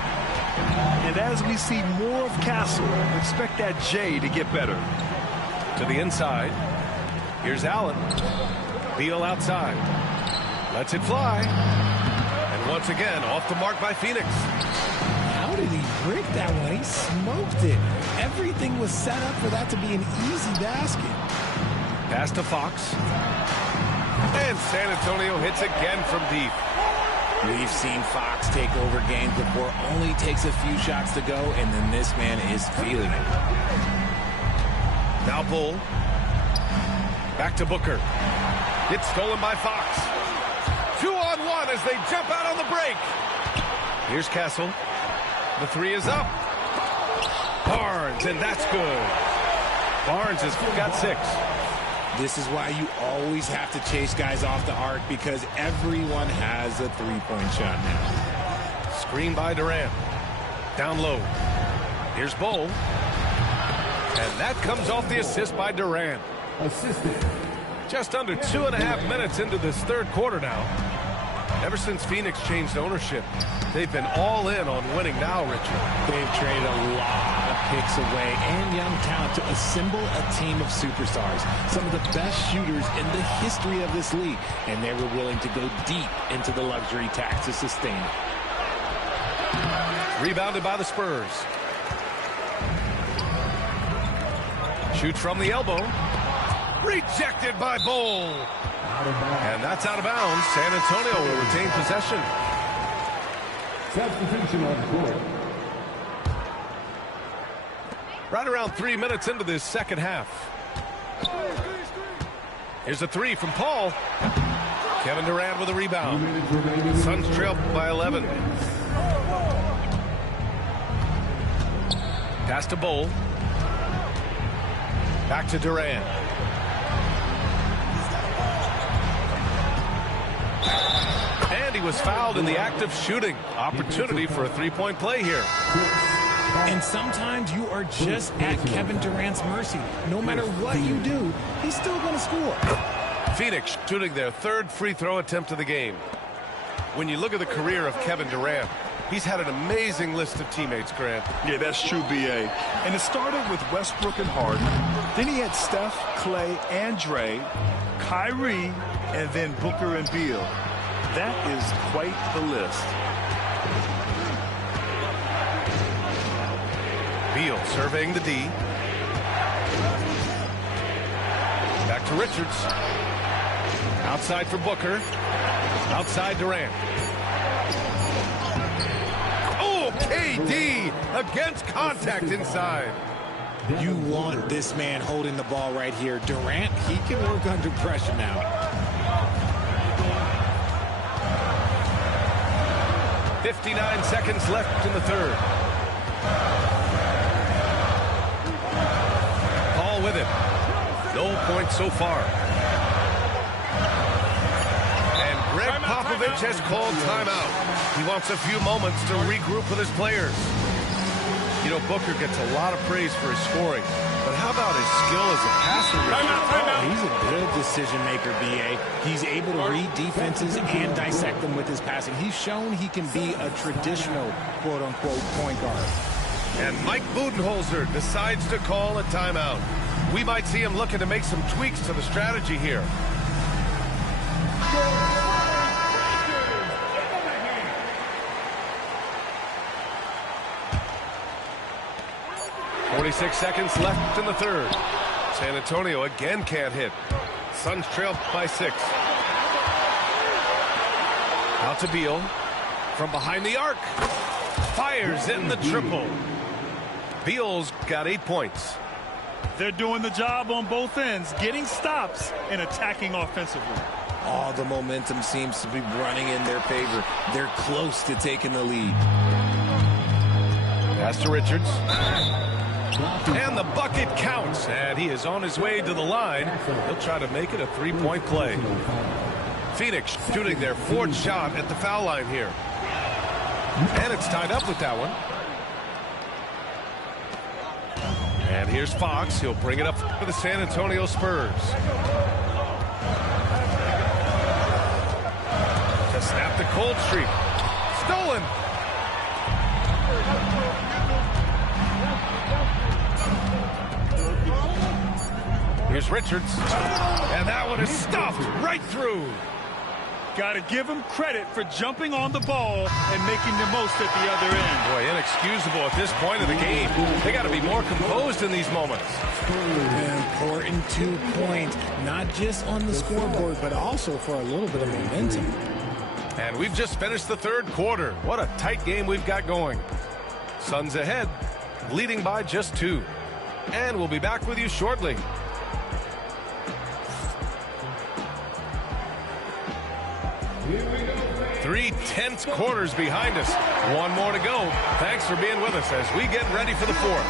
And as we see more of Castle, expect that J to get better. To the inside. Here's Allen. Beal outside. Lets it fly. And once again, off the mark by Phoenix. How did he break that one? He smoked it. Everything was set up for that to be an easy basket. Pass to Fox. And San Antonio hits again from deep. We've seen Fox take over games before. Only takes a few shots to go, and then this man is feeling it. Now Bull. Back to Booker. It's stolen by Fox. 2-on-1 as they jump out on the break. Here's Castle. The three is up. Barnes, and that's good. Barnes has got 6. This is why you always have to chase guys off the arc, because everyone has a three-point shot now. Screen by Durant. Down low. Here's Bull. And that comes off the assist by Durant. Assistant. Just under 2.5 minutes into this third quarter now. Ever since Phoenix changed ownership, they've been all in on winning now, Richard. They've traded a lot of picks away and young talent to assemble a team of superstars. Some of the best shooters in the history of this league. And they were willing to go deep into the luxury tax to sustain it. Rebounded by the Spurs. Shoots from the elbow. Rejected by Bull. And that's out of bounds. San Antonio will retain possession. Substitution on the court. Right around 3 minutes into this second half. Here's a three from Paul. Kevin Durant with a rebound. Suns trail by 11. Pass to Bull. Back to Durant. And he was fouled in the act of shooting. Opportunity for a three-point play here. And sometimes you are just at Kevin Durant's mercy. No matter what you do, he's still going to score. Phoenix shooting their third free throw attempt of the game. When you look at the career of Kevin Durant, he's had an amazing list of teammates, Grant. Yeah, that's true, B.A. And it started with Westbrook and Harden. Then he had Steph, Clay, and Dre, Kyrie, and then Booker and Beal. That is quite the list. Beal surveying the D. Back to Richards. Outside for Booker. Outside Durant. Oh, KD against contact inside. You want this man holding the ball right here. Durant, he can work under pressure now. 59 seconds left in the third. Paul with it. No points so far. And Greg Popovich has called timeout. He wants a few moments to regroup with his players. You know, Booker gets a lot of praise for his scoring, but how about his skill as a passer? He's a good decision maker, B.A. He's able to read defenses and dissect them with his passing. He's shown he can be a traditional, quote-unquote, point guard. And Mike Budenholzer decides to call a timeout. We might see him looking to make some tweaks to the strategy here. 46 seconds left in the third. San Antonio again can't hit. Suns trail by 6. Out to Beal. From behind the arc. Fires in the triple. Beal's got 8 points. They're doing the job on both ends, getting stops and attacking offensively. All the momentum seems to be running in their favor. They're close to taking the lead. Pass to Richards. And the bucket counts. And he is on his way to the line. He'll try to make it a 3-point play. Phoenix shooting their 4th shot at the foul line here. And it's tied up with that one. And here's Fox. He'll bring it up for the San Antonio Spurs. To snap the cold streak. Stolen. Here's Richards. And that one is stuffed right through. Got to give him credit for jumping on the ball and making the most at the other end. Boy, inexcusable at this point of the game. They got to be more composed in these moments. An important 2 points, not just on the scoreboard, but also for a little bit of momentum. And we've just finished the third quarter. What a tight game we've got going. Suns ahead, leading by just 2. And we'll be back with you shortly. Three tense quarters behind us. One more to go. Thanks for being with us as we get ready for the fourth.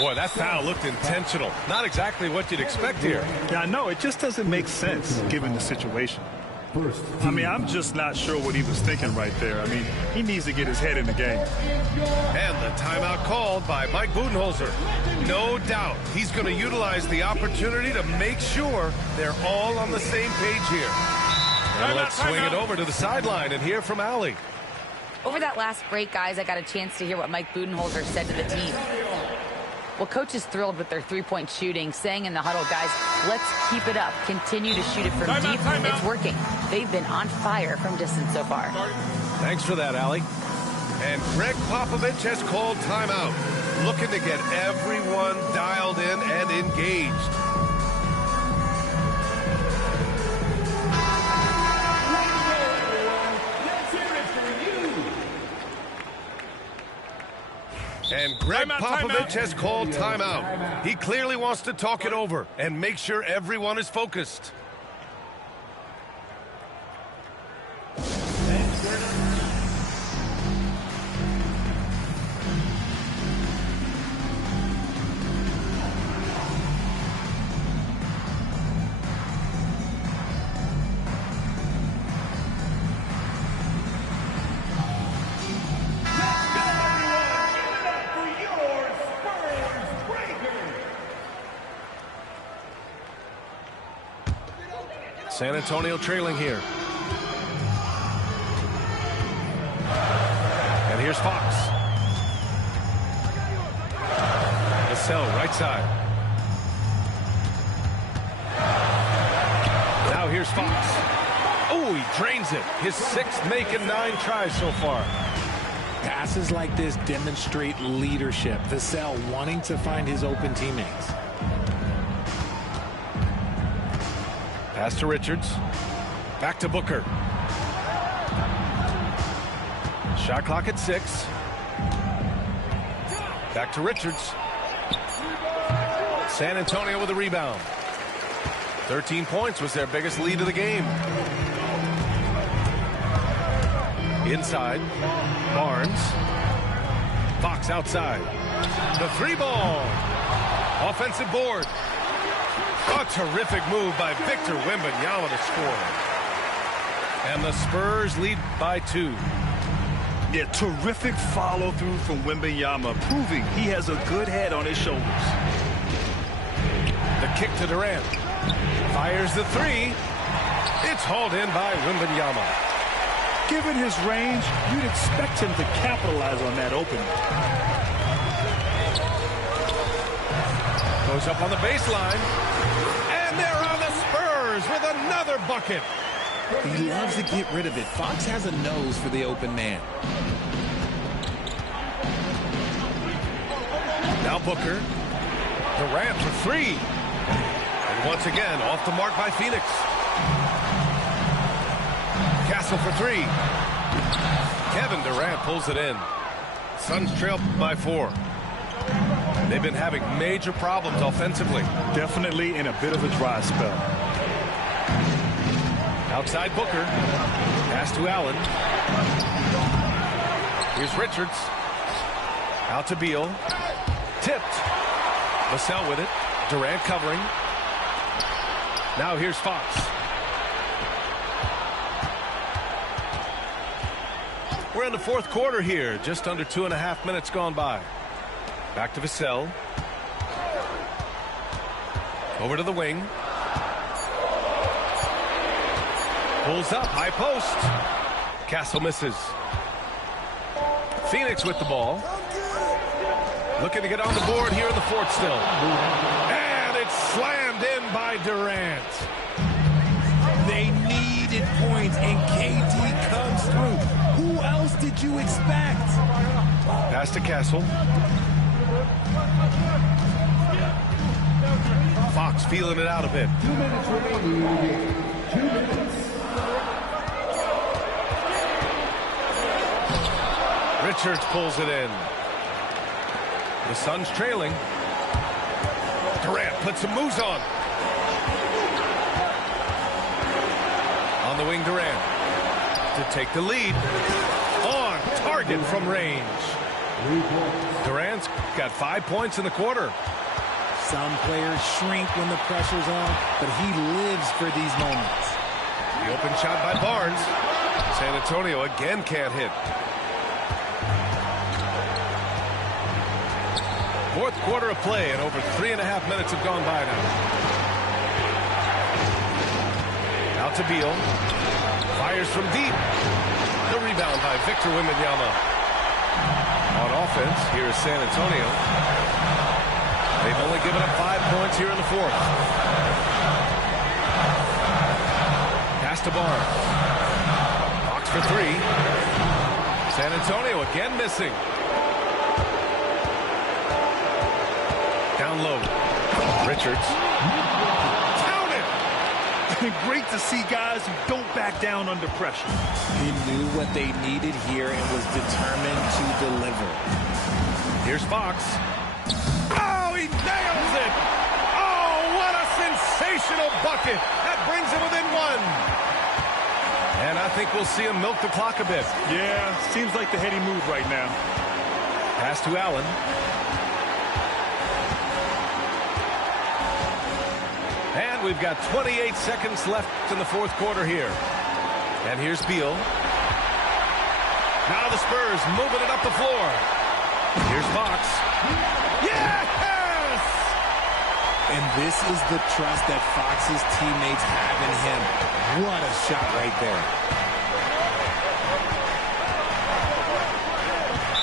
Boy, that foul looked intentional. Not exactly what you'd expect here. Yeah, I know. It just doesn't make sense given the situation. I mean, I'm just not sure what he was thinking right there. I mean, he needs to get his head in the game. And the timeout called by Mike Budenholzer. No doubt he's going to utilize the opportunity to make sure they're all on the same page here. And let's swing it over to the sideline and hear from Allie. Over that last break, guys, I got a chance to hear what Mike Budenholzer said to the team. Well, coach is thrilled with their three-point shooting, saying in the huddle, guys, let's keep it up. Continue to shoot it from deep. It's working. They've been on fire from distance so far. Thanks for that, Allie. And Greg Popovich has called timeout, looking to get everyone dialed in and engaged. And Greg Popovich has called timeout. He clearly wants to talk it over and make sure everyone is focused. San Antonio trailing here. And here's Fox. Vassell, right side. Now here's Fox. Oh, he drains it. His 6th make in 9 tries so far. Passes like this demonstrate leadership. Vassell wanting to find his open teammates. Pass to Richards. Back to Booker. Shot clock at 6. Back to Richards. San Antonio with a rebound. 13 points was their biggest lead of the game. Inside. Barnes. Fox outside. The 3-ball. Offensive board. A terrific move by Victor Wembanyama to score. And the Spurs lead by 2. Yeah, terrific follow-through from Wembanyama, proving he has a good head on his shoulders. The kick to Durant. Fires the 3. It's hauled in by Wembanyama. Given his range, you'd expect him to capitalize on that opening. Goes up on the baseline. And there are the Spurs with another bucket. He loves to get rid of it. Fox has a nose for the open man. Now Booker. Durant for 3. And once again, off the mark by Phoenix. Castle for 3. Kevin Durant pulls it in. Suns trail by 4. They've been having major problems offensively. Definitely in a bit of a dry spell. Outside Booker. Pass to Allen. Here's Richards. Out to Beal. Tipped. Vassell with it. Durant covering. Now here's Fox. We're in the fourth quarter here. Just under 2.5 minutes gone by. Back to Vassell. Over to the wing. Pulls up, high post. Castle misses. Phoenix with the ball. Looking to get on the board here in the fourth still. And it's slammed in by Durant. They needed points, and KD comes through. Who else did you expect? Pass to Castle. Fox feeling it out a bit. 2 minutes remaining. 2 minutes. Richards pulls it in. The Suns trailing. Durant puts some moves on. On the wing, Durant to take the lead. On target from range. Durant's got 5 points in the quarter. Some players shrink when the pressure's on, but he lives for these moments. The open shot by Barnes. San Antonio again can't hit. Fourth quarter of play, and over 3.5 minutes have gone by now. Out to Beal. Fires from deep. The rebound by Victor Wembanyama. On offense, here is San Antonio. They've only given up 5 points here in the fourth. Pass to Barnes. Fox for three. San Antonio again missing. Down low. Richards. Count it! Great to see guys who don't back down under pressure. He knew what they needed here and was determined to deliver. Here's Fox. Oh, he nails it! Oh, what a sensational bucket! That brings him within one. And I think we'll see him milk the clock a bit. Yeah, seems like the heady move right now. Pass to Allen. And we've got 28 seconds left in the fourth quarter here. And here's Beal. Now the Spurs moving it up the floor. Here's Fox. Yes! And this is the trust that Fox's teammates have in him. What a shot right there.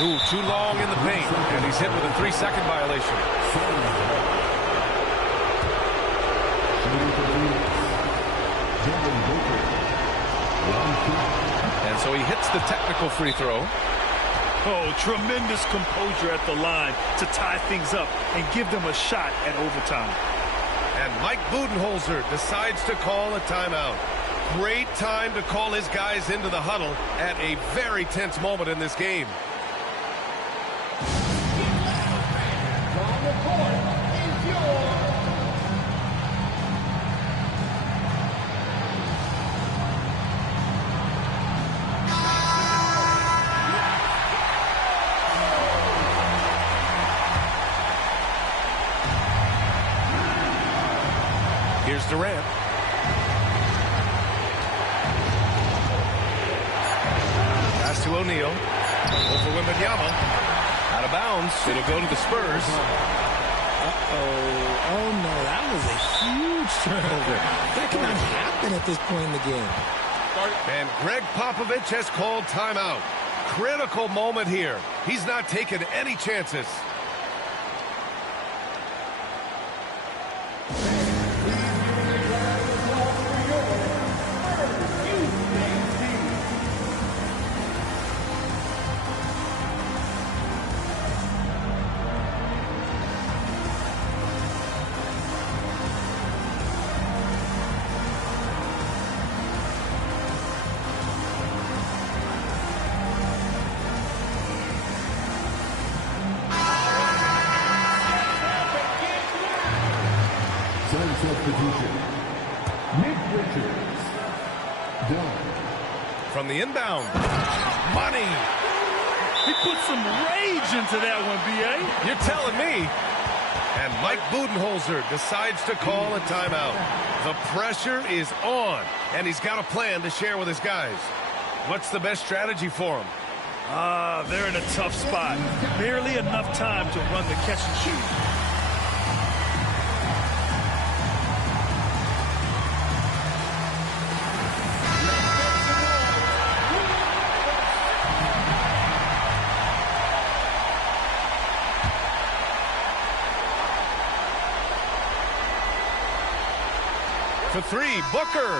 Ooh, too long in the paint. And he's hit with a 3-second violation. And so he hits the technical free throw. Oh, tremendous composure at the line to tie things up and give them a shot at overtime. And Mike Budenholzer decides to call a timeout. Great time to call his guys into the huddle at a very tense moment in this game. Here's Durant. Pass to O'Neal. Over Wembanyama. Out of bounds. It'll go to the Spurs. Oh no, that was a huge turnover. That cannot happen at this point in the game. And Greg Popovich has called timeout. Critical moment here. He's not taking any chances. Substitution. Nick Richards. Done. From the inbound. Money. He put some rage into that one, B.A. You're telling me. And Mike Budenholzer decides to call a timeout. The pressure is on, and he's got a plan to share with his guys. What's the best strategy for him? They're in a tough spot. Barely enough time to run the catch and shoot. For three, Booker.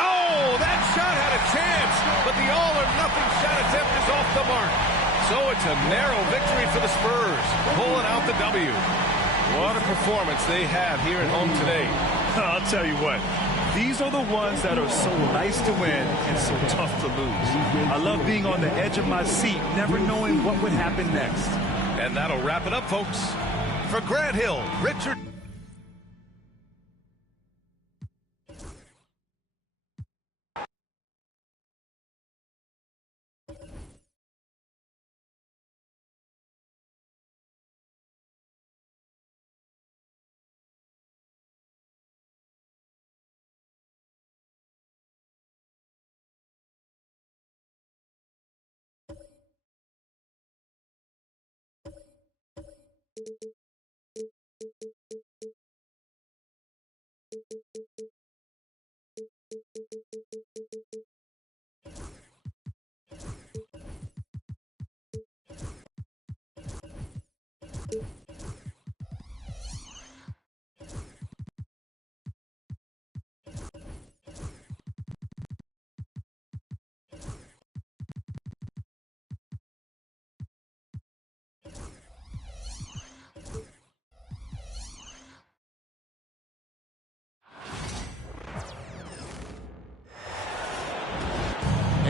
Oh, that shot had a chance, but the all-or-nothing shot attempt is off the mark. So it's a narrow victory for the Spurs, pulling out the W. What a performance they have here at home today. I'll tell you what, these are the ones that are so nice to win and so tough to lose. I love being on the edge of my seat, never knowing what would happen next. And that'll wrap it up, folks. For Grant Hill, Richard.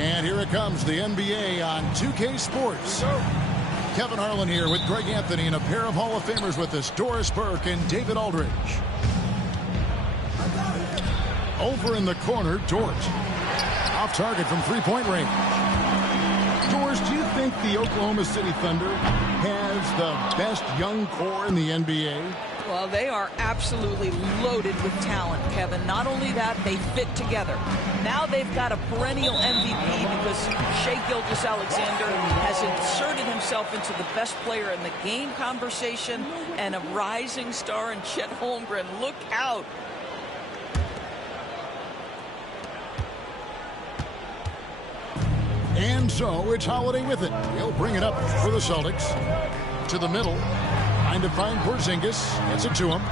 And here it comes, the NBA on 2K Sports. Kevin Harlan here with Greg Anthony and a pair of Hall of Famers with us, Doris Burke and David Aldridge. Over in the corner, Dort. Off target from three-point range. Doris, do you think the Oklahoma City Thunder has the best young core in the NBA? Well, they are absolutely loaded with talent, Kevin. Not only that, they fit together. Now they've got a perennial MVP because Shai Gilgeous-Alexander has inserted himself into the best player in the game conversation and a rising star in Chet Holmgren. Look out. And so it's Holiday with it. He'll bring it up for the Celtics. To the middle. Trying to find Porzingis. Gets it to him.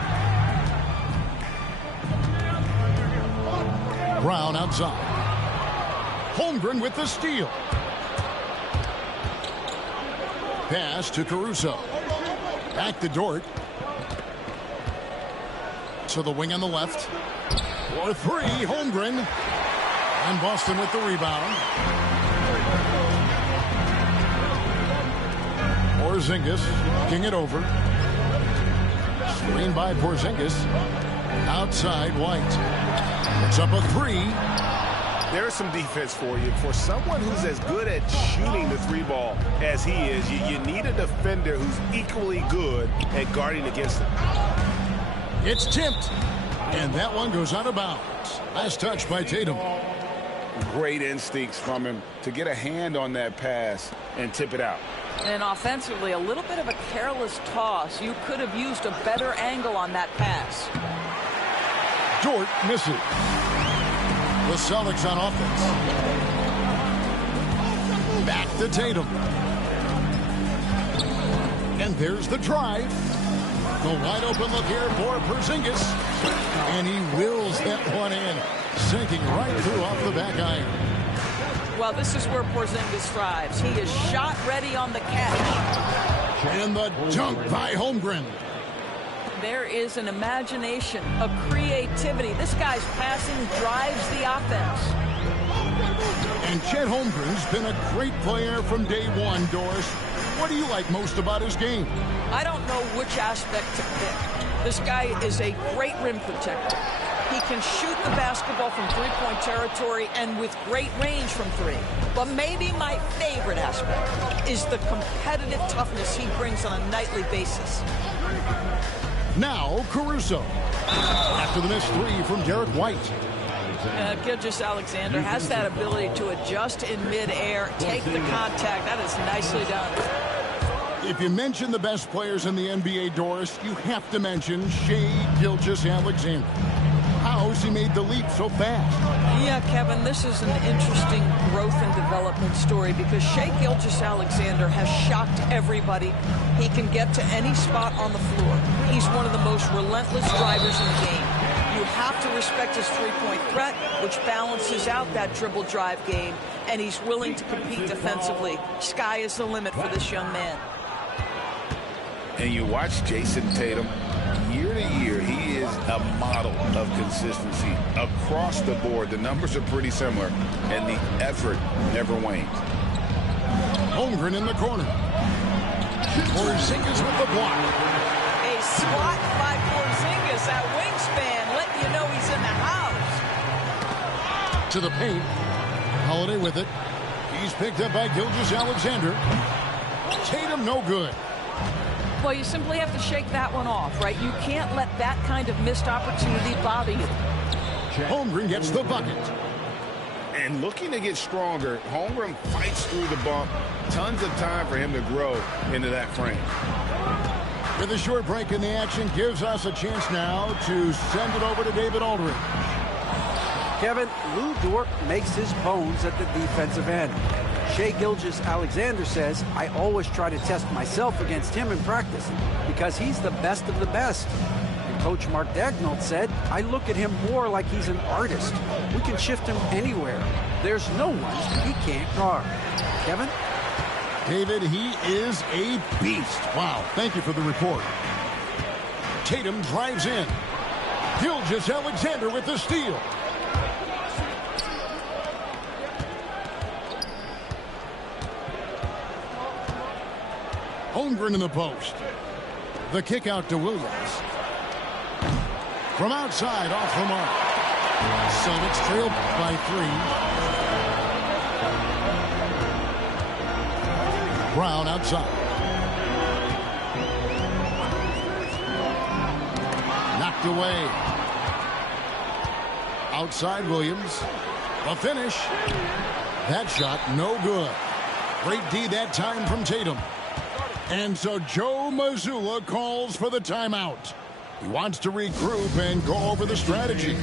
Brown outside. Holmgren with the steal. Pass to Caruso. Back to Dort. To the wing on the left. For three, Holmgren. And Boston with the rebound. Porzingis kicking it over. Screen by Porzingis. Outside White. It's up a three. There's some defense for you. For someone who's as good at shooting the three ball as he is, you need a defender who's equally good at guarding against him. It's tipped. And that one goes out of bounds. Last touch by Tatum. Great instincts from him to get a hand on that pass and tip it out. And offensively, a little bit of a careless toss. You could have used a better angle on that pass. Dort misses. The Celtics on offense. Back to Tatum. And there's the drive. The wide open look here for Porzingis. And he wills that one in. Sinking right through off the back iron. Well, this is where Porzingis thrives. He is shot ready on the catch. And the dunk by Holmgren. There is an imagination, a creativity. This guy's passing drives the offense. And Chet Holmgren's been a great player from day one, Doris. What do you like most about his game? I don't know which aspect to pick. This guy is a great rim protector. He can shoot the basketball from three-point territory and with great range from three. But maybe my favorite aspect is the competitive toughness he brings on a nightly basis. Now Caruso. After the missed three from Derek White. Gilgeous-Alexander has that ability to adjust in midair, take the contact. That is nicely done. If you mention the best players in the NBA, Doris, you have to mention Shai Gilgeous-Alexander. How has he made the leap so fast? Yeah, Kevin, this is an interesting growth and development story because Shai Gilgeous-Alexander has shocked everybody. He can get to any spot on the floor. He's one of the most relentless drivers in the game. You have to respect his three-point threat, which balances out that dribble drive game, and he's willing to compete defensively. Sky is the limit for this young man. And you watch Jason Tatum, year to year, he is a model of consistency across the board. The numbers are pretty similar, and the effort never wanes. Holmgren in the corner. Porzingis with the block. A swat by Porzingis, that wingspan, letting you know he's in the house. To the paint. Holiday with it. He's picked up by Gilgeous-Alexander. Tatum no good. Well, you simply have to shake that one off, right? You can't let that kind of missed opportunity bother you. Holmgren gets the bucket. And looking to get stronger, Holmgren fights through the bump. Tons of time for him to grow into that frame. With a short break in the action, gives us a chance now to send it over to David Aldridge. Kevin, Lou Dort makes his bones at the defensive end. Shai Gilgeous-Alexander says, I always try to test myself against him in practice because he's the best of the best. And Coach Mark Daigneault said, I look at him more like he's an artist. We can shift him anywhere. There's no one he can't guard. Kevin? David, he is a beast. Wow, thank you for the report. Tatum drives in. Gilgeous-Alexander with the steal. Holmgren in the post. The kick out to Williams. From outside, off the mark. Celtics trail by 3. Brown outside. Knocked away. Outside Williams. The finish. That shot no good. Great D that time from Tatum. And so Joe Mazzulla calls for the timeout. He wants to regroup and go over the strategy.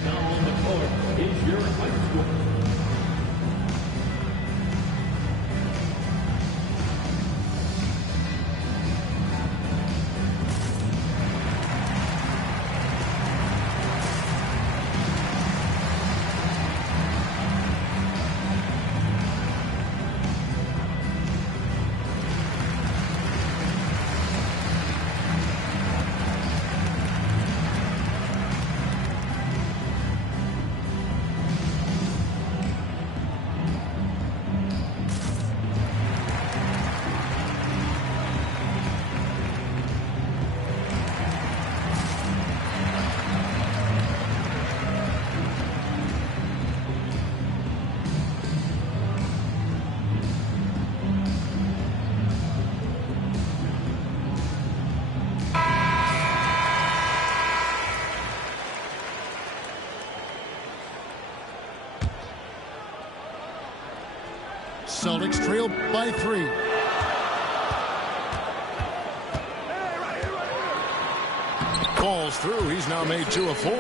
Celtics trail by 3. Falls through. He's now made 2 of 4.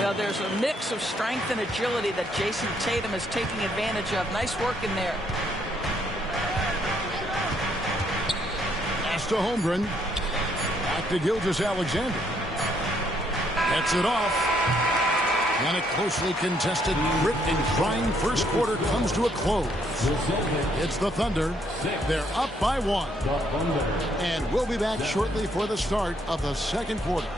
Now there's a mix of strength and agility that Jason Tatum is taking advantage of. Nice work in there. Pass to Holmgren. Back to Gilgeous-Alexander. Gets it off. And a closely contested, grit and grind first quarter comes to a close. It's the Thunder. They're up by 1. And we'll be back shortly for the start of the second quarter.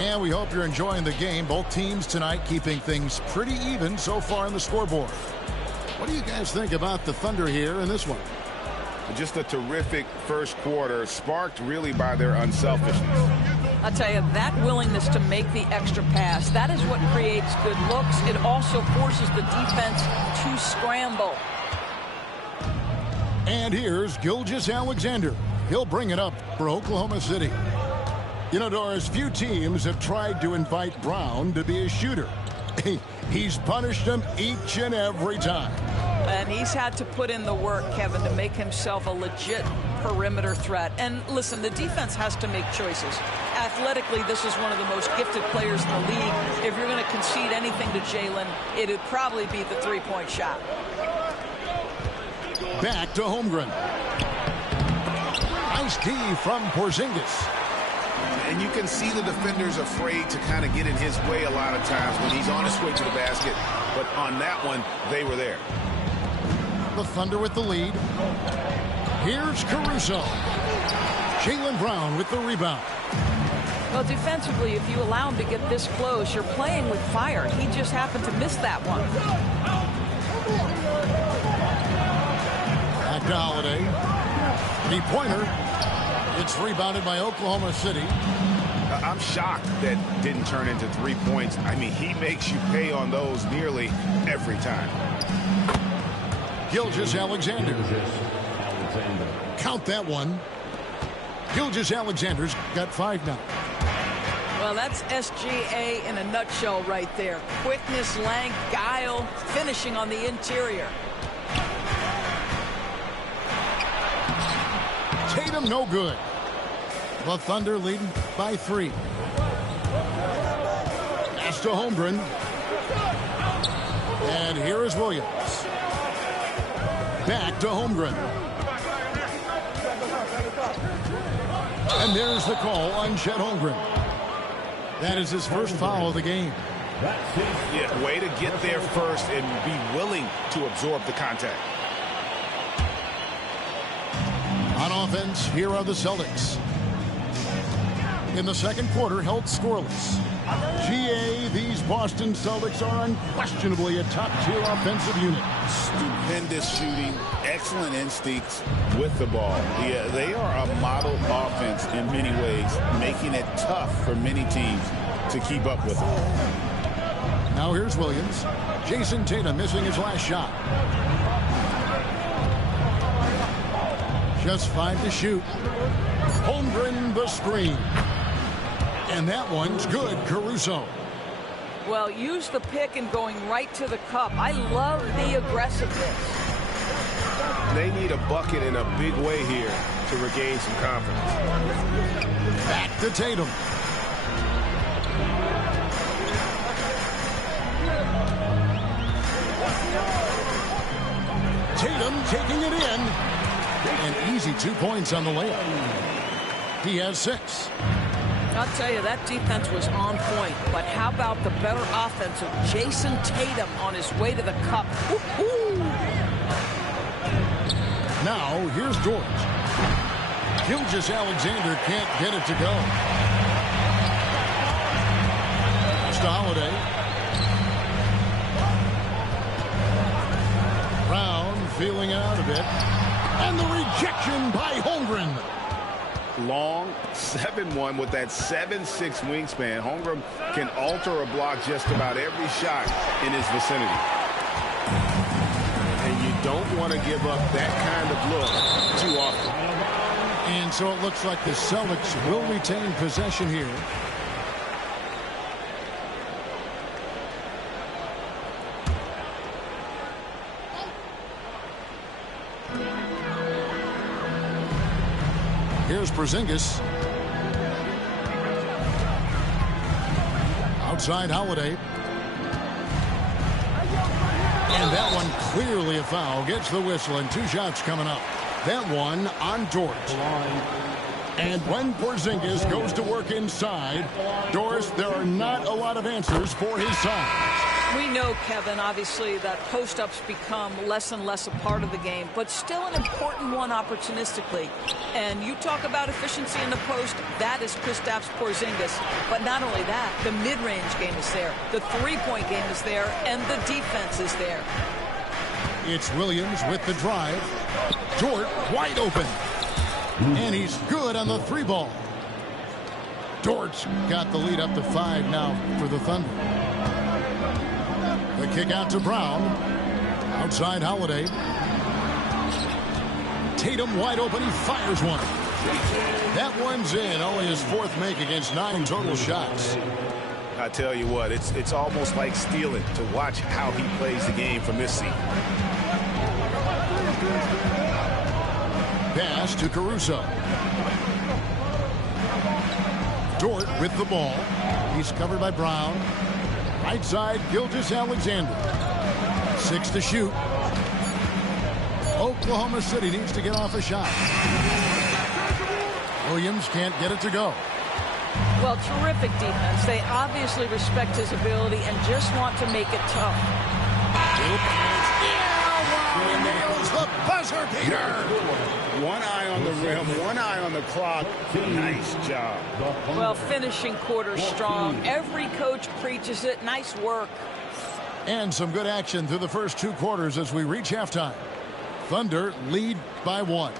And we hope you're enjoying the game. Both teams tonight keeping things pretty even so far on the scoreboard. What do you guys think about the Thunder here in this one? Just a terrific first quarter, sparked really by their unselfishness. I'll tell you, that willingness to make the extra pass, that is what creates good looks. It also forces the defense to scramble. And here's Gilgeous-Alexander. He'll bring it up for Oklahoma City. You know, Doris, few teams have tried to invite Brown to be a shooter. He's punished them each and every time. And he's had to put in the work, Kevin, to make himself a legit perimeter threat. And listen, the defense has to make choices. Athletically, this is one of the most gifted players in the league. If you're going to concede anything to Jalen, it'd probably be the three-point shot. Back to Holmgren. Nice D from Porzingis. And you can see the defenders afraid to kind of get in his way a lot of times when he's on his way to the basket. But on that one, they were there. The Thunder with the lead. Here's Caruso. Jaylen Brown with the rebound. Well, defensively, if you allow him to get this close, you're playing with fire. He just happened to miss that one. Back to Holiday. Three-pointer. It's rebounded by Oklahoma City. I'm shocked that didn't turn into 3 points. I mean, he makes you pay on those nearly every time. Gilgeous-Alexander. Count that one. Gilgeous-Alexander's got 5 now. Well, that's SGA in a nutshell right there. Quickness, length, guile, finishing on the interior. Tatum no good. The Thunder leading by 3. Pass to Holmgren. And here is Williams. Back to Holmgren. And there's the call on Chet Holmgren. That is his first foul of the game. Yeah, way to get there first and be willing to absorb the contact. On offense, here are the Celtics. In the second quarter, held scoreless. GA, these Boston Celtics are unquestionably a top-tier offensive unit. Stupendous shooting, excellent instincts with the ball. Yeah, they are a model offense in many ways, making it tough for many teams to keep up with them. Now here's Williams. Jason Tatum missing his last shot. Just 5 to shoot. Holmgren the screen. And that one's good. Caruso. Well, use the pick and going right to the cup. I love the aggressiveness. They need a bucket in a big way here to regain some confidence. Back to Tatum. Tatum taking it in. An easy 2 points on the layup. He has 6. I'll tell you, that defense was on point. But how about the better offense of Jason Tatum on his way to the cup? Woo-hoo! Now, here's George. Gilgeous-Alexander can't get it to go. Pass to Holiday. Brown feeling out a bit. And the rejection by Holmgren. Long 7-1 with that 7'6" wingspan. Holmgren can alter a block just about every shot in his vicinity. And you don't want to give up that kind of look too often. And so it looks like the Celtics will retain possession here. Here's Porzingis. Outside Holiday. And that one clearly a foul. Gets the whistle and 2 shots coming up. That one on Dort. And when Porzingis goes to work inside, Doris, there are not a lot of answers for his side. We know, Kevin, obviously, that post-ups become less and less a part of the game, but still an important one opportunistically. And you talk about efficiency in the post, that is Kristaps Porzingis. But not only that, the mid-range game is there, the three-point game is there, and the defense is there. It's Williams with the drive. Dort wide open. And he's good on the 3 ball. Dort's got the lead up to 5 now for the Thunder. The kick out to Brown. Outside Holiday. Tatum wide open. He fires one. That one's in. Only his 4th make against 9 total shots. I tell you what, it's almost like stealing to watch how he plays the game from this seat. Pass to Caruso. Dort with the ball. He's covered by Brown. Right side, Gilgeous-Alexander. 6 to shoot. Oklahoma City needs to get off a shot. Williams can't get it to go. Well, terrific defense. They obviously respect his ability and just want to make it tough. Nails the buzzer beater. One eye on the rim, one eye on the clock. Nice job. Well, finishing quarter strong. Every coach preaches it. Nice work. And some good action through the first 2 quarters as we reach halftime. Thunder lead by 1.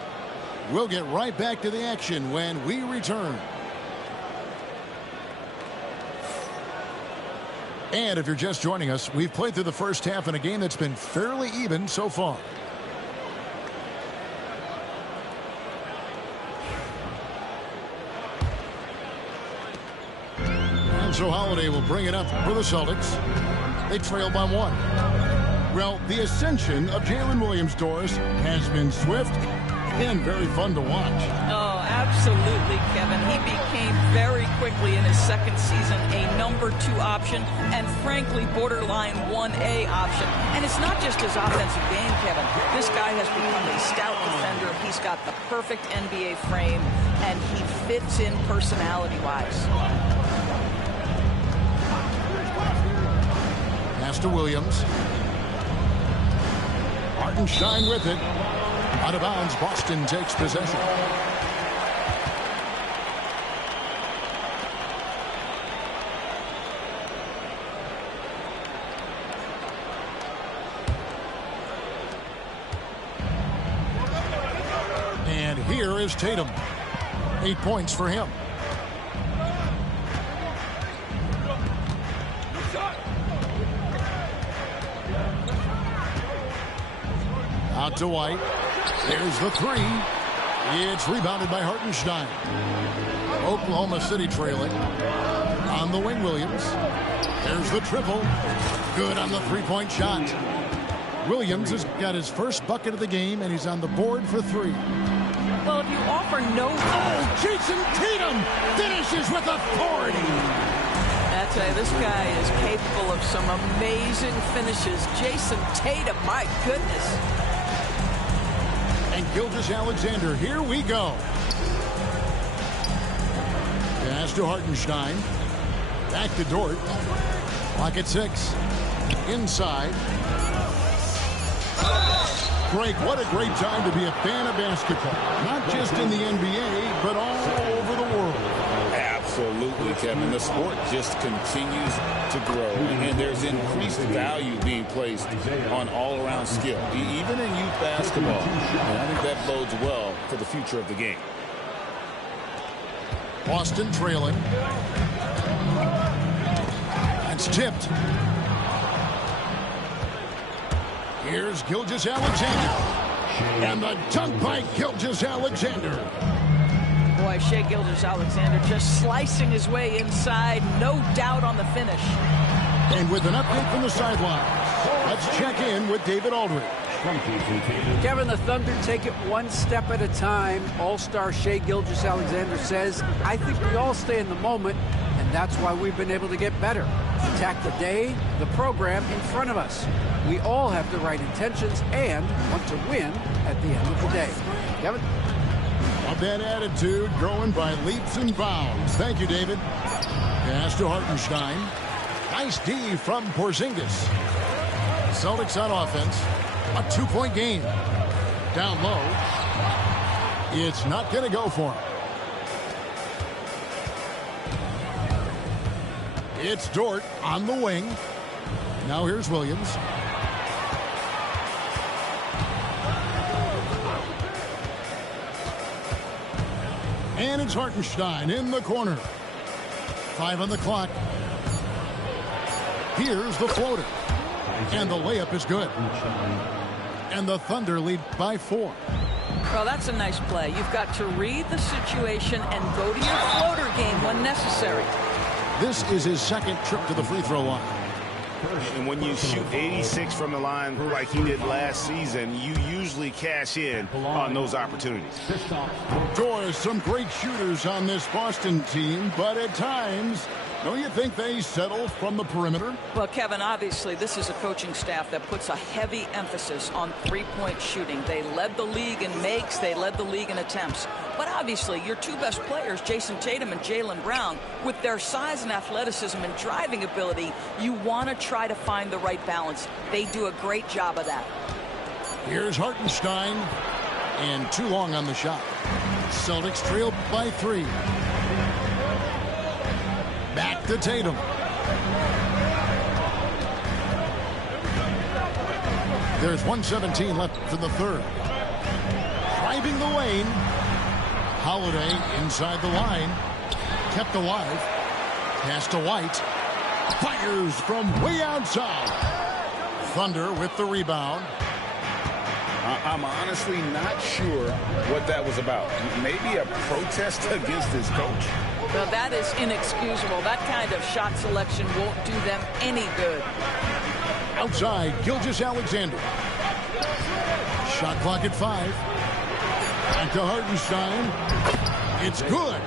We'll get right back to the action when we return. And if you're just joining us, we've played through the first half in a game that's been fairly even so far. And so Holiday will bring it up for the Celtics. They trail by 1. Well, the ascension of Jalen Williams, Doris, has been swift and very fun to watch. Oh, absolutely, Kevin. He became very quickly in his second season a number 2 option and, frankly, borderline 1A option. And it's not just his offensive game, Kevin. This guy has become a stout defender. He's got the perfect NBA frame, and he fits in personality-wise. Pass to Williams. Hartenstein with it. Out of bounds, Boston takes possession. And here is Tatum. 8 points for him. Out to White. There's the 3. It's rebounded by Hartenstein. Oklahoma City trailing. On the wing, Williams. There's the triple. Good on the 3-point shot. Williams has got his first bucket of the game, and he's on the board for 3. Well, if you offer no... Oh, Jason Tatum finishes with authority. I tell you, this guy is capable of some amazing finishes. Jason Tatum, my goodness. And Gilgeous-Alexander, here we go. Pass to Hartenstein. Back to Dort. Clock at 6. Inside. Greg, what a great time to be a fan of basketball. Not just in the NBA, but all over the world. Absolutely, Kevin. The sport just continues to grow, and there's increased value being placed on all-around skill, even in youth basketball. And I think that bodes well for the future of the game. Boston trailing. That's tipped. Here's Gilgeous-Alexander. And the dunk by Gilgeous-Alexander. Boy, Shai Gilgeous-Alexander just slicing his way inside. No doubt on the finish. And with an update from the sideline, let's check in with David Aldridge. Kevin, the Thunder take it one step at a time. All-star Shai Gilgeous-Alexander says, I think we all stay in the moment, and that's why we've been able to get better. Attack the day, the program in front of us. We all have the right intentions and want to win at the end of the day. Kevin? Of that attitude growing by leaps and bounds. Thank you, David. Pass to Hartenstein. Nice D from Porzingis. Celtics on offense. A 2-point game. Down low. It's not going to go for him. It's Dort on the wing. Now here's Williams. And it's Hartenstein in the corner. 5 on the clock. Here's the floater. And the layup is good. And the Thunder lead by 4. Well, that's a nice play. You've got to read the situation and go to your floater game when necessary. This is his second trip to the free throw line. And when you shoot 86 from the line like he did last season, you usually cash in on those opportunities. Doris, some great shooters on this Boston team, but at times Don't you think they settle from the perimeter? Well, Kevin, obviously this is a coaching staff that puts a heavy emphasis on three-point shooting. They led the league in makes. They led the league in attempts. But obviously your two best players, Jason Tatum and Jaylen Brown, with their size and athleticism and driving ability, you want to try to find the right balance. They do a great job of that. Here's Hartenstein, and too long on the shot. Celtics trail by 3. Back to Tatum. There's 1:17 left in the third. Driving the lane. Holiday inside the line. Kept alive. Pass to White. Fires from way outside. Thunder with the rebound. I'm honestly not sure what that was about. Maybe a protest against his coach. Well, that is inexcusable. That kind of shot selection won't do them any good. Outside, Gilgeous-Alexander. Shot clock at 5. Back to Hartenstein. It's good.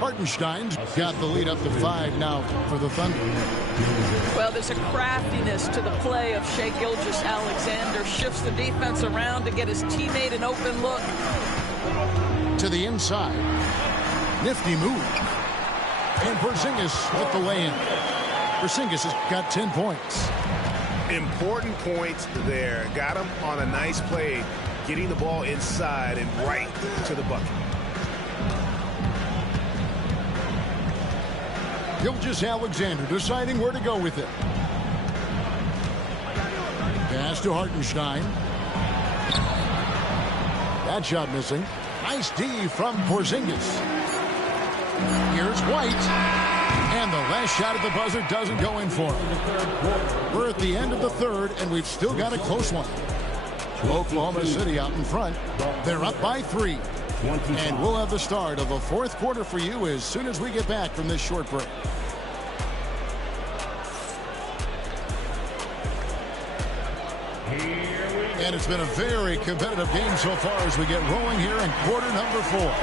Hartenstein's got the lead up to 5 now for the Thunder. Well, there's a craftiness to the play of Shai Gilgeous-Alexander. Shifts the defense around to get his teammate an open look. To the inside. Nifty move. And Porzingis with the lay-in. Porzingis has got 10 points. Important points there. Got him on a nice play, getting the ball inside and right to the bucket. Gilgeous-Alexander deciding where to go with it. Pass to Hartenstein. That shot missing. Nice D from Porzingis. Here's White. And the last shot at the buzzer doesn't go in for him. We're at the end of the third, and we've still got a close one. Oklahoma City out in front. They're up by 3. And we'll have the start of the fourth quarter for you as soon as we get back from this short break. And it's been a very competitive game so far as we get rolling here in quarter number 4.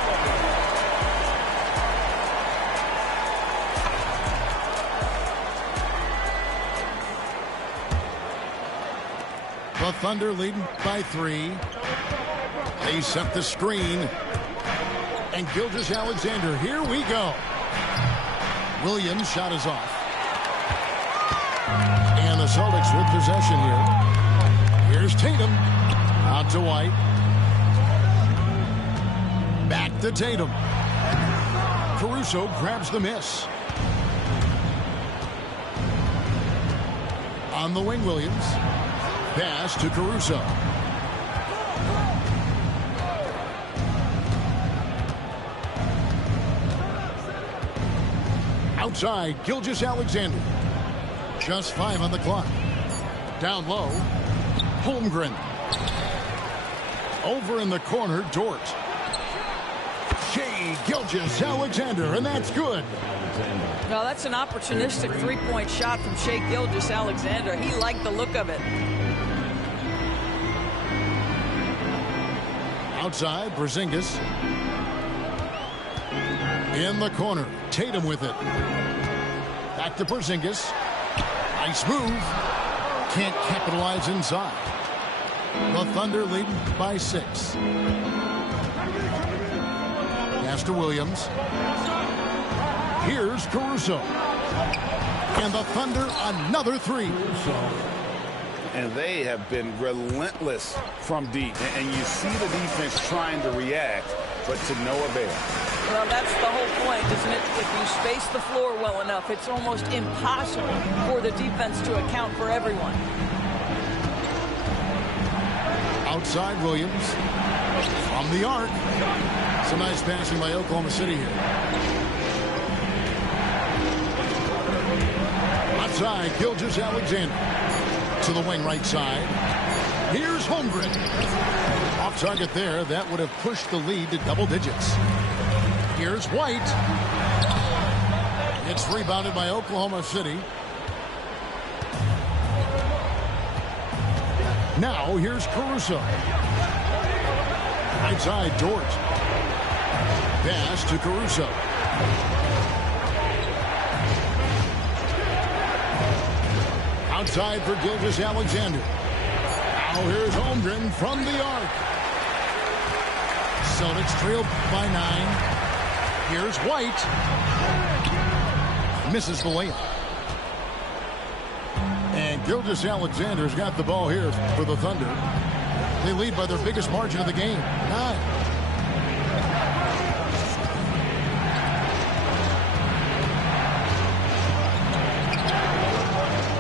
The Thunder leading by 3. They set the screen. And Gilgeous-Alexander, here we go. Williams' shot is off. And the Celtics with possession here. Here's Tatum. Out to White. Back to Tatum. Caruso grabs the miss. On the wing, Williams. Pass to Caruso. Outside, Gilgeous-Alexander. Just 5 on the clock. Down low, Holmgren. Over in the corner, Dort. Shai Gilgeous-Alexander, and that's good. No, that's an opportunistic three-point shot from Shai Gilgeous-Alexander. He liked the look of it. Outside, Porzingis. In the corner, Tatum with it. Back to Porzingis. Nice move. Can't capitalize inside. The Thunder leading by 6. Pass to Williams. Here's Caruso. And the Thunder, another 3. And they have been relentless from deep. And you see the defense trying to react, but to no avail. Well, that's the whole point, isn't it? If you space the floor well enough, it's almost impossible for the defense to account for everyone. Outside, Williams. From the arc. Some nice passing by Oklahoma City here. Outside, Gilgeous-Alexander. To the wing right side. Here's Holmgren. Off target there. That would have pushed the lead to double digits. Here's White. It's rebounded by Oklahoma City. Now here's Caruso. Right side, Dort. Pass to Caruso. Outside for Gilgeous-Alexander. Now here's Holmgren from the arc. Celtics trail by 9. Here's White. Misses the layup. And Gilgeous-Alexander's got the ball here for the Thunder. They lead by their biggest margin of the game, 9.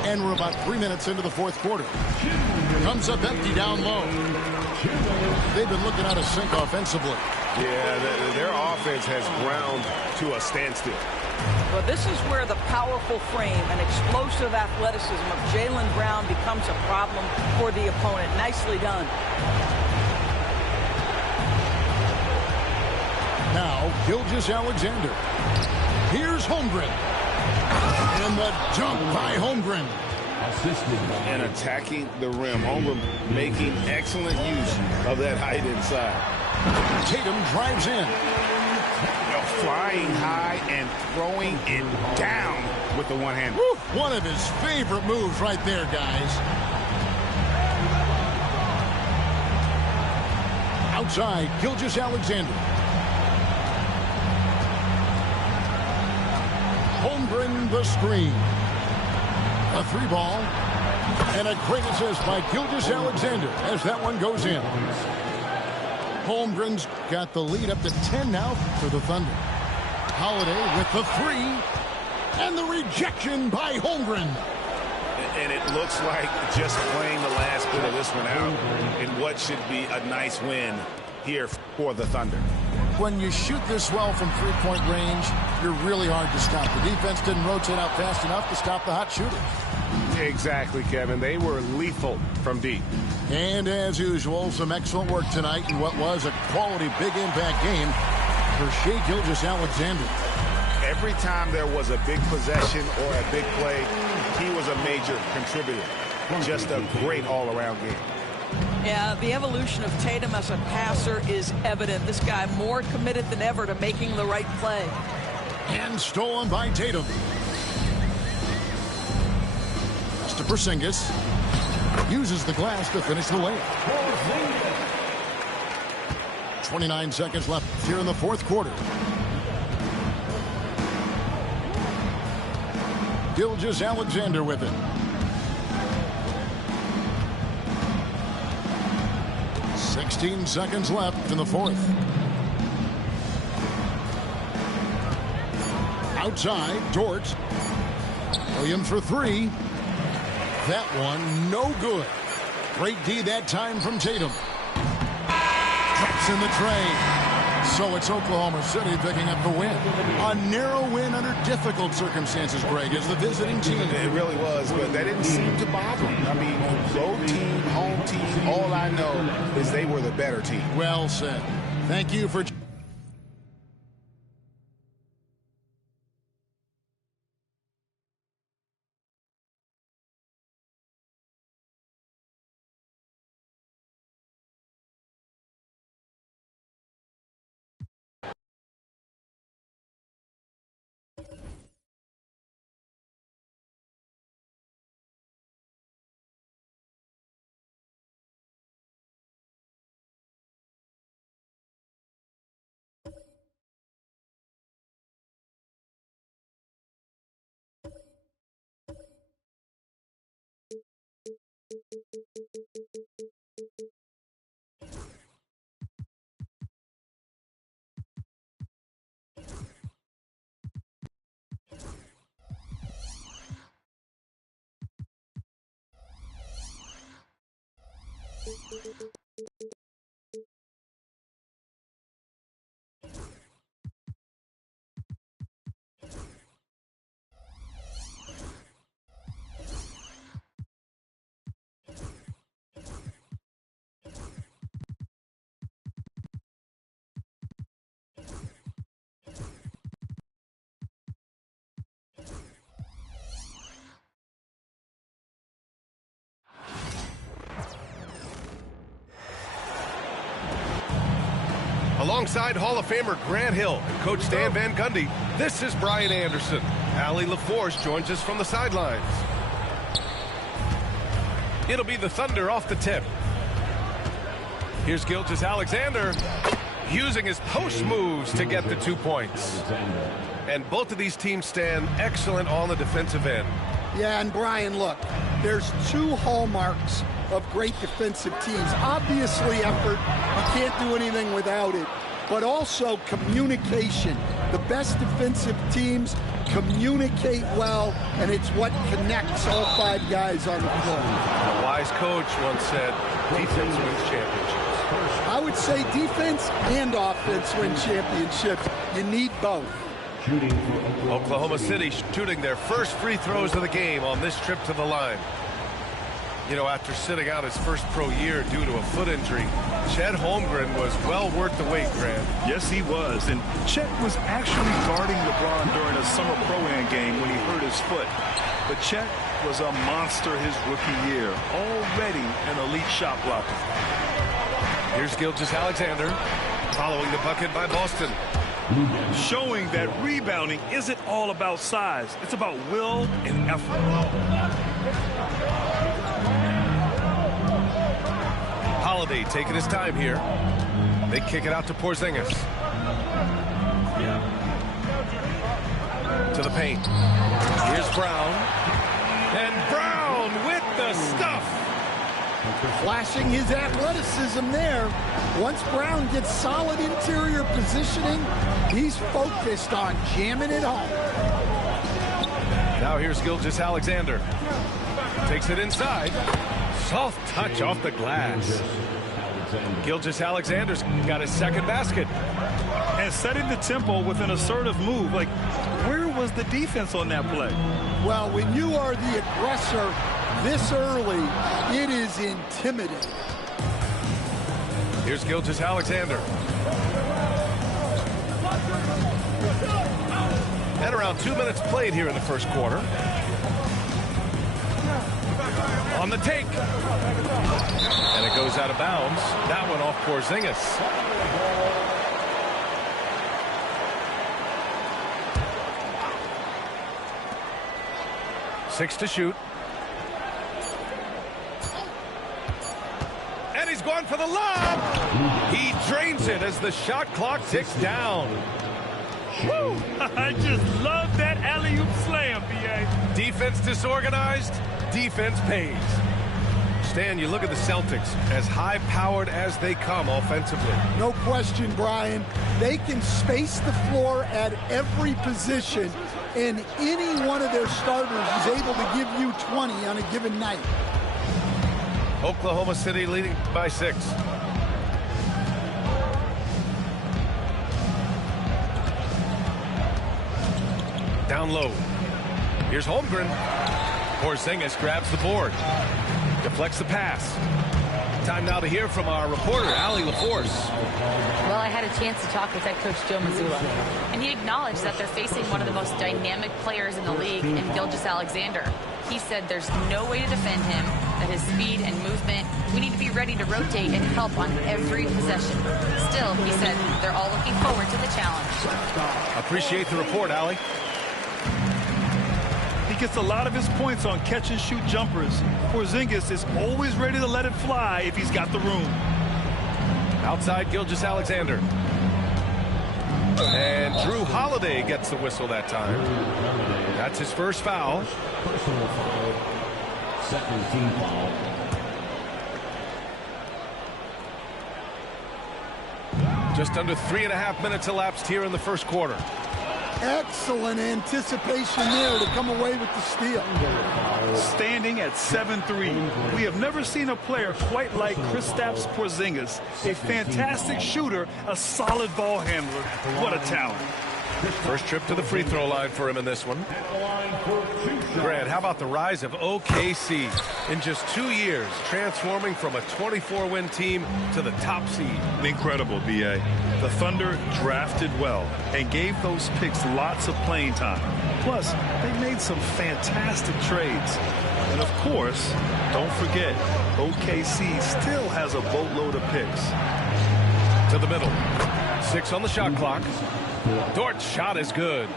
And we're about 3 minutes into the fourth quarter. Comes up empty down low. They've been looking out of sync offensively. Yeah, their offense has ground to a standstill. Well, this is where the powerful frame and explosive athleticism of Jaylen Brown becomes a problem for the opponent. Nicely done. Now, Gilgeous-Alexander. Here's Holmgren. And the dunk by Holmgren. And attacking the rim. Holmgren making excellent use of that height inside. Tatum drives in. Flying high and throwing it down with the one hand. One of his favorite moves right there, guys. Outside, Gilgeous-Alexander. Holmgren the screen. A 3-ball. And a great assist by Gilgeous-Alexander as that one goes in. Holmgren's got the lead up to 10 now for the Thunder. Holiday with the 3. And the rejection by Holmgren. And it looks like just playing the last bit of this one out in what should be a nice win here for the Thunder. When you shoot this well from three-point range, you're really hard to stop. The defense didn't rotate out fast enough to stop the hot shooters. Exactly, Kevin. They were lethal from deep. And as usual, some excellent work tonight in what was a quality big impact game for Shai Gilgeous-Alexander. Every time there was a big possession or a big play, he was a major contributor. Just a great all-around game. Yeah, the evolution of Tatum as a passer is evident. This guy more committed than ever to making the right play. And stolen by Tatum. To Porzingis. Uses the glass to finish the layup. 29 seconds left here in the fourth quarter. Gilgeous-Alexander with it. 16 seconds left in the fourth. Outside, Dort. Williams for 3. That one, no good. Great D that time from Tatum. Drops in the tray. So it's Oklahoma City picking up the win. A narrow win under difficult circumstances, Greg, as the visiting team. It really was, but that didn't seem to bother them. I mean, road team, home team, all I know is they were the better team. Well said. Thank you for... Alongside Hall of Famer Grant Hill and Coach Stan Van Gundy, this is Brian Anderson. Allie LaForce joins us from the sidelines. It'll be the Thunder off the tip. Here's Gilgeous-Alexander using his post moves to get the 2 points. And both of these teams stand excellent on the defensive end. Yeah, and Brian, look, there's 2 hallmarks of great defensive teams. Obviously, effort. You can't do anything without it. But also communication. The best defensive teams communicate well, and it's what connects all 5 guys on the floor. A wise coach once said, defense wins championships. I would say defense and offense win championships. You need both. Oklahoma City shooting their first free throws of the game on this trip to the line. You know, after sitting out his first pro year due to a foot injury, Chet Holmgren was well worth the wait, Grant. Yes, he was. And Chet was actually guarding LeBron during a summer pro-am game when he hurt his foot. But Chet was a monster his rookie year, already an elite shot blocker. Here's Gilgeous-Alexander following the bucket by Boston. Showing that rebounding isn't all about size. It's about will and effort. Holiday taking his time here. They kick it out to Porzingis. To the paint. Here's Brown. And Brown with the stuff. Flashing his athleticism there. Once Brown gets solid interior positioning, he's focused on jamming it home. Now here's Gilgeous-Alexander. Takes it inside. Soft touch off the glass. Gilgeous-Alexander's got his second basket. And setting the tempo with an assertive move. Like, where was the defense on that play? Well, when you are the aggressor this early, it is intimidating. Here's Gilgeous-Alexander. And around 2 minutes played here in the first quarter. On the take. And it goes out of bounds. That one off Porzingis. Six to shoot. And he's going for the lob. He drains it as the shot clock ticks down. Woo! I just love that alley-oop slam, B.A. Defense disorganized, defense pays. Stan, you look at the Celtics, as high-powered as they come offensively. No question, Brian. They can space the floor at every position, and any one of their starters is able to give you 20 on a given night. Oklahoma City leading by 6. Down low. Here's Holmgren. Porzingis grabs the board. Deflects the pass. Time now to hear from our reporter, Allie LaForce. Well, I had a chance to talk with head coach Joe Mazzulla, and he acknowledged that they're facing one of the most dynamic players in the league in Gilgeous-Alexander. He said there's no way to defend him, that his speed and movement, we need to be ready to rotate and help on every possession. Still, he said they're all looking forward to the challenge. Appreciate the report, Allie. He gets a lot of his points on catch-and-shoot jumpers. Porzingis is always ready to let it fly if he's got the room. Outside Gilgeous-Alexander. And Drew Holiday gets the whistle that time. That's his first foul. Personal foul. Second team foul. Just under 3.5 minutes elapsed here in the first quarter. Excellent anticipation there to come away with the steal. Standing at 7'3", we have never seen a player quite like Kristaps Porzingis. A fantastic shooter, a solid ball handler. What a talent. First trip to the free throw line for him in this one. Grant, how about the rise of OKC in just 2 years, transforming from a 24-win team to the top seed? Incredible, B.A. The Thunder drafted well and gave those picks lots of playing time. Plus, they made some fantastic trades. And of course, don't forget, OKC still has a boatload of picks. To the middle. 6 on the shot clock. Dort's shot is good.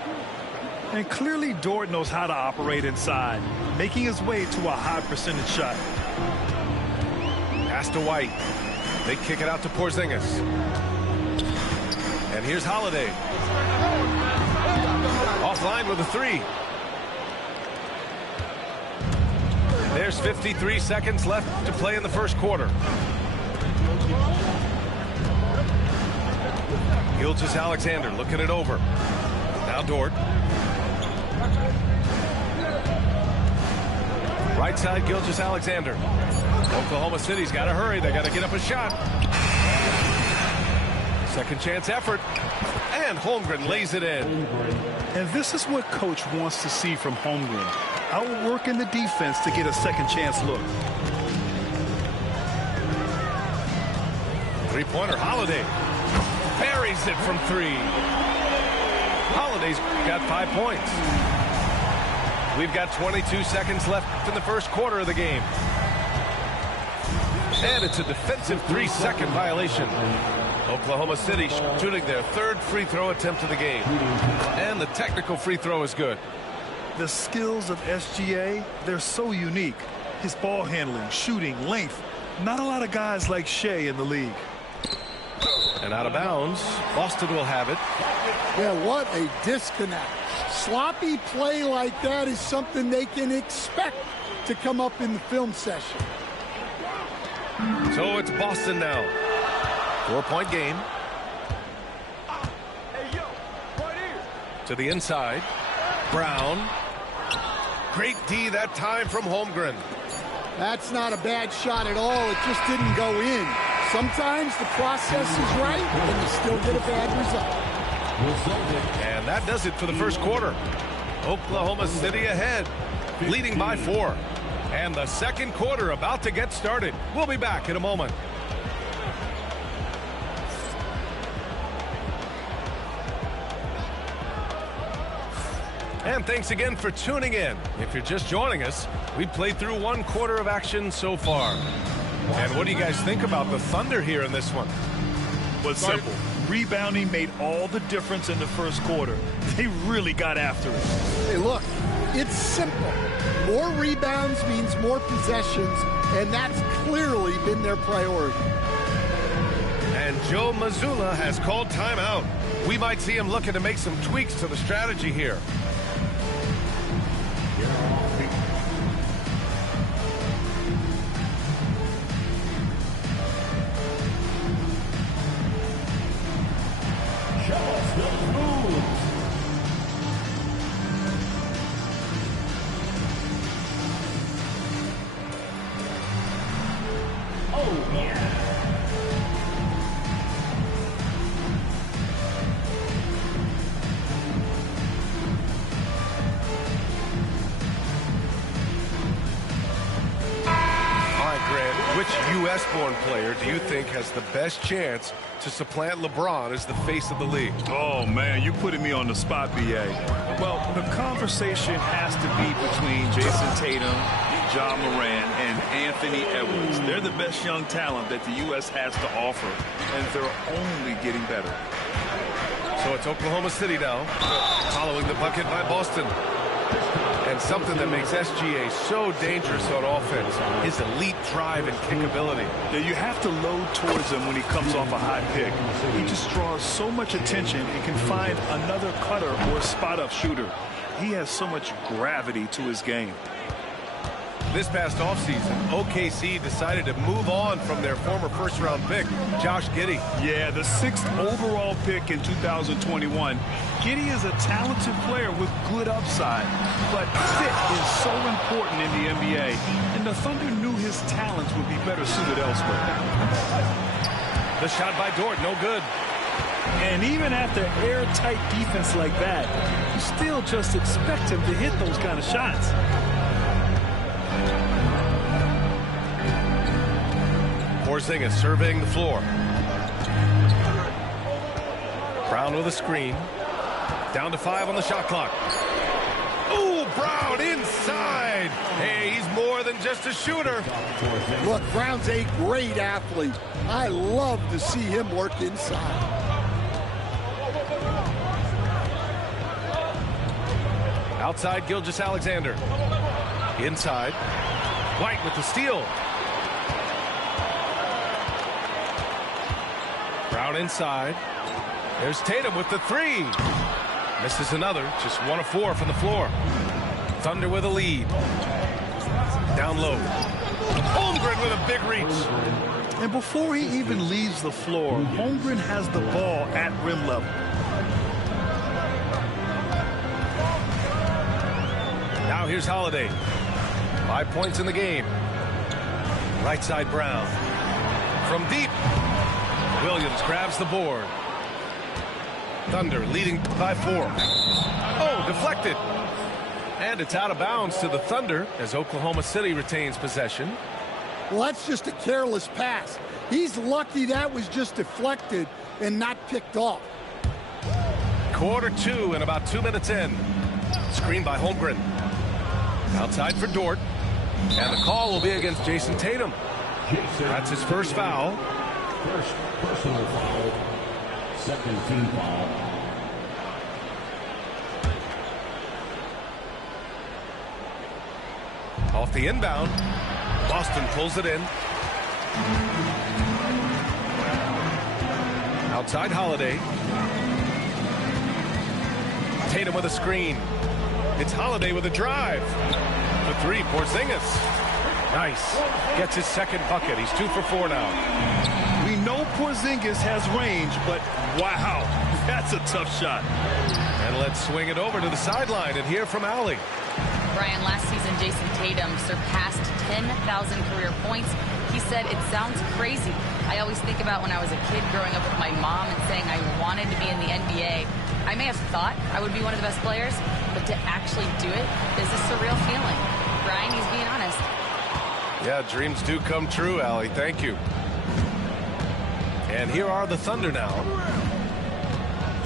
And clearly Dort knows how to operate inside, making his way to a high percentage shot. Pass to White. They kick it out to Porzingis. And here's Holiday. Offline with a three. There's 53 seconds left to play in the first quarter. Gilgeous-Alexander looking it over. Now Dort. Right side, Gilgeous-Alexander. Oklahoma City's got to hurry. They got to get up a shot. Second chance effort. And Holmgren lays it in. And this is what coach wants to see from Holmgren. Outworking the defense to get a second chance look. Three-pointer, Holiday. Buries it from three. Holiday's got 5 points. We've got 22 seconds left in the first quarter of the game. And it's a defensive 3-second violation. Oklahoma City shooting their third free throw attempt of the game. And the technical free throw is good. The skills of SGA, they're so unique. His ball handling, shooting, length. Not a lot of guys like Shea in the league. And out of bounds, Boston will have it. Yeah, what a disconnect. Sloppy play like that is something they can expect to come up in the film session. So it's Boston now. 4-point game. To the inside. Brown. Great D that time from Holmgren. That's not a bad shot at all. It just didn't go in. Sometimes the process is right, and you still get a bad result. And that does it for the first quarter. Oklahoma City ahead, leading by 4. And the second quarter about to get started. We'll be back in a moment. And thanks again for tuning in. If you're just joining us, we've played through 1 quarter of action so far. And what do you guys think about the Thunder here in this one? But simple. Rebounding made all the difference in the first quarter. They really got after it. Hey, look, it's simple. More rebounds means more possessions, and that's clearly been their priority. And Joe Mazzulla has called timeout. We might see him looking to make some tweaks to the strategy here. U.S.-born player do you think has the best chance to supplant LeBron as the face of the league? Oh, man, you're putting me on the spot, B.A. Well, the conversation has to be between Jason Tatum, Ja Morant, and Anthony Edwards. They're the best young talent that the U.S. has to offer, and they're only getting better. So it's Oklahoma City now, following the bucket by Boston. And something that makes SGA so dangerous on offense, his elite drive and kickability. Yeah, you have to load towards him when he comes off a high pick. He just draws so much attention and can find another cutter or spot-up shooter. He has so much gravity to his game. This past offseason, OKC decided to move on from their former first-round pick, Josh Giddey. Yeah, the 6th overall pick in 2021. Giddey is a talented player with good upside, but fit is so important in the NBA, and the Thunder knew his talents would be better suited elsewhere. The shot by Dort, no good. And even after airtight defense like that, you still just expect him to hit those kind of shots. Porzingis surveying the floor. Brown with a screen. Down to 5 on the shot clock. Ooh, Brown inside. Hey, he's more than just a shooter. Look, Brown's a great athlete. I love to see him work inside. Outside, Gilgeous-Alexander. Inside, White with the steal. Brown inside. There's Tatum with the three. Misses another, just 1 of 4 from the floor. Thunder with a lead. Down low. Holmgren with a big reach. And before he even leaves the floor, Holmgren has the ball at rim level. Now here's Holiday. 5 points in the game. Right side Brown. From deep. Williams grabs the board. Thunder leading by 4. Oh, deflected. And it's out of bounds to the Thunder as Oklahoma City retains possession. Well, that's just a careless pass. He's lucky that was just deflected and not picked off. Quarter 2 and about 2 minutes in. Screen by Holmgren. Outside for Dort. And the call will be against Jason Tatum. That's his first foul. First personal foul. Second team foul. Off the inbound. Boston pulls it in. Outside Holiday. Tatum with a screen. It's Holiday with a drive. The three, Porzingis. Nice. Gets his second bucket. He's 2 for 4 now. We know Porzingis has range, but wow, that's a tough shot. And let's swing it over to the sideline and hear from Allie. Brian, last season, Jason Tatum surpassed 10,000 career points. He said, "It sounds crazy. I always think about when I was a kid growing up with my mom and saying I wanted to be in the NBA. I may have thought I would be one of the best players, but to actually do it is a surreal feeling." Brian, he's being honest. Yeah, dreams do come true, Allie. Thank you. And here are the Thunder now.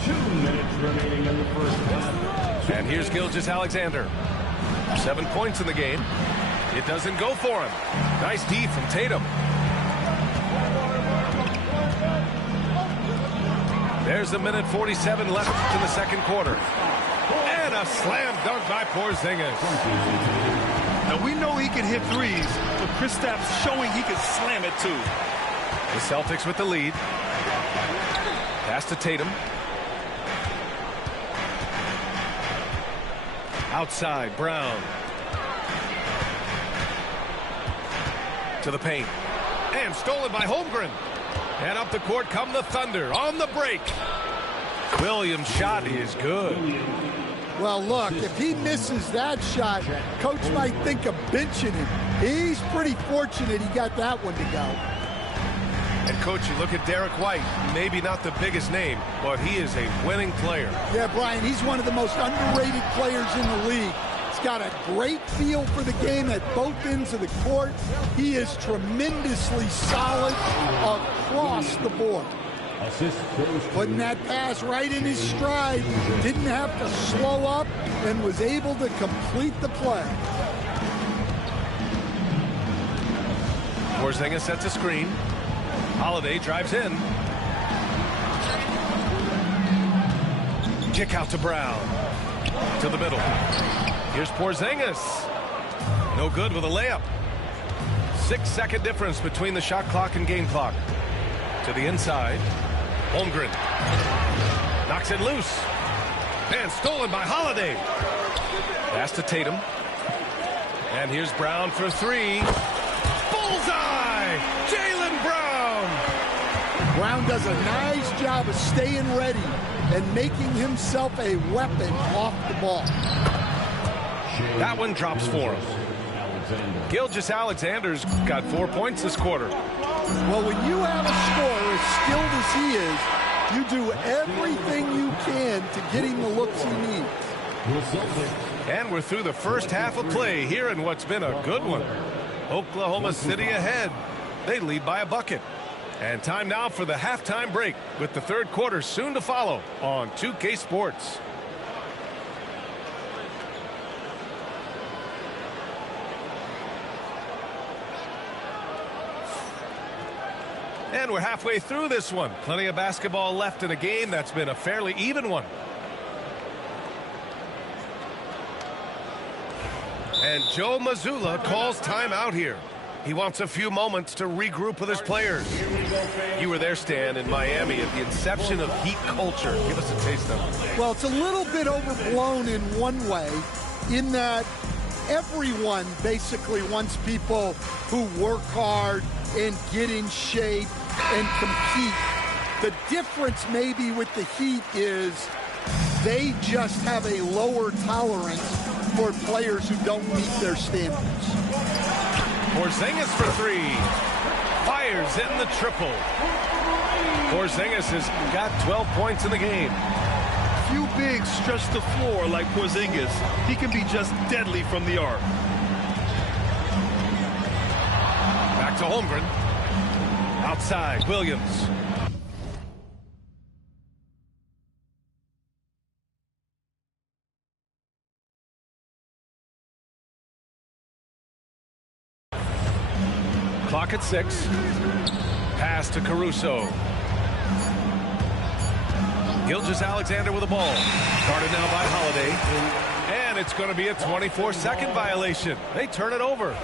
2 minutes remaining in the first half. And here's Gilgeous-Alexander. 7 points in the game. It doesn't go for him. Nice D from Tatum. There's a minute 47 left in the second quarter. And a slam dunk by Porzingis. Now we know he can hit threes, but Kristaps showing he can slam it too. The Celtics with the lead. Pass to Tatum. Outside, Brown. To the paint. And stolen by Holmgren. And up the court come the Thunder on the break. Williams' shot is good. Well, look, if he misses that shot, coach might think of benching him. He's pretty fortunate he got that one to go. And, Coach, you look at Derek White, maybe not the biggest name, but he is a winning player. Yeah, Brian, he's one of the most underrated players in the league. He's got a great feel for the game at both ends of the court. He is tremendously solid across the board. Putting that pass right in his stride, didn't have to slow up, and was able to complete the play. Porzingis sets a screen. Holiday drives in. Kick out to Brown. To the middle. Here's Porzingis. No good with a layup. 6-second difference between the shot clock and game clock. To the inside. Holmgren. Knocks it loose. And stolen by Holiday. Pass to Tatum. And here's Brown for three. Bullseye! Jaylen Brown! Brown does a nice job of staying ready and making himself a weapon off the ball. That one drops for him. Gilgeous-Alexander's got 4 points this quarter. Well, when you have a scorer as skilled as he is, you do everything you can to get him the looks he needs. And we're through the first half of play here in what's been a good one. Oklahoma City ahead. They lead by a bucket. And time now for the halftime break with the third quarter soon to follow on 2K Sports. And we're halfway through this one. Plenty of basketball left in a game that's been a fairly even one. And Joe Mazzulla calls timeout here. He wants a few moments to regroup with his players. You were there, Stan, in Miami at the inception of Heat culture. Give us a taste of it. Well, it's a little bit overblown in one way, in that everyone basically wants people who work hard and get in shape and compete. The difference maybe with the Heat is they just have a lower tolerance for players who don't meet their standards. Porzingis for three. Fires in the triple. Porzingis has got 12 points in the game. Few bigs stretch the floor like Porzingis. He can be just deadly from the arc. Back to Holmgren. Outside, Williams. Clock at 6. Pass to Caruso. Gilgeous-Alexander with the ball. Guarded now by Holiday. And it's going to be a 24-second violation. They turn it over.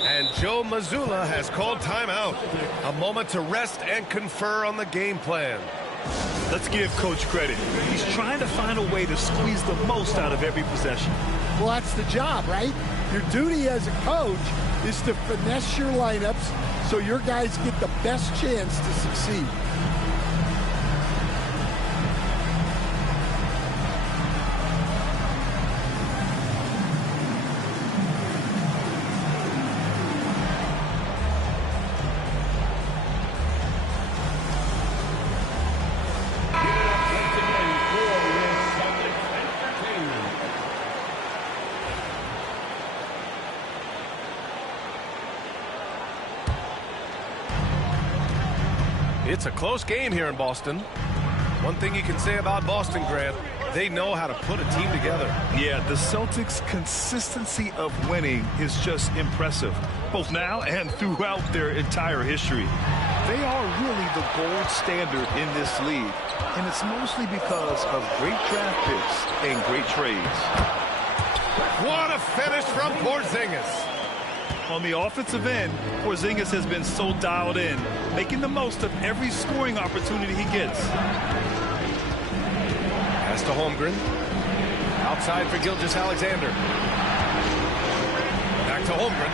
And Joe Mazzulla has called timeout. A moment to rest and confer on the game plan. Let's give Coach credit. He's trying to find a way to squeeze the most out of every possession. Well, that's the job, right? Your duty as a coach is to finesse your lineups so your guys get the best chance to succeed. It's a close game here in Boston. One thing you can say about Boston, Grant, they know how to put a team together. Yeah, the Celtics' consistency of winning is just impressive, both now and throughout their entire history. They are really the gold standard in this league, and it's mostly because of great draft picks and great trades. What a finish from Porzingis. On the offensive end, Porzingis has been so dialed in, making the most of every scoring opportunity he gets. Pass to Holmgren. Outside for Gilgeous-Alexander. Back to Holmgren.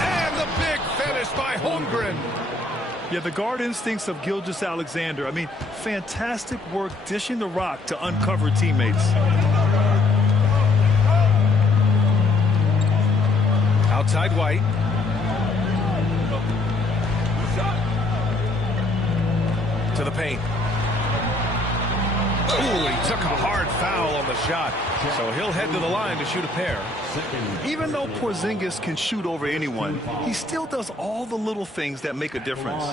And the big finish by Holmgren. Yeah, the guard instincts of Gilgeous-Alexander. I mean, fantastic work dishing the rock to uncover teammates. Outside White. To the paint. Ooh, he took a hard foul on the shot. So he'll head to the line to shoot a pair. Even though Porzingis can shoot over anyone, he still does all the little things that make a difference.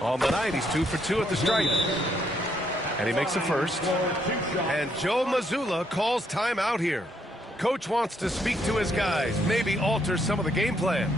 On the night, he's 2 for 2 at the stripe. And he makes the first. And Joe Mazzulla calls timeout here. Coach wants to speak to his guys, maybe alter some of the game plan.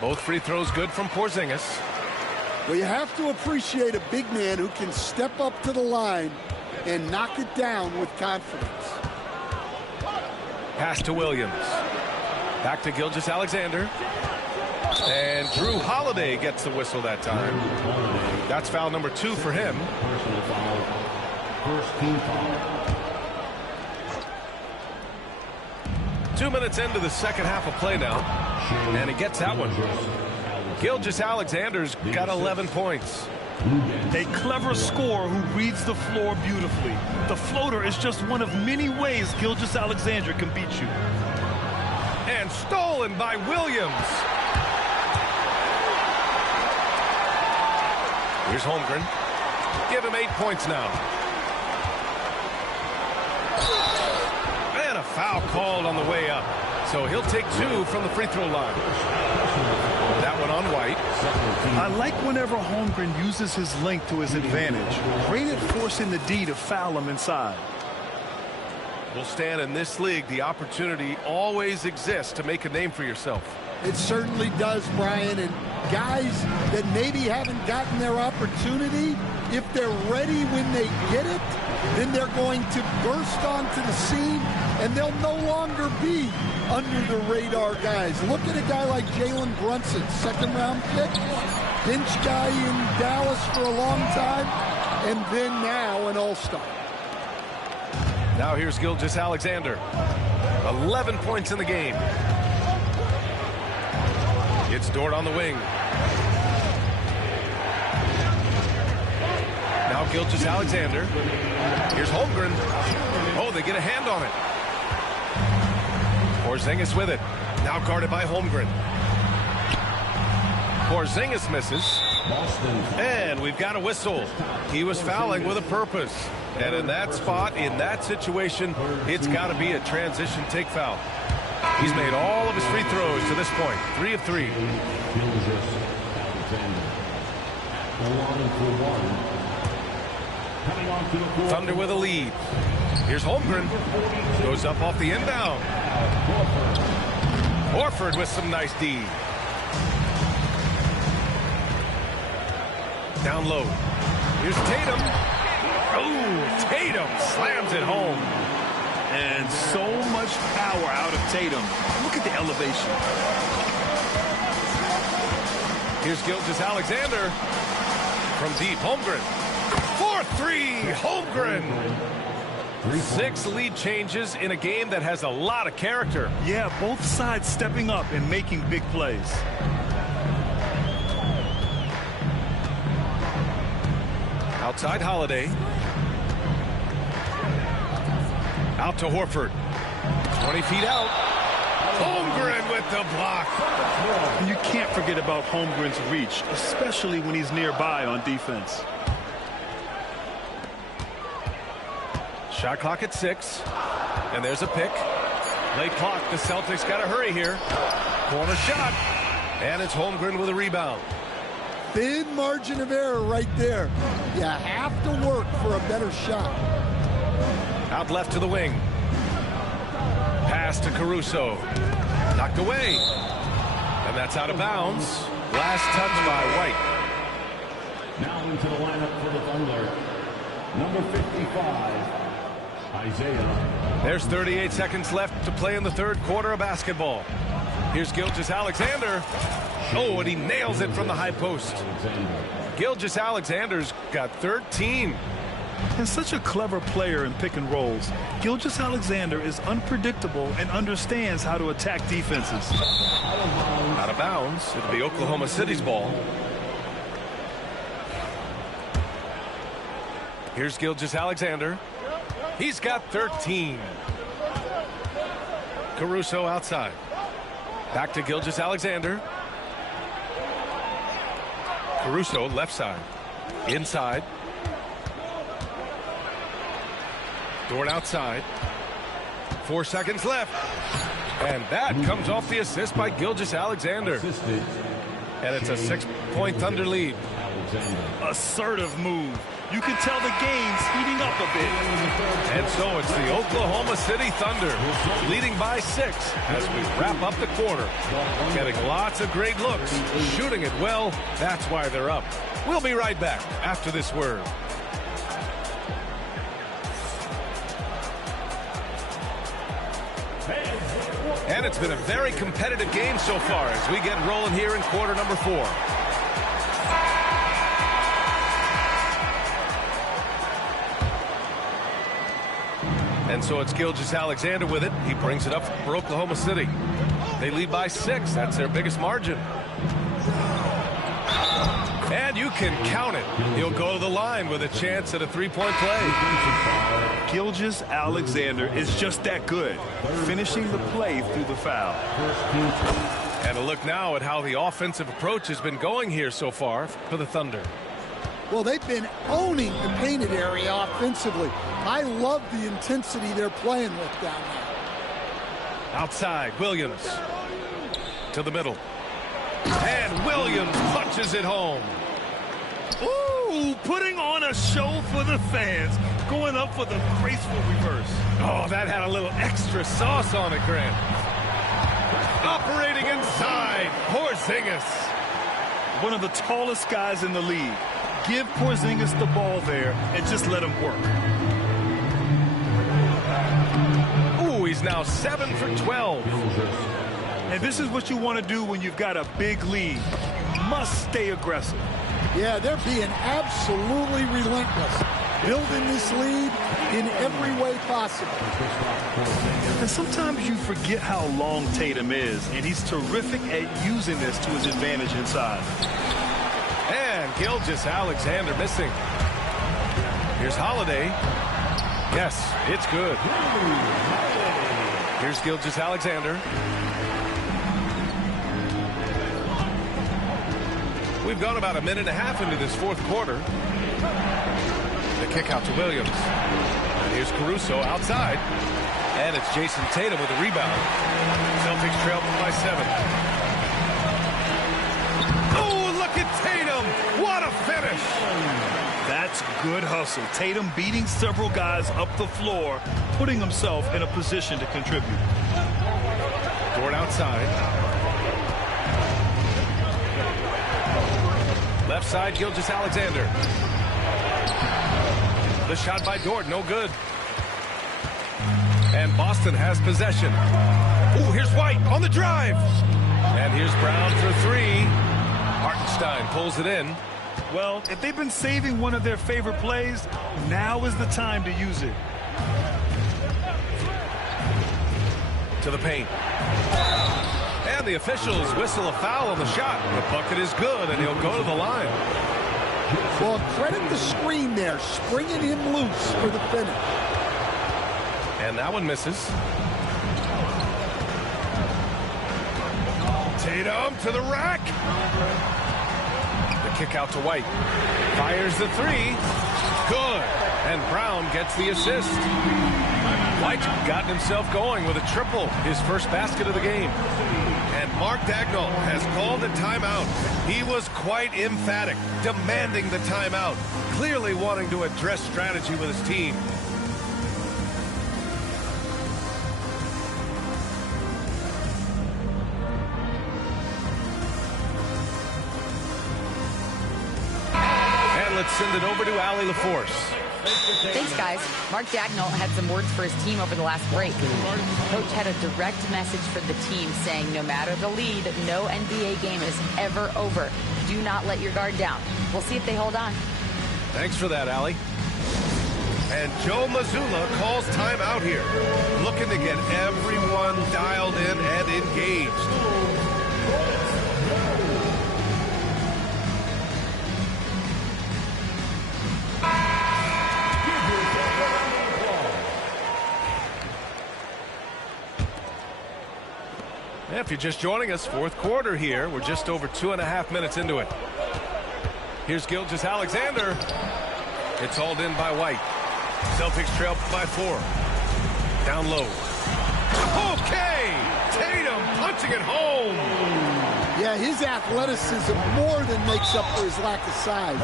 Both free throws good from Porzingis. Well, you have to appreciate a big man who can step up to the line and knock it down with confidence. Pass to Williams. Back to Gilgeous-Alexander. And Drew Holiday gets the whistle that time. That's foul number 2 for him. Personal foul. First team foul. 2 minutes into the second half of play now. And he gets that one. Gilgeous-Alexander's got 11 points. A clever scorer who reads the floor beautifully. The floater is just one of many ways Gilgeous-Alexander can beat you. And stolen by Williams. Here's Holmgren. Give him 8 points now. And a foul called on the way up. So he'll take 2 from the free throw line. That one on White. I like whenever Holmgren uses his length to his advantage. Great at forcing the D to foul him inside. Well, Stan, in this league, the opportunity always exists to make a name for yourself. It certainly does, Brian. And guys that maybe haven't gotten their opportunity, if they're ready when they get it, then they're going to burst onto the scene, and they'll no longer be under the radar guys. Look at a guy like Jalen Brunson, second-round pick, bench guy in Dallas for a long time, and then now an all-star. Now here's Gilgeous-Alexander. 11 points in the game. It's Dort on the wing. Now Gilgeous-Alexander. Here's Holmgren. Oh, they get a hand on it. Porzingis with it. Now guarded by Holmgren. Porzingis misses. And we've got a whistle. He was fouling with a purpose. And in that spot, in that situation, it's got to be a transition take foul. He's made all of his free throws to this point. 3 of 3. Thunder with a lead. Here's Holmgren. Goes up off the inbound. Horford with some nice D. Down low. Here's Tatum. Oh, Tatum slams it home. And so much power out of Tatum. Look at the elevation. Here's Gilgeous-Alexander. From deep, Holmgren. 4-3, Holmgren. 6 lead changes in a game that has a lot of character. Yeah, both sides stepping up and making big plays. Outside Holiday. Out to Horford. 20 feet out. Holmgren with the block. And you can't forget about Holmgren's reach, especially when he's nearby on defense. Shot clock at 6. And there's a pick. Late clock. The Celtics got to hurry here. Corner shot. And it's Holmgren with a rebound. Thin margin of error right there. You have to work for a better shot. Out left to the wing. Pass to Caruso. Knocked away. And that's out of bounds. Last touch by White. Now into the lineup for the Thunder. Number 55, Isaiah. There's 38 seconds left to play in the third quarter of basketball. Here's Gilgeous-Alexander. Oh, and he nails it from the high post. Gilgeous-Alexander's got 13. And such a clever player in pick and rolls. Gilgeous-Alexander is unpredictable and understands how to attack defenses. Out of bounds. It'll be Oklahoma City's ball. Here's Gilgeous-Alexander. He's got 13. Caruso outside. Back to Gilgeous-Alexander. Caruso left side. Inside. Dort outside. 4 seconds left. And that comes off the assist by Gilgeous-Alexander. And it's a 6-point Thunder lead. Assertive move. You can tell the game's heating up a bit. And so it's the Oklahoma City Thunder leading by 6 as we wrap up the quarter. Getting lots of great looks, shooting it well. That's why they're up. We'll be right back after this word. And it's been a very competitive game so far as we get rolling here in quarter number 4. And so it's Gilgeous-Alexander with it. He brings it up for Oklahoma City. They lead by 6. That's their biggest margin. And you can count it. He'll go to the line with a chance at a three-point play. Gilgeous-Alexander is just that good, finishing the play through the foul. And a look now at how the offensive approach has been going here so far for the Thunder. Well, they've been owning the painted area offensively. I love the intensity they're playing with down there. Outside, Williams to the middle. And Williams punches it home. Ooh, putting on a show for the fans. Going up for the graceful reverse. Oh, that had a little extra sauce on it, Grant. Operating inside, Porzingis. One of the tallest guys in the league. Give Porzingis the ball there and just let him work. Ooh, he's now 7 for 12. And this is what you want to do when you've got a big lead. You must stay aggressive. Yeah, they're being absolutely relentless. Building this lead in every way possible. And sometimes you forget how long Tatum is, and he's terrific at using this to his advantage inside. And Gilgeous-Alexander missing. Here's Holiday. Yes, it's good. Here's Gilgeous-Alexander. We've gone about a minute and a half into this fourth quarter. The kick out to Williams. And here's Caruso outside. And it's Jason Tatum with a rebound. Celtics trail by 7. Oh, look at Tatum. What a finish. That's good hustle. Tatum beating several guys up the floor, putting himself in a position to contribute. Dort outside. Left side, Gilgeous-Alexander. The shot by Dort, no good. And Boston has possession. Ooh, here's White on the drive. And here's Brown for 3. Hartenstein pulls it in. Well, if they've been saving one of their favorite plays, now is the time to use it. To the paint. And the officials whistle a foul on the shot. The bucket is good, and he'll go to the line. Well, credit the screen there, springing him loose for the finish. And that one misses. Tatum to the rack. The kick out to White. Fires the 3. Good. And Brown gets the assist. White's gotten himself going with a triple, his first basket of the game. And Mark Daigneault has called a timeout. He was quite emphatic, demanding the timeout, clearly wanting to address strategy with his team. And let's send it over to Allie LaForce. Thanks, guys. Mark Daigneault had some words for his team over the last break. Coach had a direct message for the team saying no matter the lead, no NBA game is ever over. Do not let your guard down. We'll see if they hold on. Thanks for that, Allie. And Joe Mazzulla calls timeout here, looking to get everyone dialed in and engaged. If you're just joining us, fourth quarter here. We're just over 2.5 minutes into it. Here's Gilgeous-Alexander. It's hauled in by White. Celtics trail by 4. Down low. Okay! Tatum punching it home. Yeah, his athleticism more than makes up for his lack of size.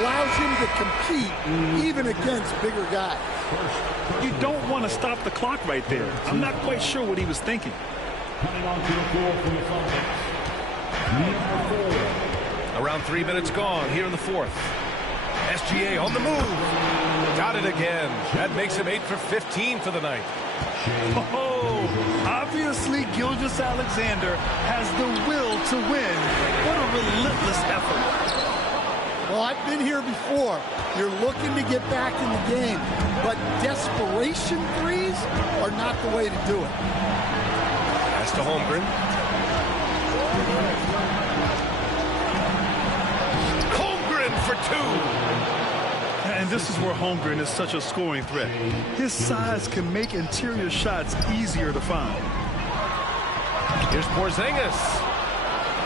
Allows him to compete even against bigger guys. You don't want to stop the clock right there. I'm not quite sure what he was thinking. Coming onto the floor for the Celtics, number 4. Around 3 minutes gone here in the fourth. SGA on the move. Got it again. That makes him 8 for 15 for the night. Oh, obviously Gilgeous-Alexander has the will to win. What a relentless effort. Well, I've been here before. You're looking to get back in the game, but desperation threes are not the way to do it. Pass to Holmgren. And this is where Holmgren is such a scoring threat. His size can make interior shots easier to find. Here's Porzingis.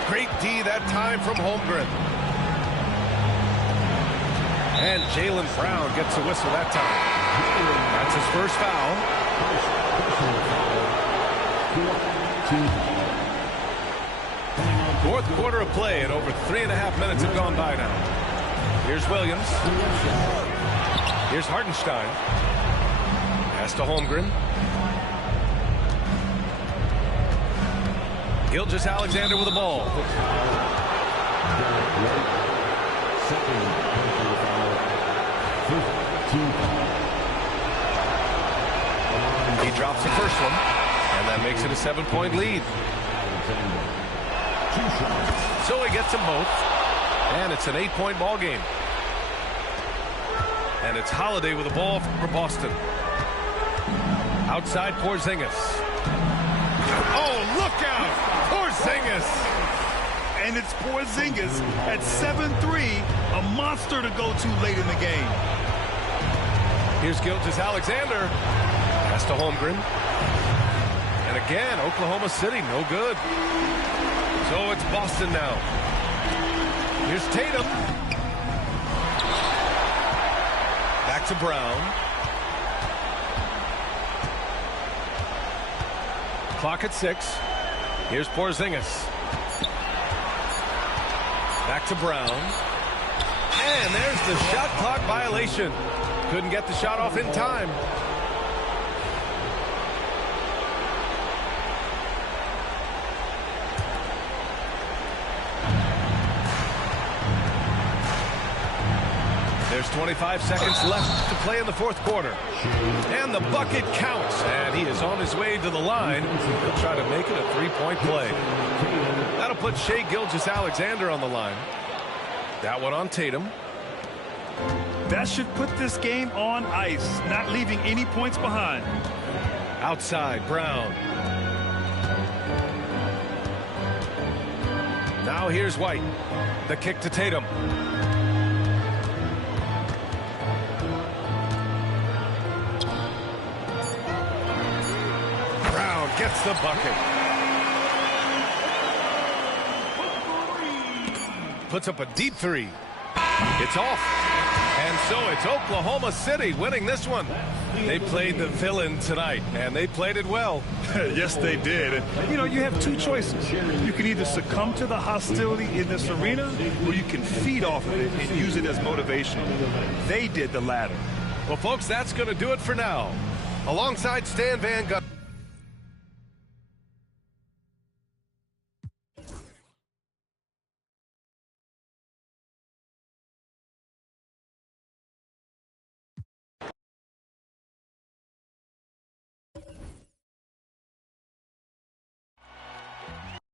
Great D that time from Holmgren. And Jaylen Brown gets a whistle that time. That's his first foul. Fourth quarter of play, and over 3.5 minutes have gone by now. Here's Williams. Here's Hartenstein. Pass to Holmgren. Gilgeous-Alexander with the ball. He drops the first one, and that makes it a 7-point lead. So he gets them both, and it's an 8-point ball game. And it's Holiday with the ball for Boston. Outside Porzingis. Oh, look out! Porzingis! And it's Porzingis at 7'3", a monster to go to late in the game. Here's Gilgeous-Alexander. Pass to Holmgren. And again, Oklahoma City, no good. So it's Boston now. Here's Tatum. Back to Brown. Clock at 6. Here's Porzingis. Back to Brown. And there's the shot clock violation. Couldn't get the shot off in time. There's 25 seconds left to play in the fourth quarter. And the bucket counts. And he is on his way to the line. He'll try to make it a 3-point play. That'll put Shai Gilgeous-Alexander on the line. That one on Tatum. That should put this game on ice, not leaving any points behind. Outside, Brown. Now here's White. The kick to Tatum. Brown gets the bucket. Puts up a deep three. It's off. And so it's Oklahoma City winning this one. They played the villain tonight, and they played it well. Yes, they did. And, you know, you have two choices. You can either succumb to the hostility in this arena, or you can feed off of it and use it as motivation. They did the latter. Well, folks, that's going to do it for now. Alongside Stan Van Gundy.